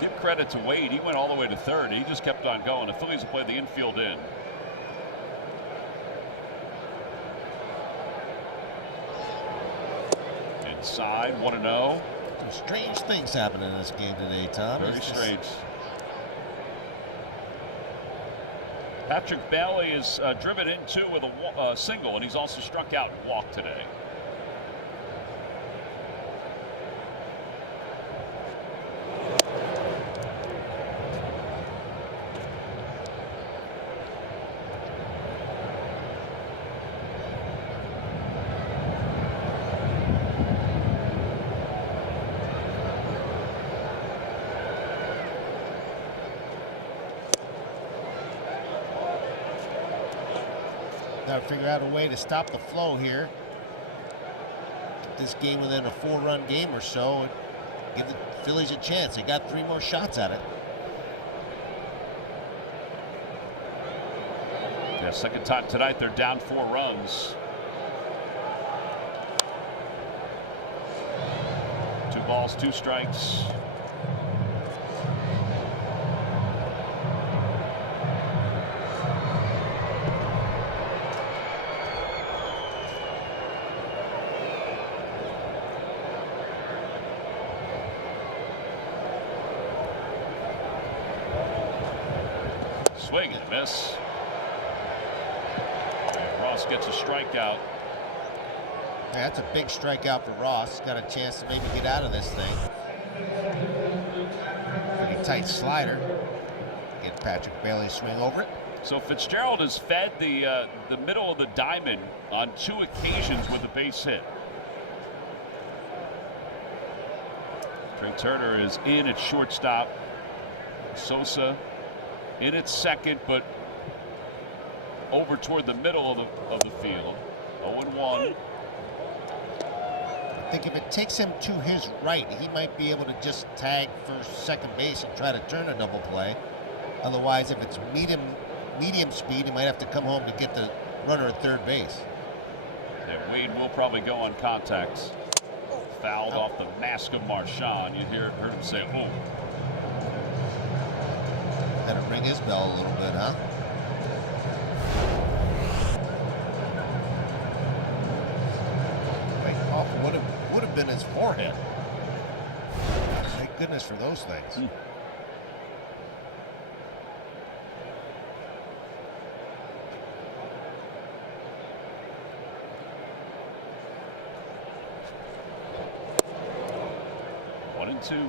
Give credit to Wade. He went all the way to third. He just kept on going. The Phillies have played the infield in. Inside, 1-0. Some strange things happening in this game today, Tom. Very strange. Patrick Bailey is driven in two with a single, and he's also struck out and walked today. Got to figure out a way to stop the flow here. Get this game within a 4-run game or so and give the Phillies a chance. They got 3 more shots at it. Yeah, second time tonight they're down 4 runs. 2 balls, 2 strikes. Swing and miss. And Ross gets a strikeout. Yeah, that's a big strikeout for Ross. Got a chance to maybe get out of this thing. Pretty tight slider. Get Patrick Bailey swing over it. So Fitzgerald has fed the middle of the diamond on 2 occasions with a base hit. Trey Turner is in at shortstop. Sosa in at second, but over toward the middle of the field. 0-1. I think if it takes him to his right, he might be able to just tag first, second base and try to turn a double play. Otherwise, if it's medium speed, he might have to come home to get the runner at third base. Yeah, Wade will probably go on contact. Fouled off the mask of Marchand. You heard him say, "Oh." Got to ring his bell a little bit, huh? Right off would have been his forehead. Thank goodness for those things. 1-2.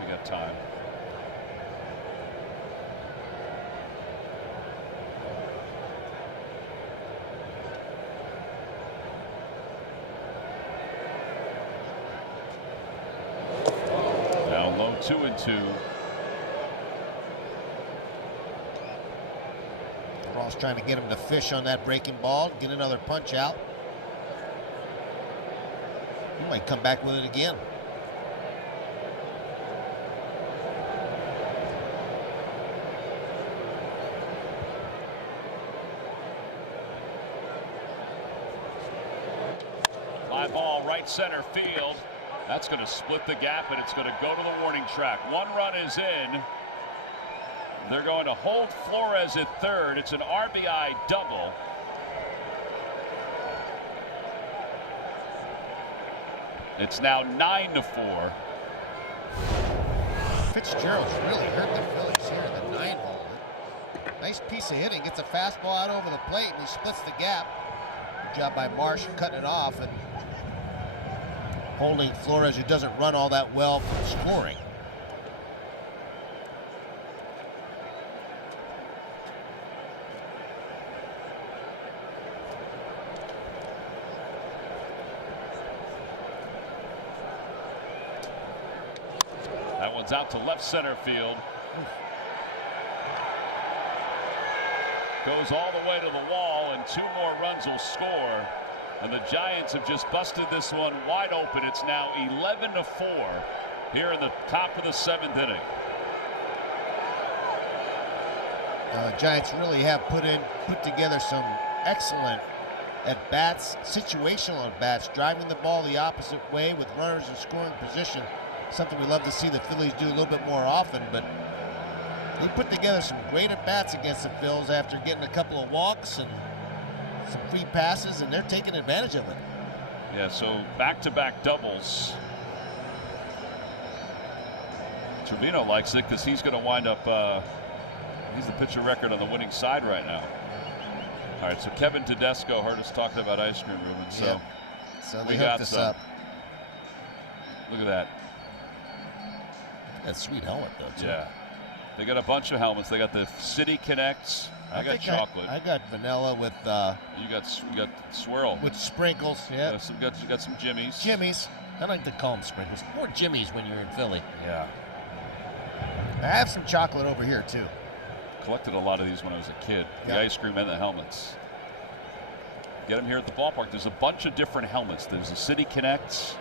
We got time. Down low, 2-2. Ross trying to get him to fish on that breaking ball, get another punch out. He might come back with it again. Fly ball, right center field. That's going to split the gap, and it's going to go to the warning track. 1 run is in. They're going to hold Flores at third. It's an RBI double. It's now 9-4. Fitzgerald's really hurt the Phillies here in the 9-hole. Nice piece of hitting. Gets a fastball out over the plate, and he splits the gap. Good job by Marsh cutting it off and holding Flores, who doesn't run all that well, from scoring. That one's out to left center field. Goes all the way to the wall, and 2 more runs will score. And the Giants have just busted this one wide open. It's now 11-4 here in the top of the 7th inning. Giants really have put together some excellent at-bats, situational at-bats, driving the ball the opposite way with runners in scoring position. Something we love to see the Phillies do a little bit more often, but He put together some great at-bats against the Phils after getting a couple of walks and some free passes, and they're taking advantage of it. Yeah, so back-to-back doubles. Trevino likes it because he's going to wind up, he's the pitcher record on the winning side right now. All right, so Kevin Tedesco heard us talking about ice cream, Ruben. So, yeah. So we hooked got us some. up. Look at that. That sweet helmet, though, too. Yeah. They got a bunch of helmets. They got the City Connects. I got chocolate. I got vanilla with you got swirl with sprinkles. Yeah. You got some Jimmies. Jimmies. I like to call them sprinkles. More Jimmies when you're in Philly. Yeah. I have some chocolate over here too. Collected a lot of these when I was a kid. The Yep. ice cream and the helmets. Get them here at the ballpark. There's a bunch of different helmets. There's the City Connects.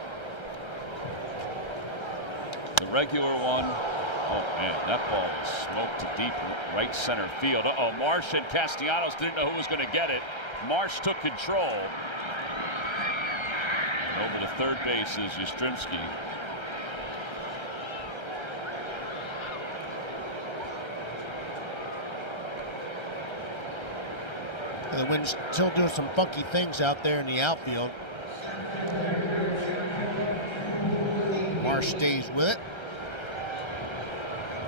The regular one. Oh, man, that ball was smoked to deep right center field. Uh-oh, Marsh and Castellanos didn't know who was going to get it. Marsh took control. And over to third base is Yastrzemski. And the wind's still doing some funky things out there in the outfield. Marsh stays with it.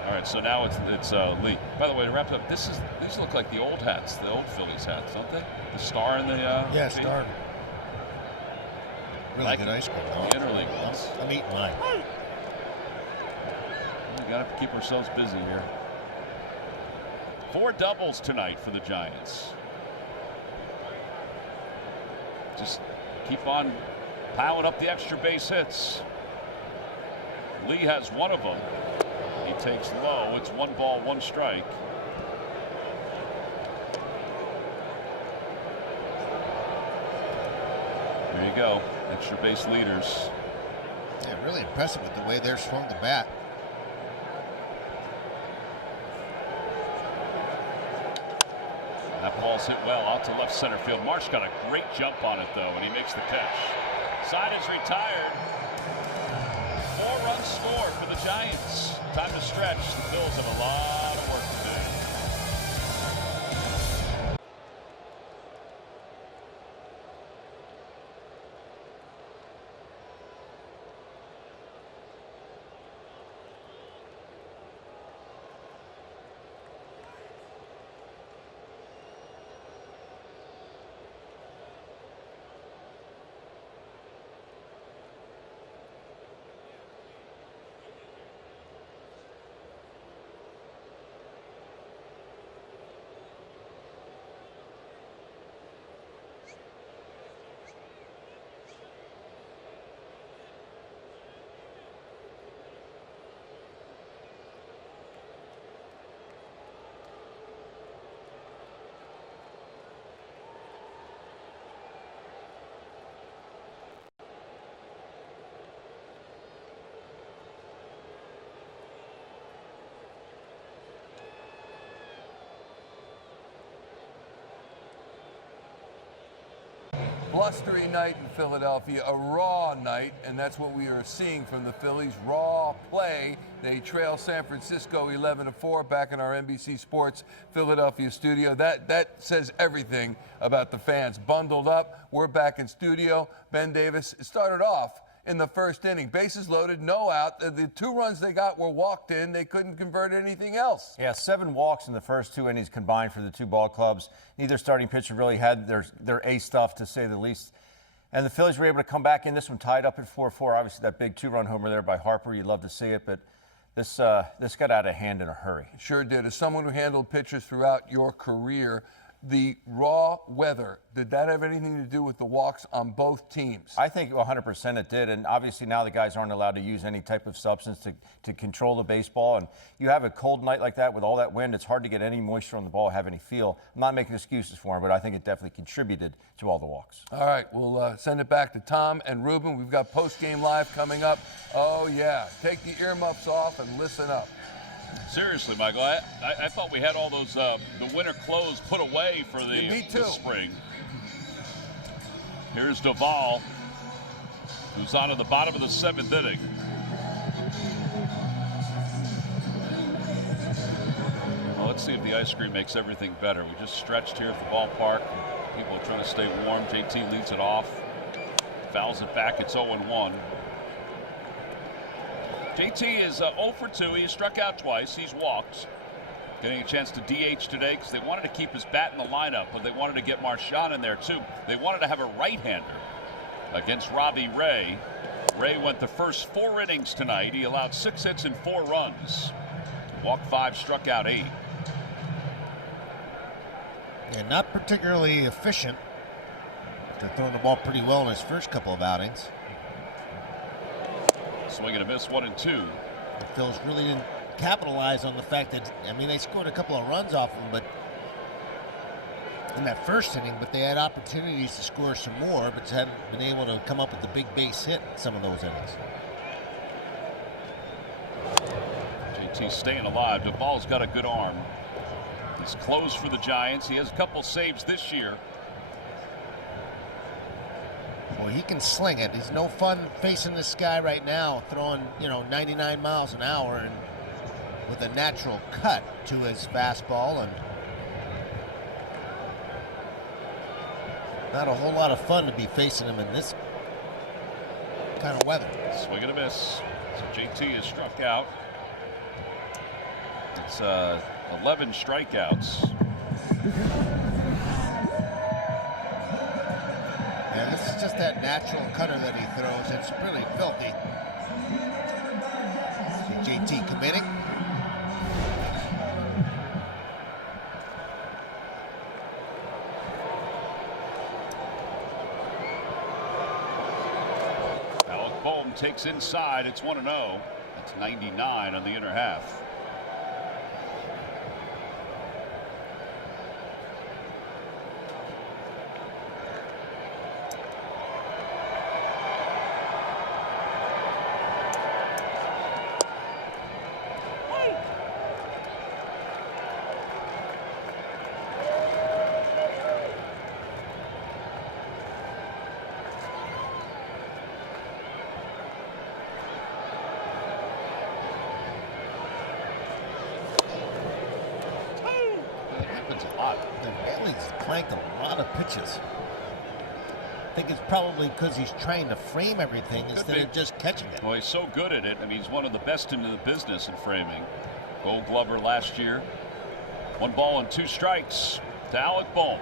All right, so now it's Lee. By the way, to wrap up, these look like the old hats, the old Phillies hats, don't they? The star and the yeah, feet. star. Really Like good ice cream. the interleague ones. I'm eating mine. We got to keep ourselves busy here. 4 doubles tonight for the Giants. Just keep on piling up the extra base hits. Lee has one of them. He takes low. It's 1 ball, 1 strike. There you go. Extra base leaders. Yeah, really impressive with the way they're swung the bat. That ball's hit well out to left center field. Marsh got a great jump on it, though, and he makes the catch. Side is retired. 4 runs scored for the Giants. Time to stretch. The Phils have a lot of work to do. Blustery night in Philadelphia, a raw night, and that's what we are seeing from the Phillies. Raw play. They trail San Francisco 11-4 back in our NBC Sports Philadelphia studio. That says everything about the fans. Bundled up. We're back in studio. Ben Davis started off in the first inning. Bases loaded, no out. The 2 runs they got were walked in. They couldn't convert anything else. Yeah, 7 walks in the first 2 innings combined for the 2 ball clubs. Neither starting pitcher really had their A stuff, to say the least. And the Phillies were able to come back in. This one tied up at 4-4. Obviously, that big 2-run homer there by Harper. You'd love to see it, but this got out of hand in a hurry. Sure did. As someone who handled pitchers throughout your career, the raw weather, did that have anything to do with the walks on both teams? I think 100% it did, and obviously now the guys aren't allowed to use any type of substance to control the baseball, and you have a cold night like that with all that wind, it's hard to get any moisture on the ball, have any feel. I'm not making excuses for him, but I think it definitely contributed to all the walks. All right, we'll send it back to Tom and Ruben. We've got post-game live coming up. Oh, yeah. Take the earmuffs off and listen up. Seriously, Michael, I thought we had all those the winter clothes put away for Me too. the spring. Here's Duvall, who's on at the bottom of the 7th inning. Let's see if the ice cream makes everything better. We just stretched here at the ballpark. People are trying to stay warm. JT leads it off. Fouls it back. It's 0-1. JT is 0 for 2. He struck out twice. He's walked. Getting a chance to DH today because they wanted to keep his bat in the lineup, but they wanted to get Marchand in there too. They wanted to have a right-hander against Robbie Ray. Ray went the first 4 innings tonight. He allowed 6 hits and 4 runs. Walked 5, struck out 8. And not particularly efficient. They're throwing the ball pretty well in his first couple of outings. Swing and a miss, 1-2. The Phillies really didn't capitalize on the fact that, I mean, they scored a couple of runs off him, but in that first inning, but they had opportunities to score some more, but hadn't been able to come up with the big base hit in some of those innings. JT staying alive. Duvall's got a good arm. He's closed for the Giants. He has a couple saves this year. Well, he can sling it. He's no fun facing this guy right now, throwing, 99 miles an hour and with a natural cut to his fastball, and not a whole lot of fun to be facing him in this kind of weather. Swing and a miss. So JT is struck out. It's 11 strikeouts. And this is just that natural cutter that he throws. It's really filthy. See JT committing. Bohm takes inside. It's 1-0. That's 99 on the inner half. Clanked a lot of pitches. I think it's probably because he's trying to frame everything instead of just catching it. Well, he's so good at it. I mean, he's one of the best in the business in framing. Gold Glover last year. 1 ball and 2 strikes to Alec Bohm.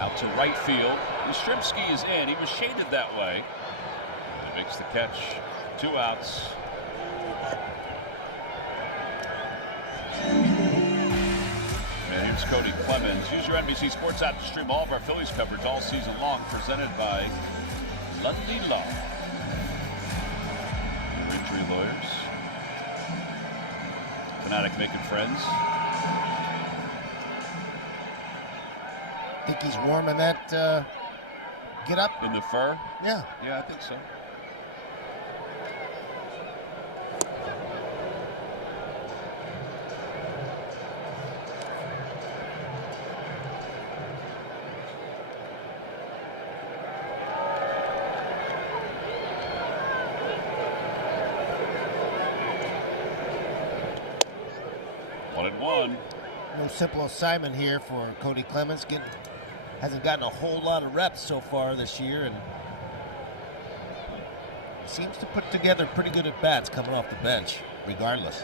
Out to right field. Yastrzemski is in. He was shaded that way. He makes the catch. 2 outs. And here's Cody Clemens. Use your NBC Sports app to stream all of our Phillies coverage all season long. Presented by Ludley Law. Injury lawyers. Fanatic making friends. Think he's warm in that get up? In the fur? Yeah. Yeah, I think so. No simple assignment here for Cody Clemens. Hasn't gotten a whole lot of reps so far this year, and seems to put together pretty good at bats coming off the bench, regardless.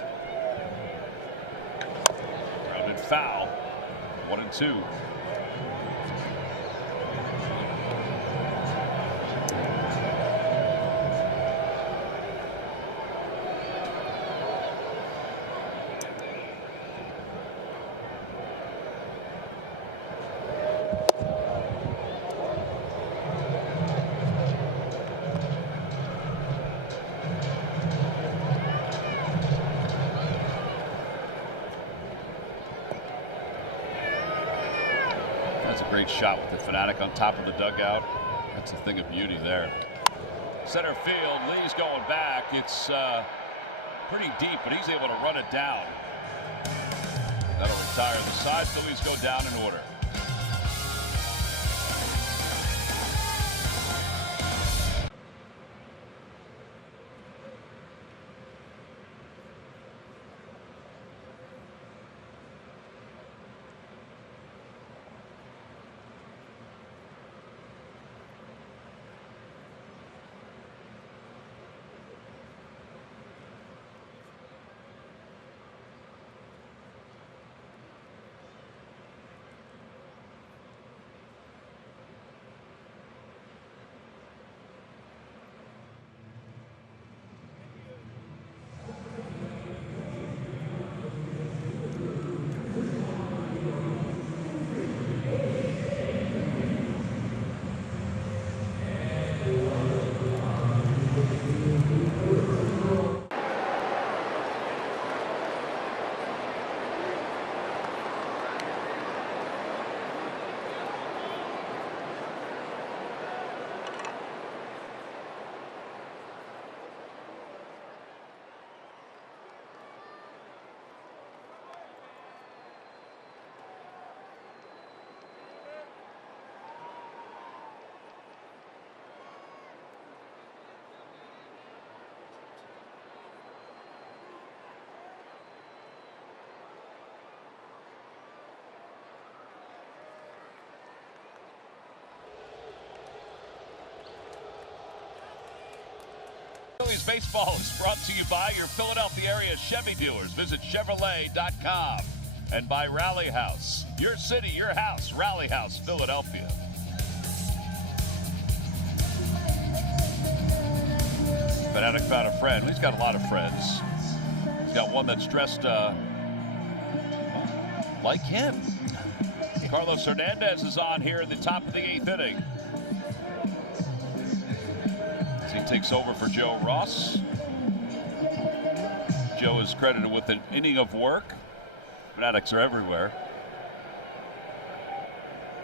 Grounded foul. 1-2. Great shot with the Fanatic on top of the dugout. That's a thing of beauty there. Center field, Lee's going back. It's pretty deep, but he's able to run it down. That'll retire the side. Phillies go down in order. Baseball is brought to you by your Philadelphia area Chevy dealers. Visit Chevrolet.com. And by Rally House. Your city, your house. Rally House, Philadelphia. Fanatic found a friend. He's got a lot of friends. He's got one that's dressed like him. Carlos Hernandez is on here in the top of the 8th inning. As he takes over for Joe Ross. Joe is credited with an inning of work. Fanatics are everywhere.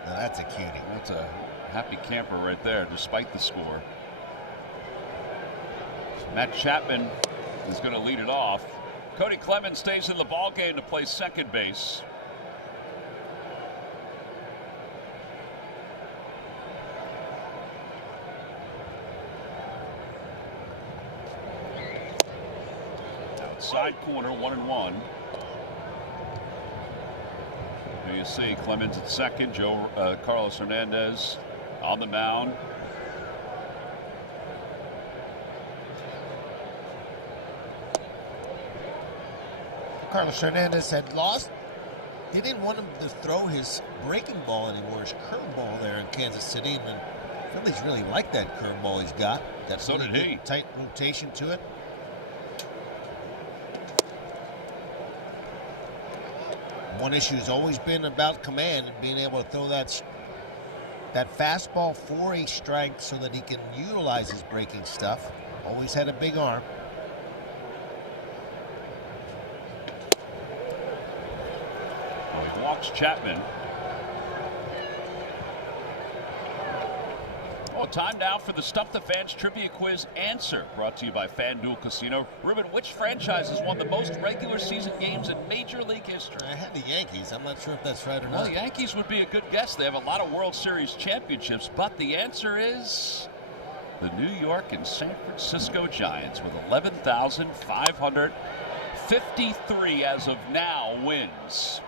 Now that's a cutie. That's a happy camper right there, despite the score. Matt Chapman is going to lead it off. Cody Clemens stays in the ballgame to play second base. Outside corner, 1-1. Here you see Clemens at second, Carlos Hernandez on the mound. Carlos Hernandez had lost. They didn't want him to throw his breaking ball anymore, his curveball there in Kansas City. And the Phillies really like that curveball he's got. Got so really did he. Tight rotation to it. One issue has always been about command and being able to throw that fastball for a strike so that he can utilize his breaking stuff. Always had a big arm. He walks Chapman. Oh, time now for the Stump the Fans Trivia Quiz answer, brought to you by FanDuel Casino. Ruben, which franchise has won the most regular season games in Major League history? I had the Yankees. I'm not sure if that's right or Well, not. the Yankees would be a good guess. They have a lot of World Series championships, but the answer is the New York and San Francisco Giants with 11,553 as of now wins.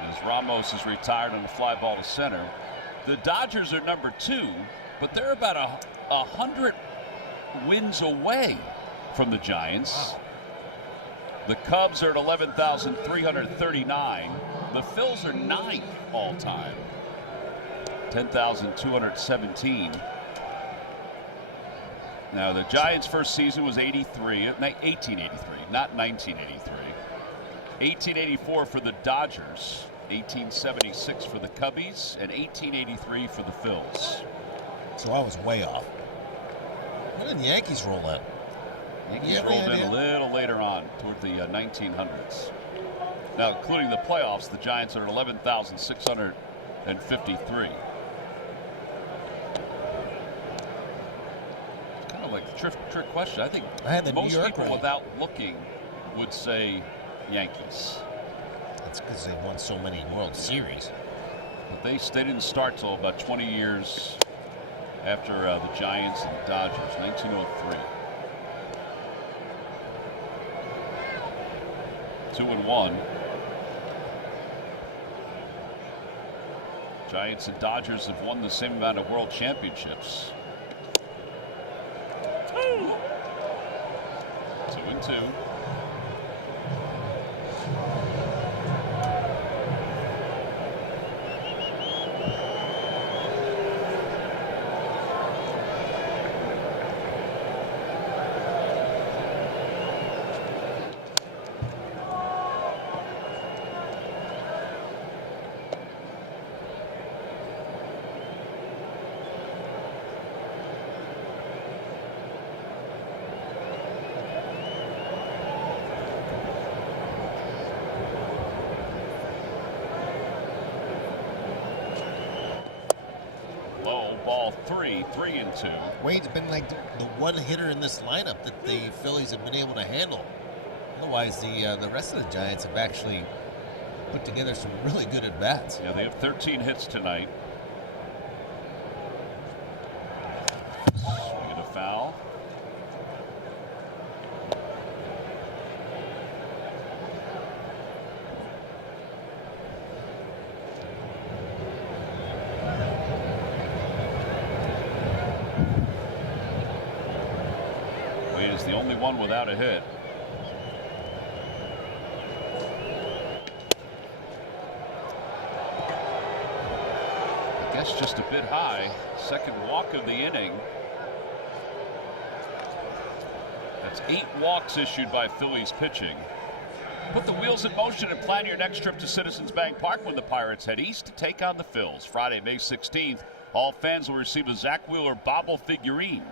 As Ramos is retired on the fly ball to center. The Dodgers are number 2, but they're about 100 wins away from the Giants. Wow. The Cubs are at 11,339. The Phils are 9th all time, 10,217. Now the Giants' first season was 1883, not 1983. 1884 for the Dodgers, 1876 for the Cubbies, and 1883 for the Phils. So I was way off. When did the Yankees roll in? Yankees rolled in a little later on, toward the 1900s. Now, including the playoffs, the Giants are at 11,653. Kind of like a trick question. I think most people without looking would say Yankees. That's because they've won so many World Series. But they didn't start till about 20 years after the Giants and the Dodgers, 1903. 2-1. Giants and Dodgers have won the same amount of world championships. 2-2. Ball 3-2. Wade's been like the one hitter in this lineup that the Phillies have been able to handle. Otherwise, the rest of the Giants have actually put together some really good at bats. Yeah, they have 13 hits tonight. Swing a foul. only one without a hit. I guess just a bit high. Second walk of the inning. That's 8 walks issued by Phillies pitching. Put the wheels in motion and plan your next trip to Citizens Bank Park when the Pirates head east to take on the Phils. Friday, May 16th, all fans will receive a Zach Wheeler bobble figurine.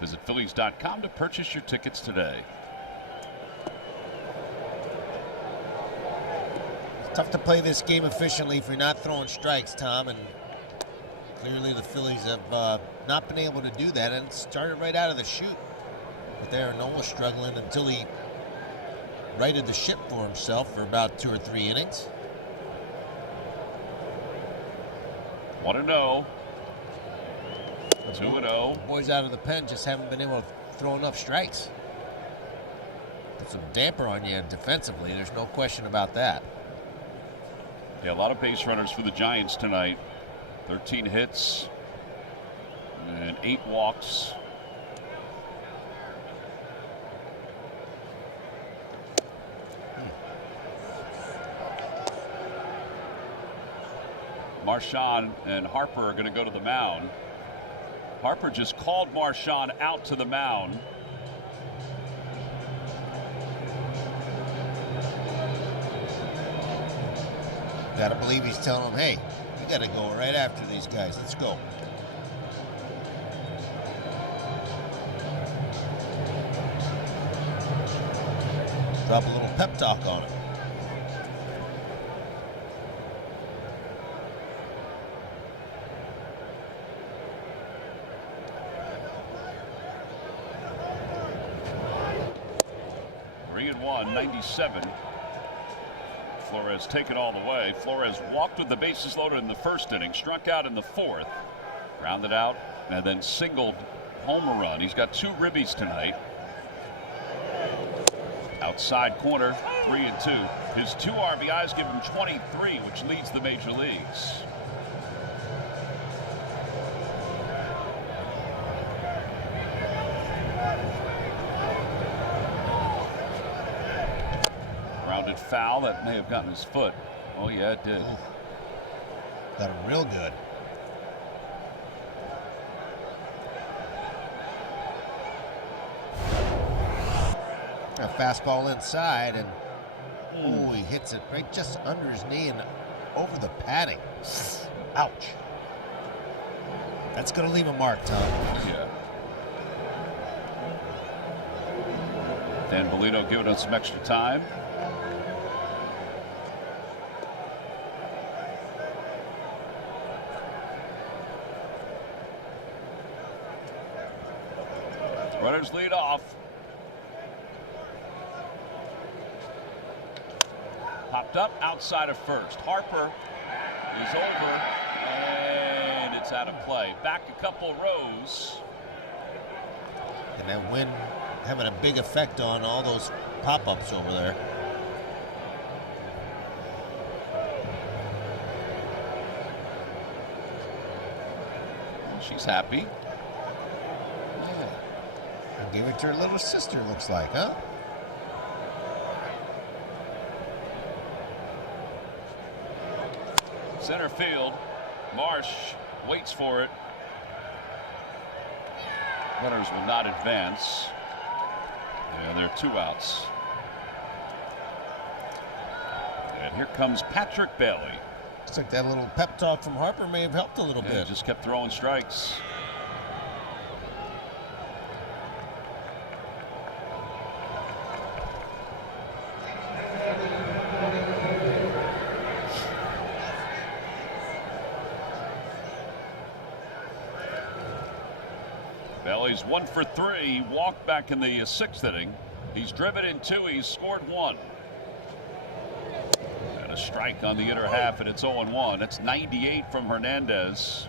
Visit Phillies.com to purchase your tickets today. It's tough to play this game efficiently if you're not throwing strikes, Tom, and clearly the Phillies have not been able to do that, and it started right out of the chute. But Aaron was struggling until he righted the ship for himself for about 2 or 3 innings. 1-0. 2-0. Boys out of the pen just haven't been able to throw enough strikes. Put some damper on you defensively. There's no question about that. Yeah, a lot of base runners for the Giants tonight. 13 hits and 8 walks. Marchand and Harper are going to go to the mound. Harper just called Marchand out to the mound. Gotta believe he's telling them, hey, we gotta go right after these guys. Let's go. Drop a little pep talk on it. One, 97. Flores take it all the way. Flores walked with the bases loaded in the first inning, struck out in the 4th, grounded out, and then singled homer run. He's got 2 ribbies tonight. Outside corner, 3-2. His 2 RBIs give him 23, which leads the major leagues. Foul that may have gotten his foot. Oh yeah, it did. Got him real good. A fastball inside, and he hits it right just under his knee and over the padding. Ouch. That's going to leave a mark, Tom. Yeah. Dan Bellino giving us some extra time. Runners lead off. Popped up outside of first. Harper is over, and it's out of play. Back a couple rows. And that wind having a big effect on all those pop-ups over there. She's happy. Gave it to her little sister, looks like, huh? Center field. Marsh waits for it. Runners will not advance. Yeah, there are 2 outs. And here comes Patrick Bailey. Looks like that little pep talk from Harper may have helped a little bit. Just kept throwing strikes. Bailey's 1 for 3. Walked back in the 6th inning. He's driven in 2. He's scored 1. And a strike on the inner half, and it's 0-1. That's 98 from Hernandez.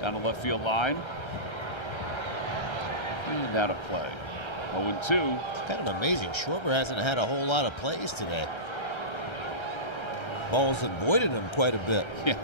Down the left field line. And out of play. 0-2. It's kind of amazing. Schwarber hasn't had a whole lot of plays today. Balls avoided him quite a bit. Yeah.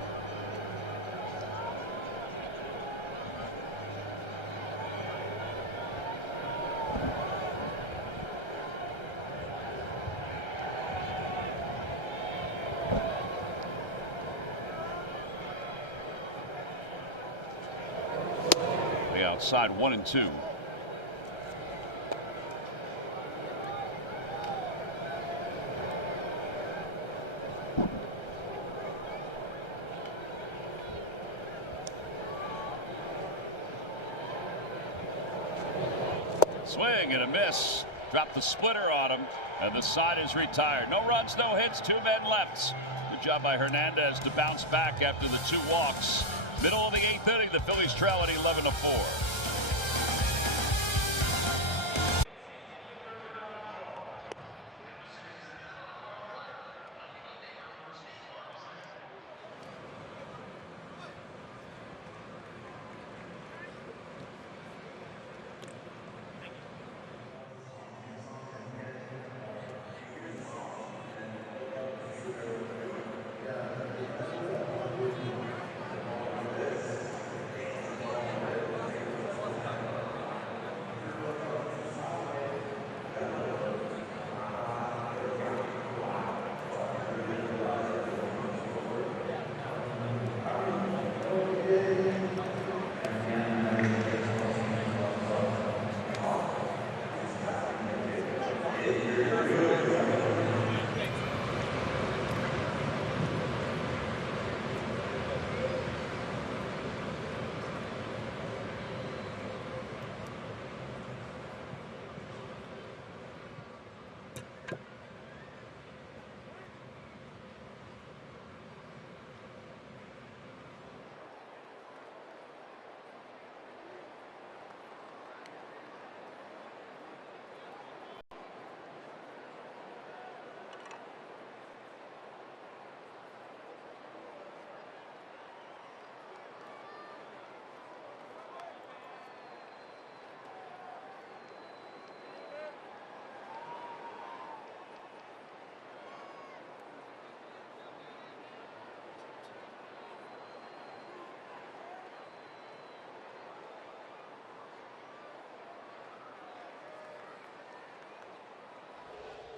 The outside 1-2. Swing and a miss. Dropped the splitter on him, and the side is retired. No runs, no hits, 2 men left. Good job by Hernandez to bounce back after the 2 walks. Middle of the 8th inning, the Phillies trail at 11-4.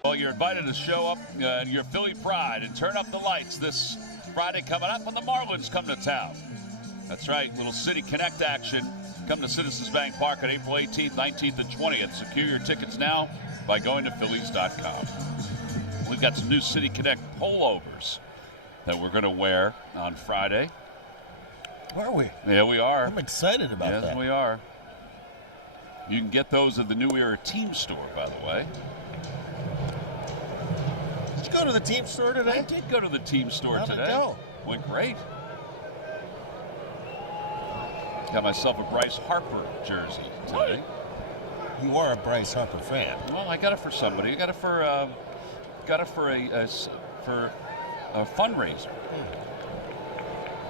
Well, you're invited to show up your Philly pride and turn up the lights this Friday coming up when the Marlins come to town. That's right, little City Connect action. Come to Citizens Bank Park on April 18th, 19th, and 20th. Secure your tickets now by going to Phillies.com. We've got some new City Connect pullovers that we're going to wear on Friday. Are we? Yeah, we are. I'm excited about that. Yes, we are. You can get those at the New Era Team Store, by the way. Did you go to the team store today? I did go to the team store How'd today. it go? Went great. Got myself a Bryce Harper jersey today. You are a Bryce Harper fan. Well, I got it for somebody. I got it for a fundraiser.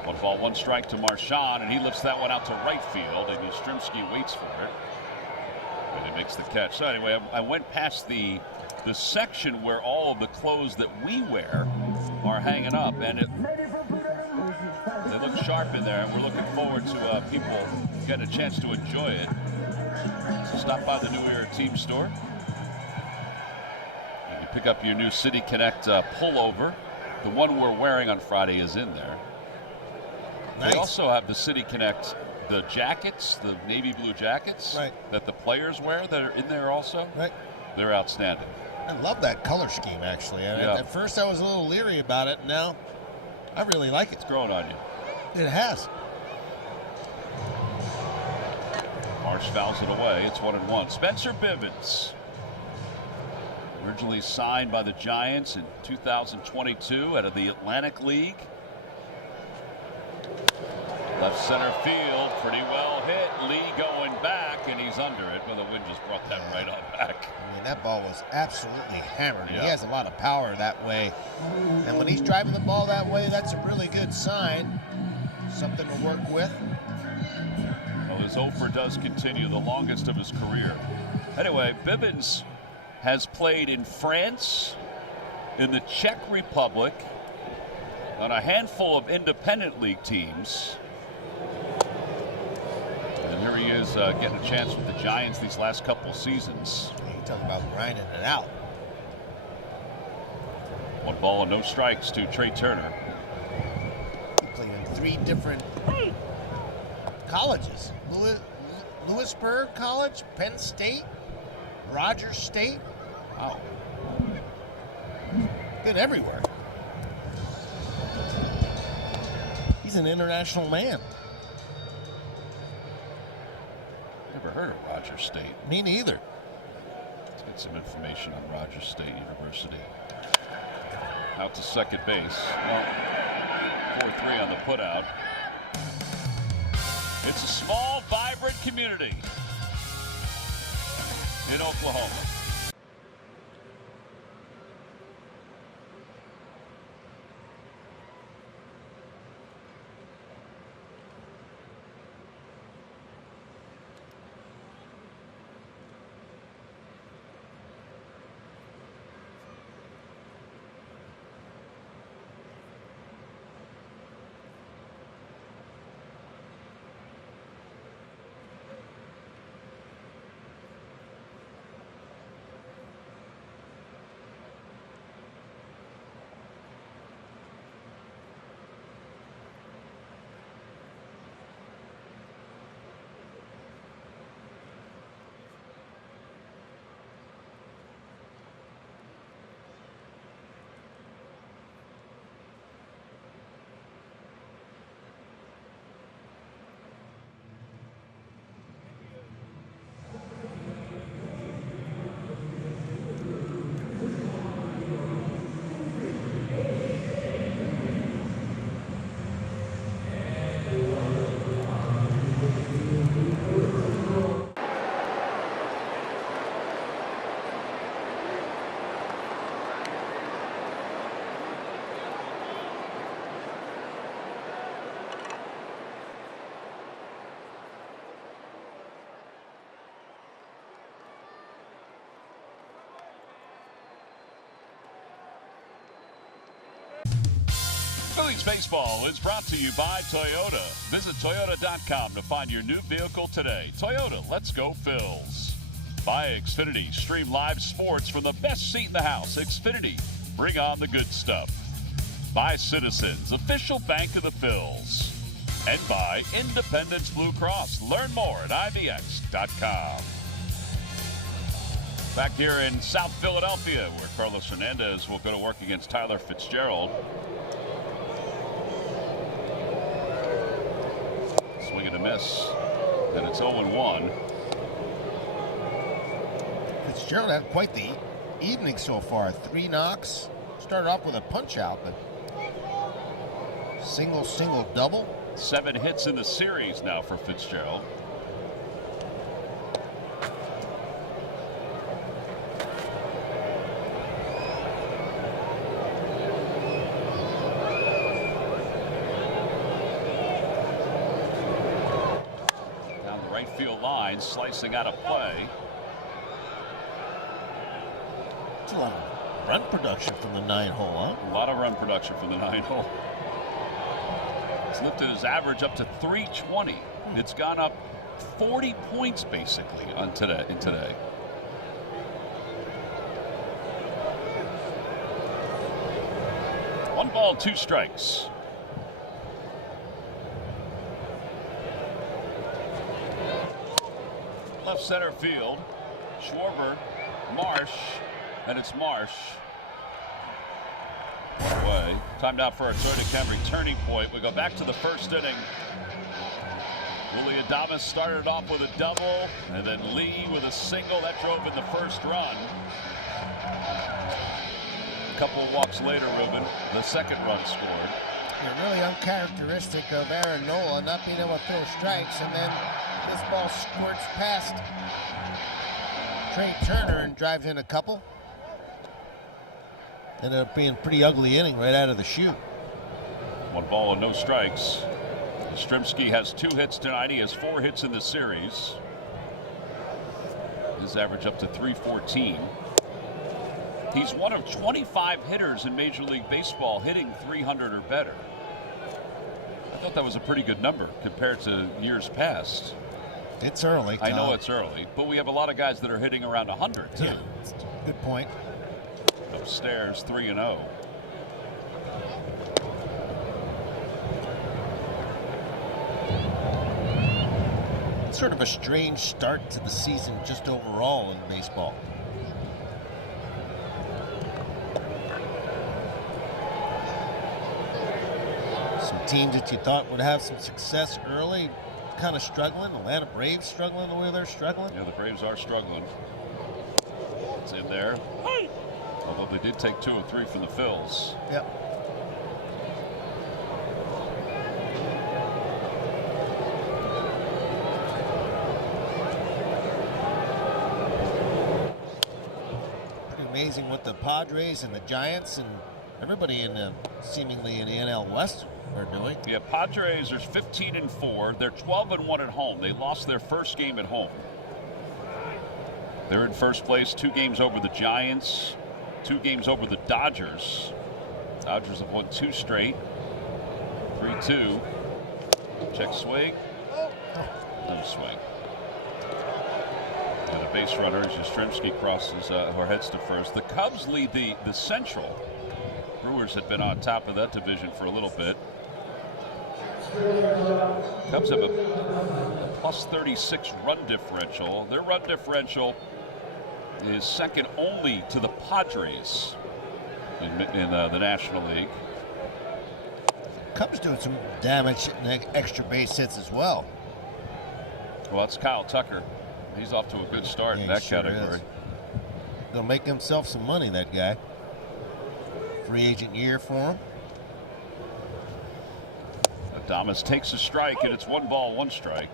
One ball, one strike to Marchand, and he lifts that one out to right field, and Yastrzemski waits for it, and he makes the catch. So anyway, I went past the section where all of the clothes that we wear are hanging up, and they look sharp in there, and we're looking forward to people getting a chance to enjoy it. So stop by the New Era Team Store. You can pick up your new City Connect pullover. The one we're wearing on Friday is in there. Nice. They also have the City Connect, the jackets, the navy blue jackets that the players wear that are in there also. Right. They're outstanding. I love that color scheme, actually. At first I was a little leery about it. Now I really like it. It's growing on you. It has. Marsh fouls it away. It's 1-1. Spencer Bivens, originally signed by the Giants in 2022 out of the Atlantic League. Left center field, pretty well hit. Lee going back, and he's under it, but the wind just brought that right on back. I mean, that ball was absolutely hammered. Yeah. He has a lot of power that way. And when he's driving the ball that way, that's a really good sign. Something to work with. Well, his offer does continue, the longest of his career. Anyway, Bivens has played in France, in the Czech Republic, on a handful of independent league teams. And here he is getting a chance with the Giants these last couple seasons. You talk about grinding it out. 1 ball and no strikes to Trey Turner. He played in 3 different colleges. Lewisburg College, Penn State, Rogers State. Wow. Been everywhere. He's an international man. Never heard of Rogers State. Me neither. Let's get some information on Rogers State University. Out to second base. Well, 4-3 on the putout. It's a small, vibrant community in Oklahoma. Phillies baseball is brought to you by Toyota. Visit Toyota.com to find your new vehicle today. Toyota, let's go Phils. By Xfinity, stream live sports from the best seat in the house. Xfinity, bring on the good stuff. By Citizens, official bank of the Phils. And by Independence Blue Cross. Learn more at IBX.com. Back here in South Philadelphia, where Carlos Hernandez will go to work against Tyler Fitzgerald. Swing and a miss, and it's 0-1. Fitzgerald had quite the evening so far. 3 knocks. Started off with a punch out, but single, double. 7 hits in the series now for Fitzgerald. Field line, slicing out of play. It's a lot of run production from the 9-hole, huh? A lot of run production from the 9-hole. It's lifted his average up to 320. It's gone up 40 points basically on today. 1 ball, 2 strikes. Left center field, Schwarber, Marsh, and it's Marsh. One away. Timed out for our third Camry turning point. We go back to the first inning. Willie Adames started off with a double, and then Lee with a single. That drove in the first run. A couple of walks later, Ruben, the second run scored. Yeah, really uncharacteristic of Aaron Nola not being able to throw strikes, and then this ball squirts past Trey Turner and drives in a couple. Ended up being a pretty ugly inning right out of the chute. 1 ball and no strikes. Yastrzemski has 2 hits tonight. He has 4 hits in the series. His average up to 314. He's one of 25 hitters in Major League Baseball hitting 300 or better. I thought that was a pretty good number compared to years past. It's early, Tom. I know it's early, but we have a lot of guys that are hitting around 100 too. Yeah, good point. Upstairs, 3-0. It's sort of a strange start to the season just overall in baseball. Some teams that you thought would have some success early kind of struggling. Atlanta Braves struggling the way they're struggling. Yeah, the Braves are struggling. It's in there. Although they did take 2 of 3 from the Phillies. Yep. Pretty amazing what the Padres and the Giants and everybody in the seemingly in the NL West are doing. Yeah, Padres are 15-4. They're 12-1 at home. They lost their first game at home. They're in first place, 2 games over the Giants, 2 games over the Dodgers. Dodgers have won 2 straight. 3-2. Check swing. No swing. And a base runner as Yastrzemski crosses or heads to first. The Cubs lead the Central. Brewers had been on top of that division for a little bit. Cubs have a plus 36 run differential. Their run differential is second only to the Padres in the National League. Cubs doing some damage in extra base hits as well. Well, it's Kyle Tucker. He's off to a good start in that category. Gonna make himself some money, that guy. Free agent year for him. Adames takes a strike, and it's 1 ball, 1 strike.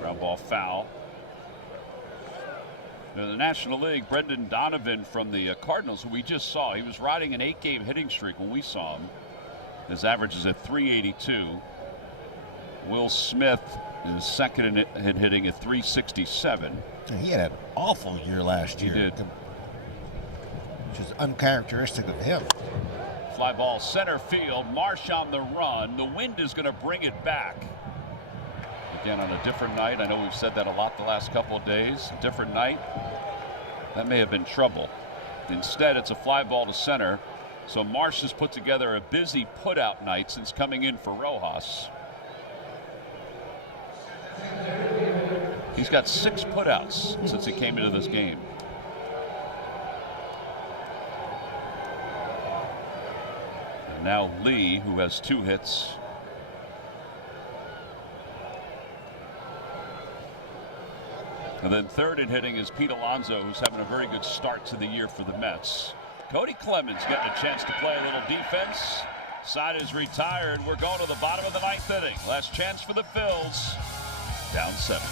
Ground ball foul. In the National League, Brendan Donovan from the Cardinals, who we just saw, he was riding an 8-game hitting streak when we saw him. His average is at 382. Will Smith is second in hitting at 367. He had an awful year last year. He did. Which is uncharacteristic of him. Fly ball center field. Marsh on the run. The wind is going to bring it back. Again, on a different night. I know we've said that a lot the last couple of days. A different night. That may have been trouble. Instead, it's a fly ball to center. So Marsh has put together a busy put-out night since coming in for Rojas. He's got 6 putouts since he came into this game. And now Lee, who has 2 hits. And then third in hitting is Pete Alonso, who's having a very good start to the year for the Mets. Cody Clemens getting a chance to play a little defense. Side is retired. We're going to the bottom of the 9th inning. Last chance for the Phils. Down 7.